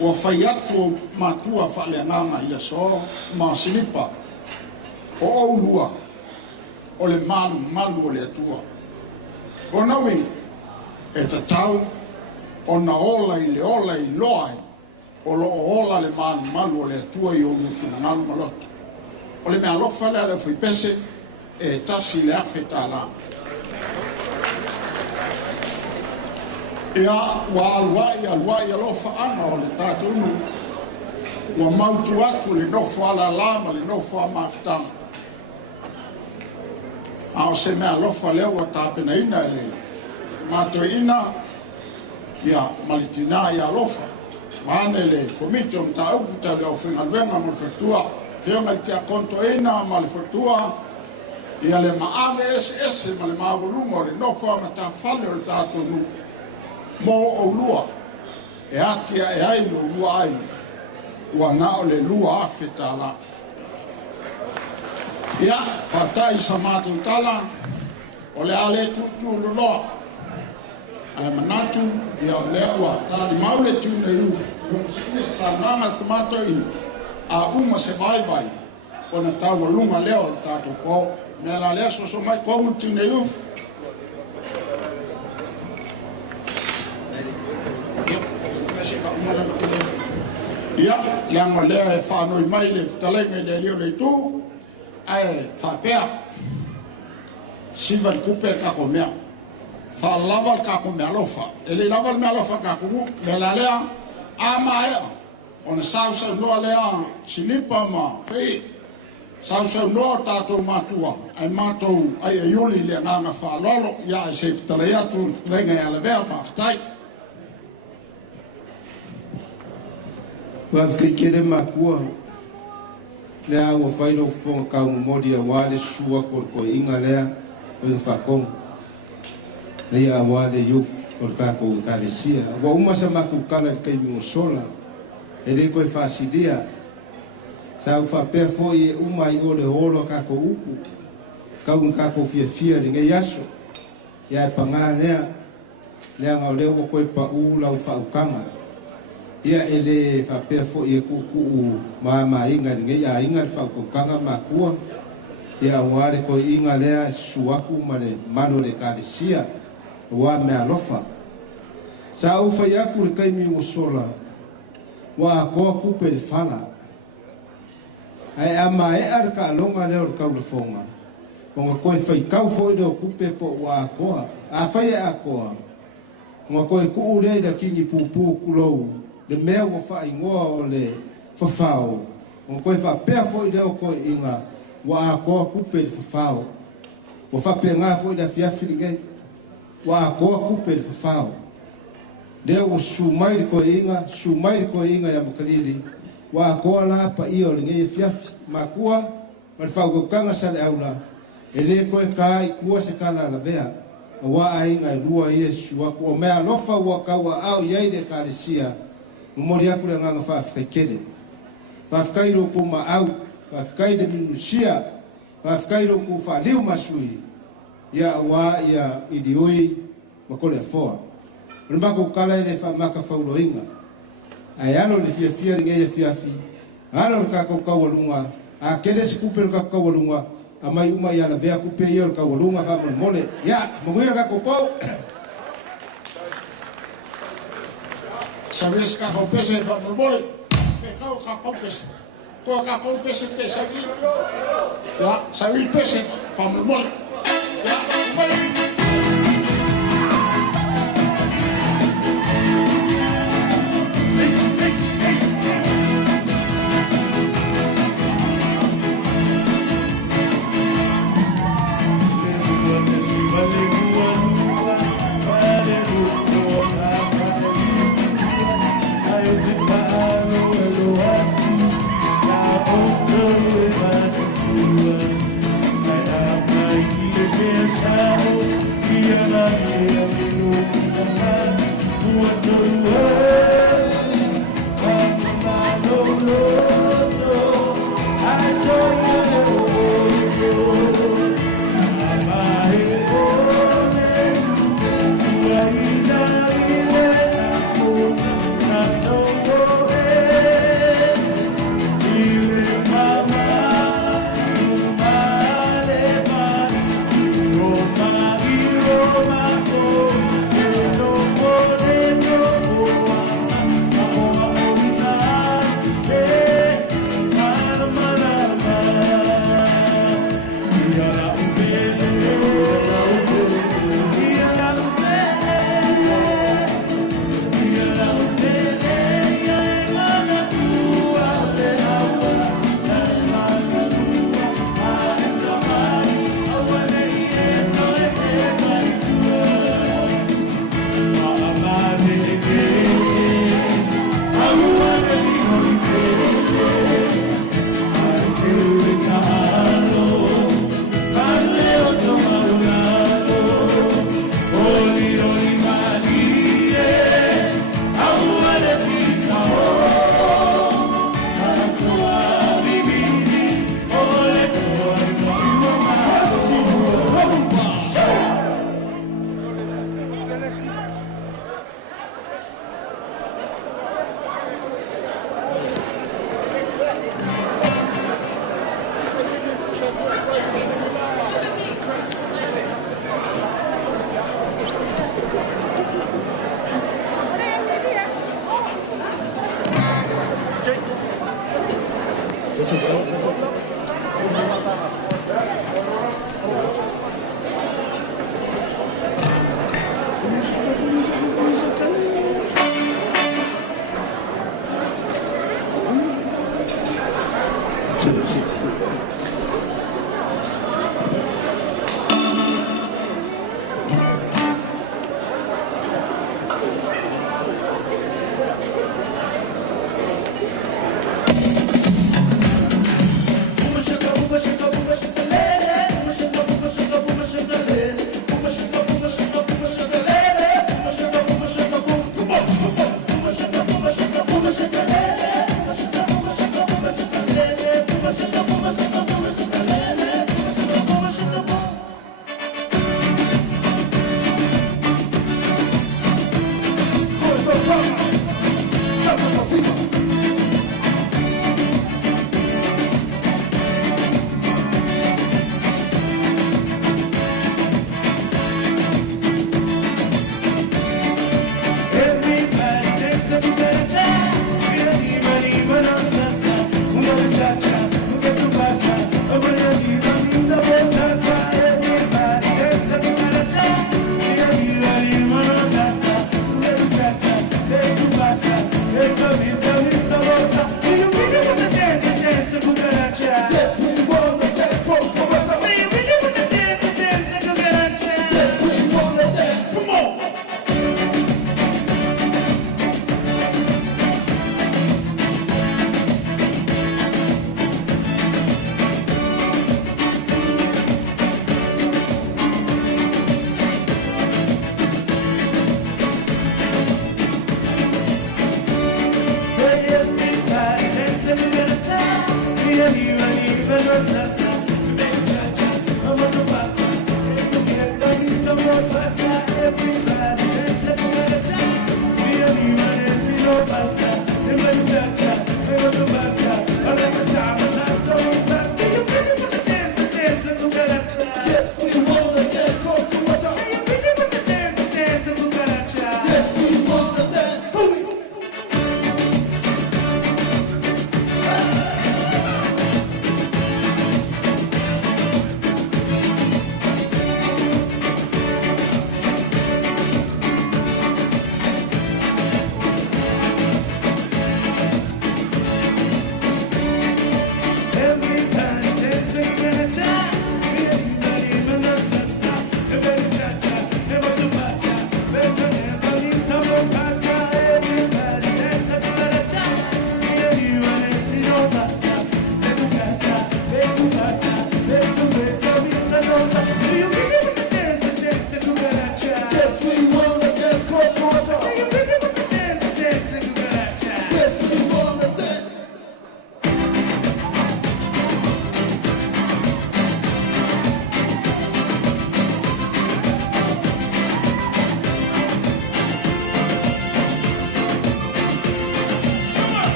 ua whai atu matua whale nganga i so, ma Silipa. O lua, o le malu o le atua. O nawi, e tatau, o na ola i loai, o lo ola le malu o le atua i o lufina ngalu malotu. O le mea lofa le ale fui pese, e tasi le afe tala. Ia wa alwai alofa ana o le tatunu, wa mautu atu le nofo ala lama, le nofo a mafutanga. Ao se mea lofa leo wa tāpena ina ele mato ina ia malitina ia lofa maane le komite o mta uputa leo whinga luenga mo le whatua whionga te a konto ina ma le whatua ia le maame ese ma le maavulunga o le nofa ma ta whale o le tātonu mo o lua e atia e ai no lua ai ua na o le lua afe tala ia fatai sa mātou tala o le ale tutu loloa ai manatu ia o le ua tali maule tune iuf sa nanga tomato ina a uma se vai o na tau lunga leo o tātou ko. Me la lea so mai kongu tine iu. Ia, leanga lea e whanoi mai le talenga le leo le tū. Ai, whapea. Sivan kupe kako mea. Fa laval kako mea lofa. Ele laval mea lofa kako ngu. Me la lea, ama ea. Ona sau noa lea Silipa ma Faafeii. Sau noa tātou mātua. Ai mātou ai e yuli le nganga whalolo. Ia e se whtare atu renga e alevea whaftai. Wafkikere makua. Lea ua whaino whonga kau modi a wale sua ko inga lea o i whakong. Ia a wale yuf o kako i kalesia. Wa umasa maku kala kai mi sola. E le koe whasidia. Sau whapea foi e umai o le holo kako upu. Kau kako fia ni nge yaso. Ia e panganea. Lea ngau leo koe pa ula u whaukanga. Ia e le whapea foi e kuku maa inga ni nge ia inga le whaukanga makua. Ia wale koe inga lea suaku ma le mano le kalesia. Wa mea lofa. Sa ufa yaku le kai mi sola. Wa ko kupe le fala. Ai ama e ar ka longa le or kau le fonga. Onga koe fai kau foi de kupe po wa ko. A fai a ko. Onga koe ku le da kingi pupu kulou. Le mea wa fai ngoa o le fafao. Onga koe fa pea foi de ko inga wa ko kupe le fafao. Wa fa pe nga foi da fiafi ngai. Wa ko kupe le fafao. Leo sumai ko inga ya makalili wa ko la pa io le ngai fiafi makua mal fau kanga sale aula ele ko kai kua se kala la vea wa ainga lua yesu wa ko me alofa wa ka wa au yai de kalesia mori aku le nganga Faafeii kele Faafeii lo ko ma au Faafeii de minusia Faafeii lo ko fa liu masui ya wa ya idioi makole foa. Rumako kala ele fa maka faulo inga. Ai alo le fia nge fiafi. Alo ka ko kawalunga. A kele se kupe ka kawalunga. Amai uma ya na vea kupe yo ka kawalunga fa mole. Ya, mongira ka ko pau. Sabes ka ko pese fa mole. Ke ka ko pese. Ko ka ko pese te sabi. Ya, sabi pese fa mole. Ya, mole. I am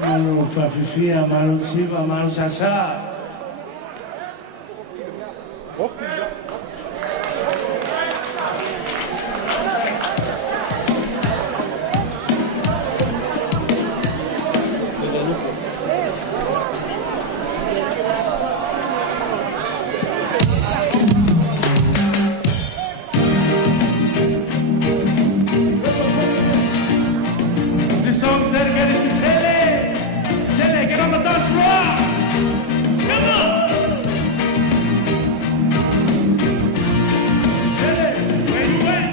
Malo Faafeii, malo Silipa, malo Sasa. This song's dedicated to Chele. Chele, get on the dance floor. Come on. Chele, where you at?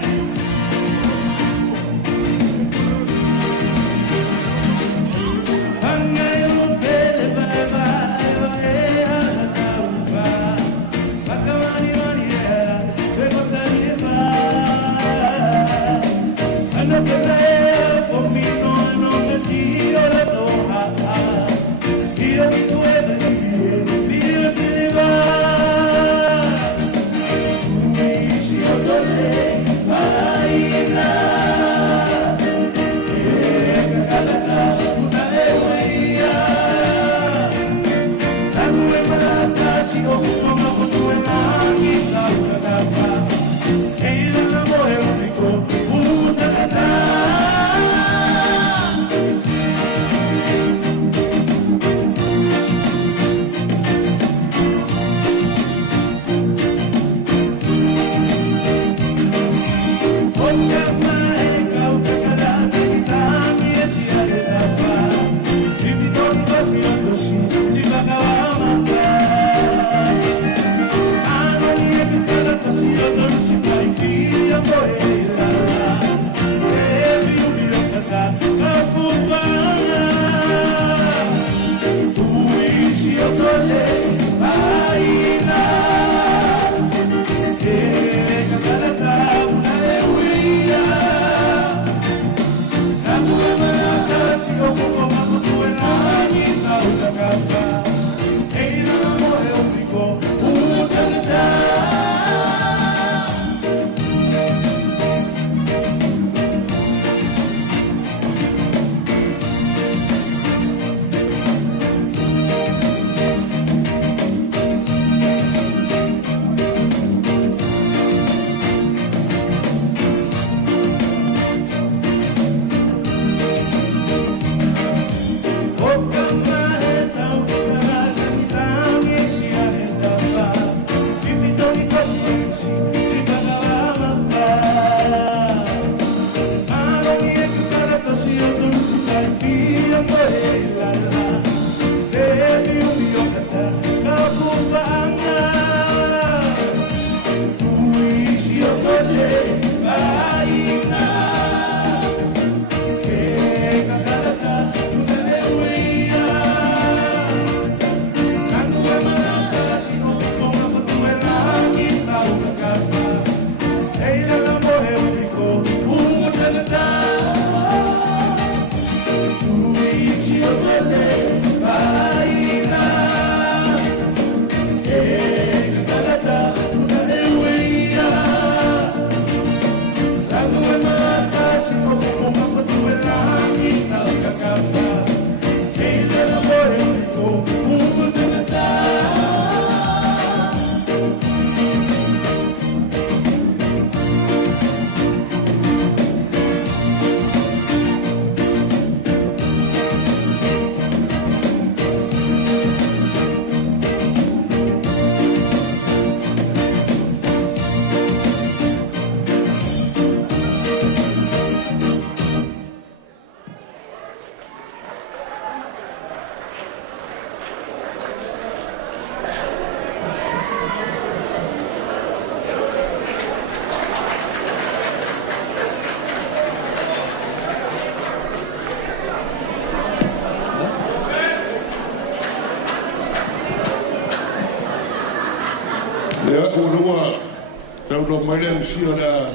lo mai sia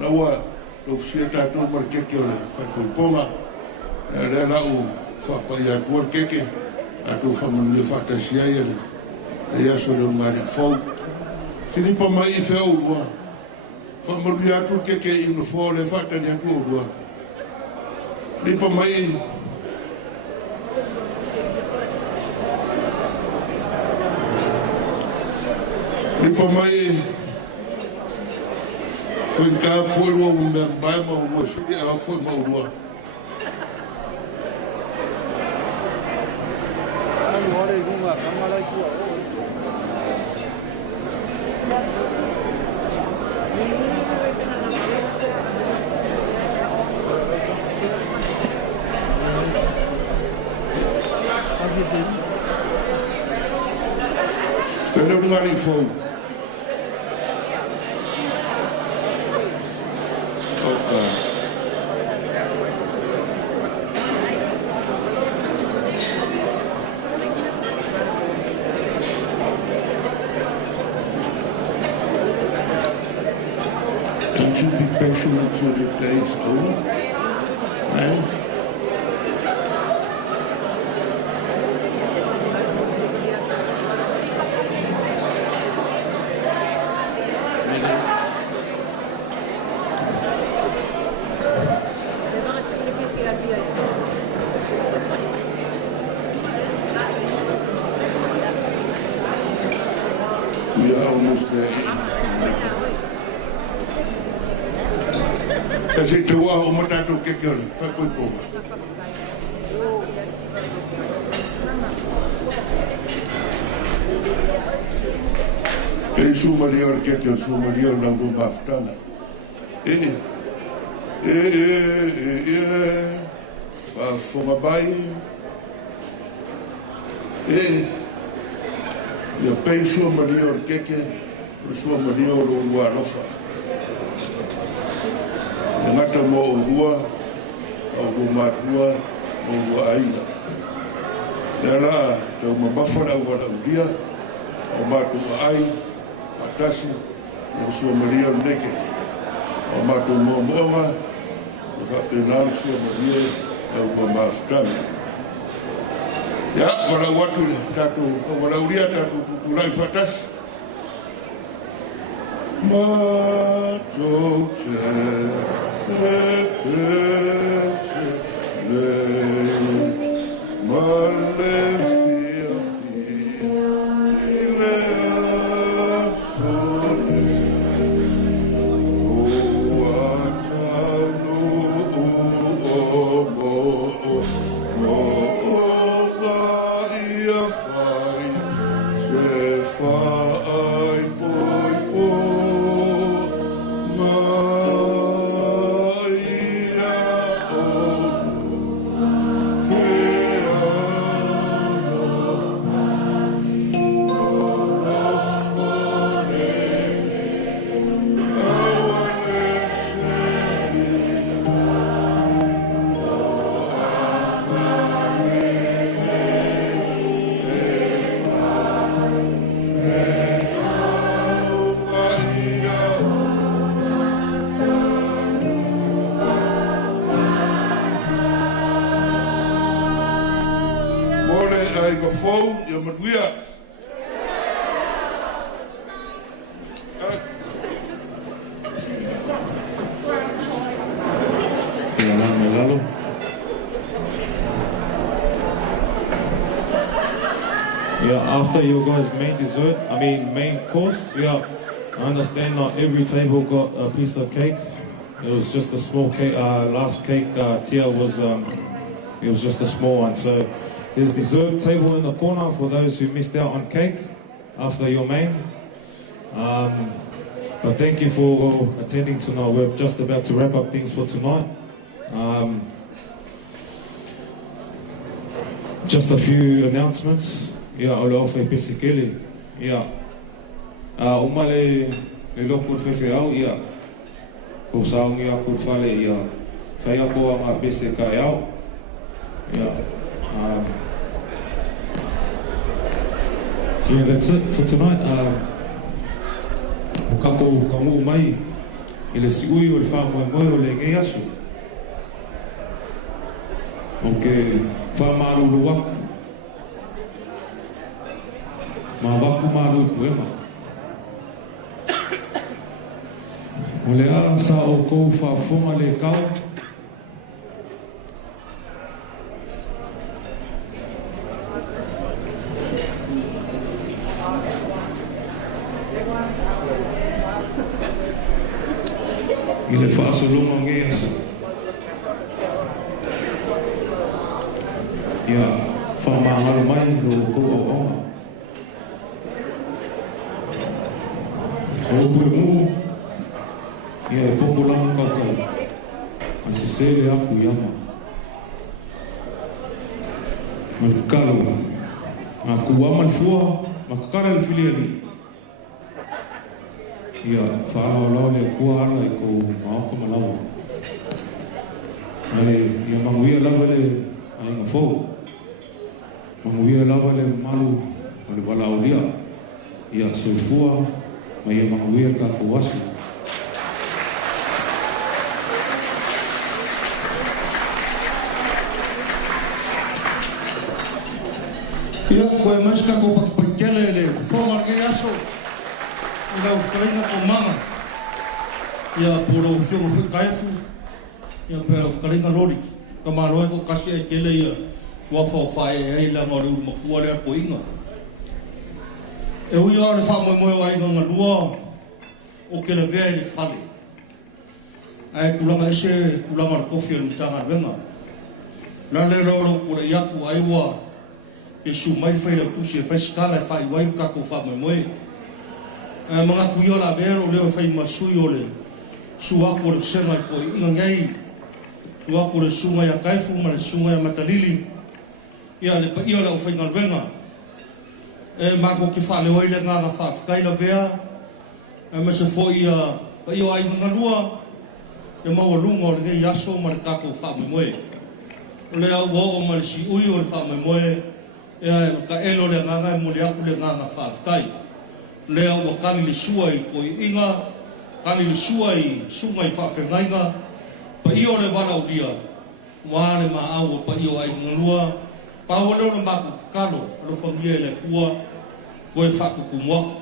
la wa lo sia ta to mar ke ke le fa ko ponga le la u fa pa ya ko ke ke a to fa mun le fa ta sia ye le ya so lo mari fo sini pa mai fe o wa fa mo ya to ke ke in fo le fa ta ya to wa Lipa mai. Lipa mai. Foi cá, foi o meu pai, mas o filho foi mal. Saya dengar info. Okay. Don't you be patient until the day is over, man. We are almost there. Kasi tuwa umatato kekyo sa kuipoma. E sumalior kekyo sumalior ng rumaftana. Pa fumabay. Ia pei sua mania o keke, sua mania o rua lofa. Ia ngata mo o rua, o rua rua, o rua aina. Ia la, te o mamafana o wala uria, o matu ai, atasi, o sua mania o neke. O matu mo moa, o whapenau sua mania o mamafutami. Ya, wala watu tatu, wala uria tatu tulai fatas. Matote, After your guys' main course, I understand not every table got a piece of cake. It was just a small cake, last cake tier was, it was just a small one. So there's dessert table in the corner for those who missed out on cake after your main. But thank you for attending tonight. We're just about to wrap up things for tonight. Just a few announcements. Ola Faafeii Pesekele. Umale le loko Faafeii au ko saungi aku fale fai ako ang peseka au. That's it for tonight. Kako kamu mai ile siui o le fa Moimoi o le ngai asu. Okay, fa marulu aku. Ma waku maru kuema. O le ala sa o kou whafonga le kau. I le whaasolonga nge aso. Ia whamahalo mai lo kou au onga. O pui mu, ia e popolanga kaukau. A se sele aku iama. Malkalo, a kuama fua, makakara le fili ali. Ia whaahao le kua ala I ko maoko malawa. Ia manguia lawa le ainga fōu. Manguia lawa le malu o le wala aulia. Ia soifua, ma ia manguia ka kuasu. Ia koe maska ko pakipakele le whonga ke aso. Ina whakaringa ko manga. Ia puro whiongo whikaifu. Ia pēra whakaringa lori. Ka māroe ko kasi e kele ia. Wawha whae e hei langa uru makua lea ko inga. E hui aare whamoe o ainga ngā lua. O kele vea i le whale. Ai kulanga ese kulanga ra kofi al mutanga venga. Lale rauro kura iaku aiwa. E su mai whaira kusi e whaisikala e whai wai kako whamoe. Mga kuio la vero leo whai masui o le. Su ako le sena I koe inga ngai. Su ako le sunga ia kaifu ma le sunga ia matalili. Ia le pa ia la o whai ngalwenga. Mako ki wha leo ile ngā whaafkai la vea. Me se fo ia pa ia ai ngalua. Le maua lunga o le ngai aso ma le kako whamoe. Lea ua o ma le si ui o le whamoe. Ia ka elo le nganga e mole aku le nganga whaafkai. Lea ua kani le sua I koe inga. Kani le sua I sunga I whaafengainga. Pa io le wala o dia. Wale ma aua pa io ai ngalua. Pa ua leo le maku kalo. Alo whangia le kua. Koe whakuku mua.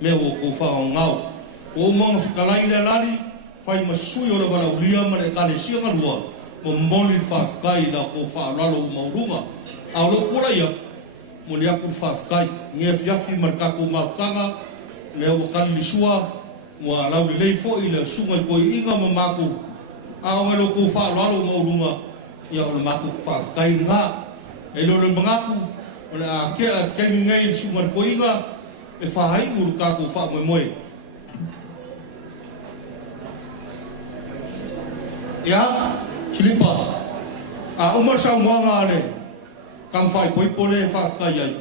Mea o ko whao ngau. O umonga whakalai le lari. Whai masui o le wala o dia. Ma le kane sia ngalua. Mo moli whaafkai la ko whao lalo o maurunga. Au lo kura ia. Mo le aku whaafkai. Nge fiafi markako mawhkanga. Lea o kani le sua. Mua lau le lei fo I le sunga I koe inga ma maku. Ao e lo ko wha lalo maurunga. Ia o le maku whaafkai ngā. E lo le mangaku. O le a kea kengi ngai le sunga I koe inga. E whahai uru kako wha moe. Ia, Silipa. A umar sa mwanga ale. Kam whai poipole e whaafkai ai.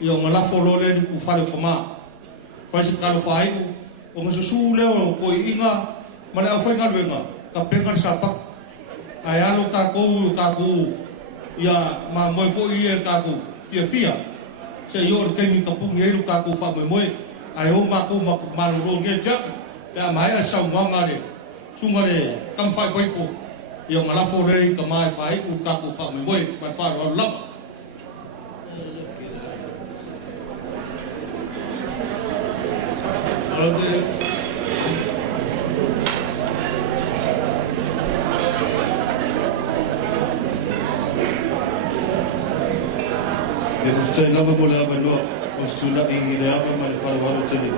Ia o ngalafo lo le ku whale koma. Whaisi kalo whahai u. O nga susu leo koe inga. Ma le au whai ngaluenga. Ka pengar sa pak. Ai alo kako. Ia ma moe fo I e kako. Ia fia. Se io o kemi kapungi eiru kako wha moe. Ai o mako maru ro nge fiafi. Ia mai a sau mwanga le. Sunga le kam whai poipo. Ia o ngalafo rei ka mai whai u kako wha moe. Mai whai rau lapa. Te lava mo le ava noa, o stula I le ava ma le whalawalo tele.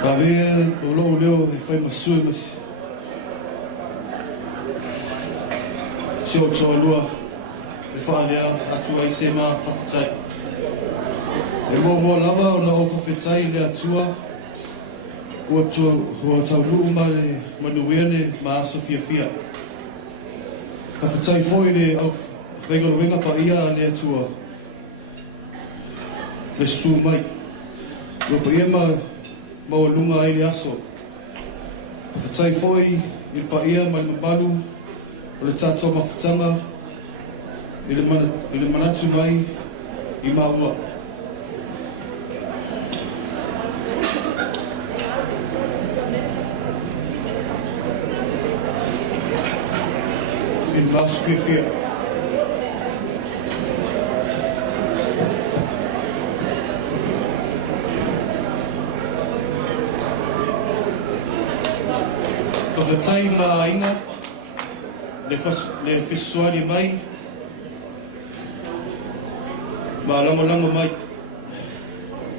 Ka vea, o loo leo e whai masui masi. Sio toa lua, e whaalea atu ai se maa whawhatai. E mo lava o na o whawhetai le atua, ua tau nuu ma le manuene ma aso fia. Ka whetai foi le au wenga pa ia le atua le su mai lo pa ia ma o lunga ai le aso whatai foi il pa ia ma le mabalu o le tato mawhutanga i le manatu mai I maua in masu ke fia Whakatai ma inga, le whesuari mai, ma lango mai.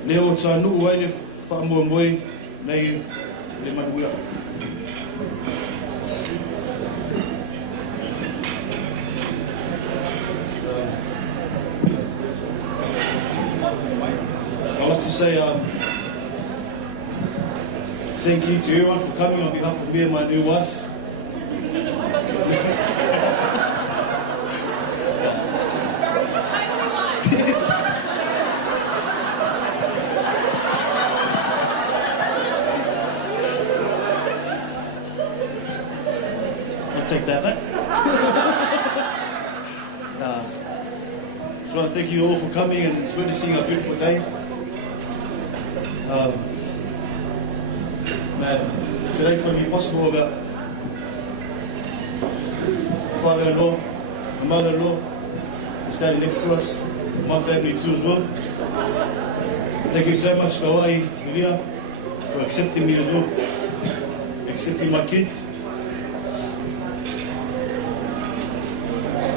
Leo ta nuu ai le whaamua moe, nei le manuia. I'd like to say thank you to everyone for coming on behalf of me and my new wife. I'll take that, mate. So I want to thank you all for coming and witnessing our beautiful day. Man, today couldn't be possible without father-in-law, my mother-in-law, standing next to us, my family too as well. Thank you so much, TauaiTuigamala, for accepting me as well, accepting my kids,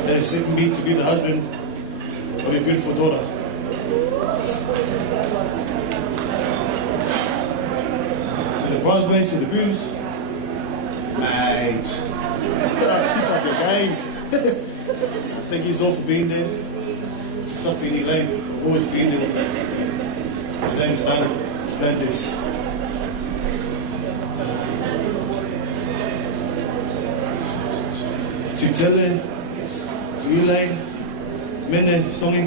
and accepting me to be the husband of your beautiful daughter. To the bridesmaids, to the grooms, Maid, pick up your game. Thank you all for being there. Something Elaine, I've always been there. Elaine started to plan this. To Tele, to Elaine, Mene, Songi.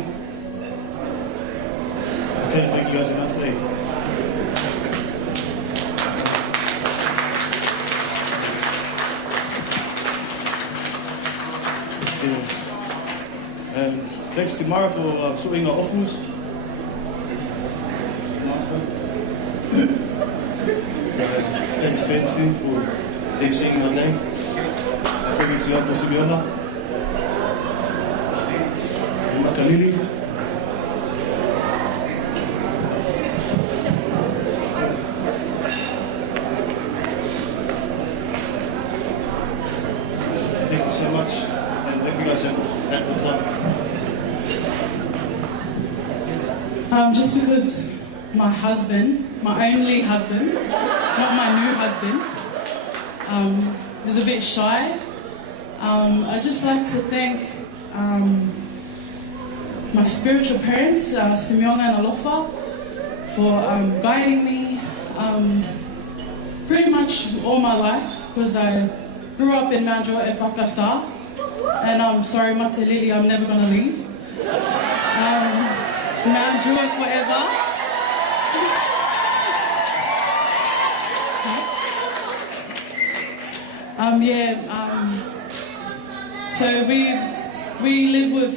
I can't thank you guys enough, eh? Thanks to Mara for sorting our offers. Thanks Ben too for them singing our name. Thank you to Uncle Sibiona. Makalili. Thank you so much. And thank you guys that was up. Just because my husband, my only husband, not my new husband, is a bit shy, I'd just like to thank my spiritual parents, Simeona and Alofa, for guiding me pretty much all my life, because I grew up in Mount Joa e Whakasa, and I'm sorry, Mate Lili, I'm never going to leave. Mount Joa forever. So we live with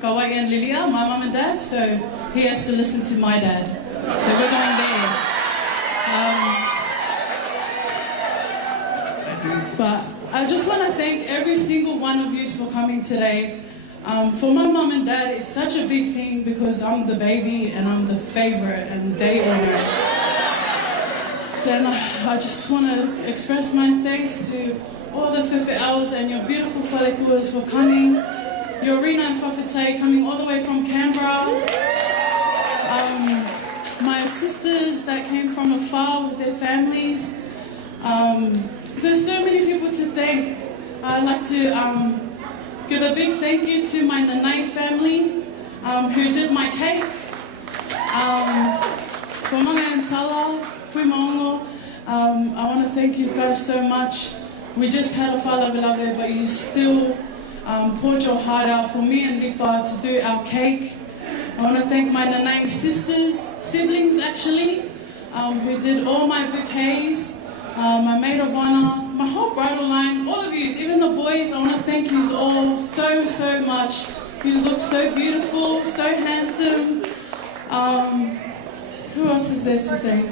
Kauai and Lilia, my mum and dad, so he has to listen to my dad. So we're going there. But I just want to thank every single one of you for coming today. For my mum and dad, it's such a big thing because I'm the baby and I'm the favorite and they all know. So I just want to express my thanks to all the Faafeii and your beautiful whalekuas for coming. Your Rina and Faafeii coming all the way from Canberra. My sisters that came from afar with their families. There's so many people to thank. I'd like to give a big thank you to my Nanai family who did my cake. For Manga and Tala, Fui Maongo, I want to thank you guys so much. We just had a Fala Beloved, but you still poured your heart out for me and Lipa to do our cake. I want to thank my Nanai siblings actually, who did all my bouquets, my maid of honor, my whole bridal line, all of you, even the boys. I want to thank you all so much. You look so beautiful, so handsome. Who else is there to thank?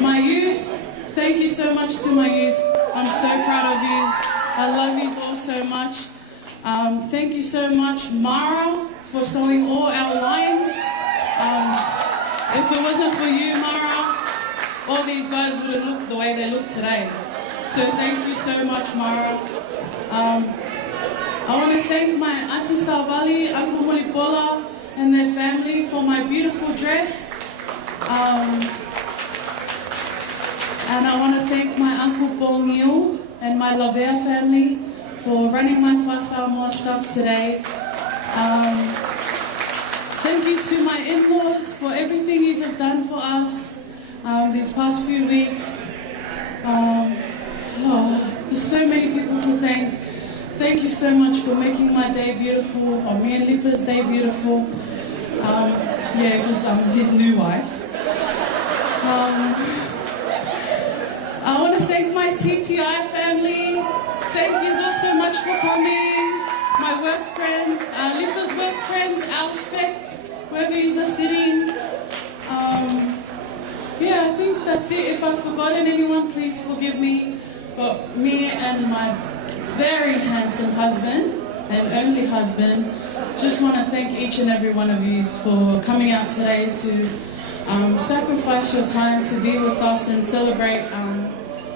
My youth, thank you so much to my youth. I'm so proud of you. I love you all so much. Thank you so much, Mara, for sewing all our line. If it wasn't for you, Mara, all these guys wouldn't look the way they look today. So thank you so much, Mara. I want to thank my Auntie Salvali, Uncle Paula, and their family for my beautiful dress. And I want to thank my Uncle Bongio and my Lavea family for running my Faafeii stuff today. Thank you to my in-laws for everything you have done for us these past few weeks. There's so many people to thank. Thank you so much for making my day beautiful, or me and Lipa's day beautiful. Because I'm his new wife. I want to thank my TTI family. Thank you so much for coming. My work friends, Lipa's work friends, our spec, wherever you are sitting. I think that's it. If I've forgotten anyone, please forgive me. But me and my very handsome husband, and only husband, just want to thank each and every one of you for coming out today to sacrifice your time to be with us and celebrate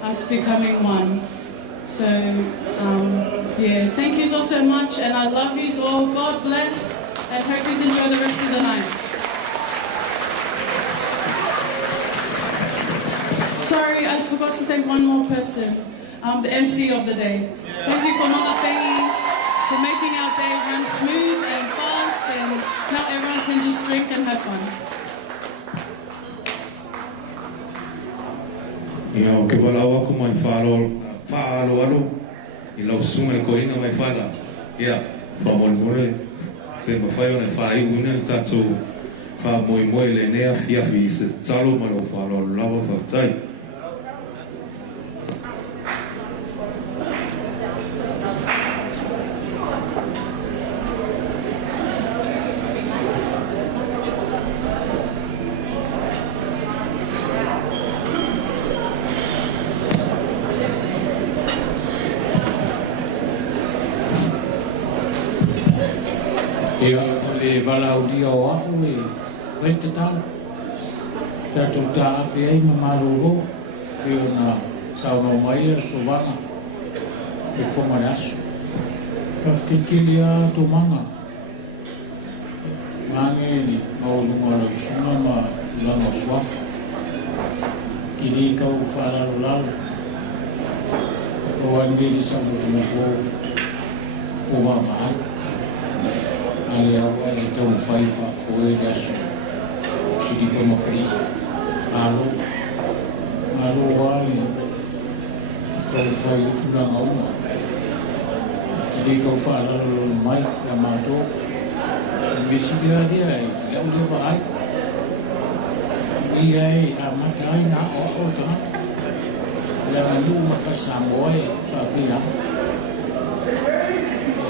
us becoming one. So, thank you all so much, and I love you all. God bless, and hope you enjoy the rest of the night. Sorry, I forgot to thank one more person, the MC of the day. Thank you, Faafeii, for making our day run smooth and fast, and now everyone can just drink and have fun. Ia o ke walau aku mai whaalo I lau sunga I ko inga mai whada. Ia, whamolmole, pe mawhai o nei whai una I tātou wha Moimoi le nea fiafi I se talo mai o whaalo lawa whautai. Ia o le walauria o ahu e whaitatal. Tātou tā api ai ma maroro e o nā sauna mai e to wanga e whomare asu. Kawhikiri a to manga. Mange ni au lunga lau sunga ma langa swafa. Kiri kau whalalo lalo. O anweri samu fumafo o wa maai. Ale awa e tau whai Faafeii e asu. Silipa Faafeii. Alo wale. Kau whai ukuna ngauma. Kiri kau whaalalo mai la mato. Visi dia e lau le vai. Ia e a mata ai na o tana. Le anu ma whasango e Faafeii a.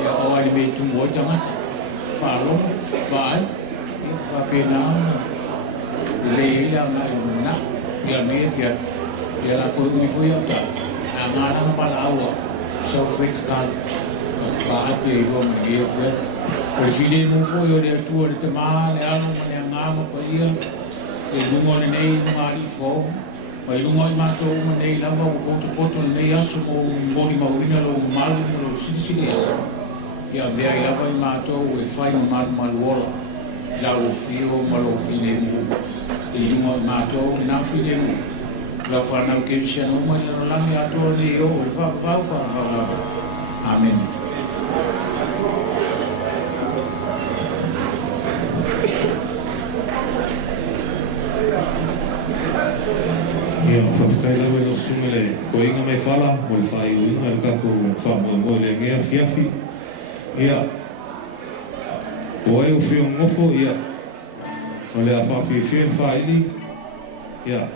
Ia o ai me tumo tamata. Falo, vai, Faafeii na leila na ia me ia la ko mi foi ata a ngara palaua so foi ka ate I ro me ia fes o fili mo foi o le tu o le tama le ano me ngama pa ia e lungo ne nei mari fo pa lungo I mato mo nei lava o poto nei aso ko moni mauina lo malu lo sisi esa ia vea I lava I mato e fai no malu ola la lo fio ma lo fine mo e lungo I mato na fine mo la fana o ke sia no mai no la mi ato ni o fa amen. Ia, whawhkai lau e lo sumele ko inga mai whala, mo I whai o inga e kako wha Moimoi le ngea fiafi. Ia, o ai o whio ngofo, ia, o le a Faafeii whien whaili, ia,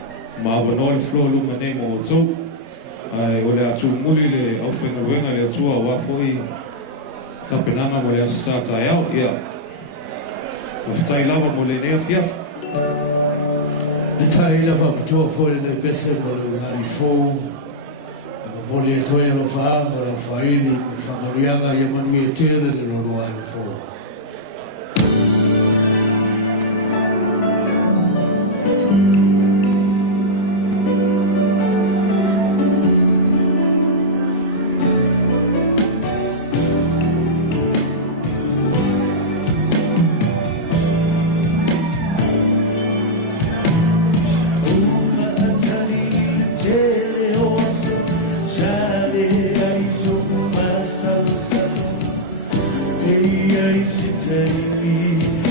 ma awanoa le floa lunga nei mo o tau, ai o le atu muli le au whenga wenga le atua o afoi tapenanga mo le asa sātai au, ia, whaftai lawa mo le nea fiafi. Le tai lava putoa fōle nei pese mo le ngari fōu. Mo le toi alo wha, mo le whaini, mo whamarianga ia manu e tēne le ronoa e fōu. place you take me.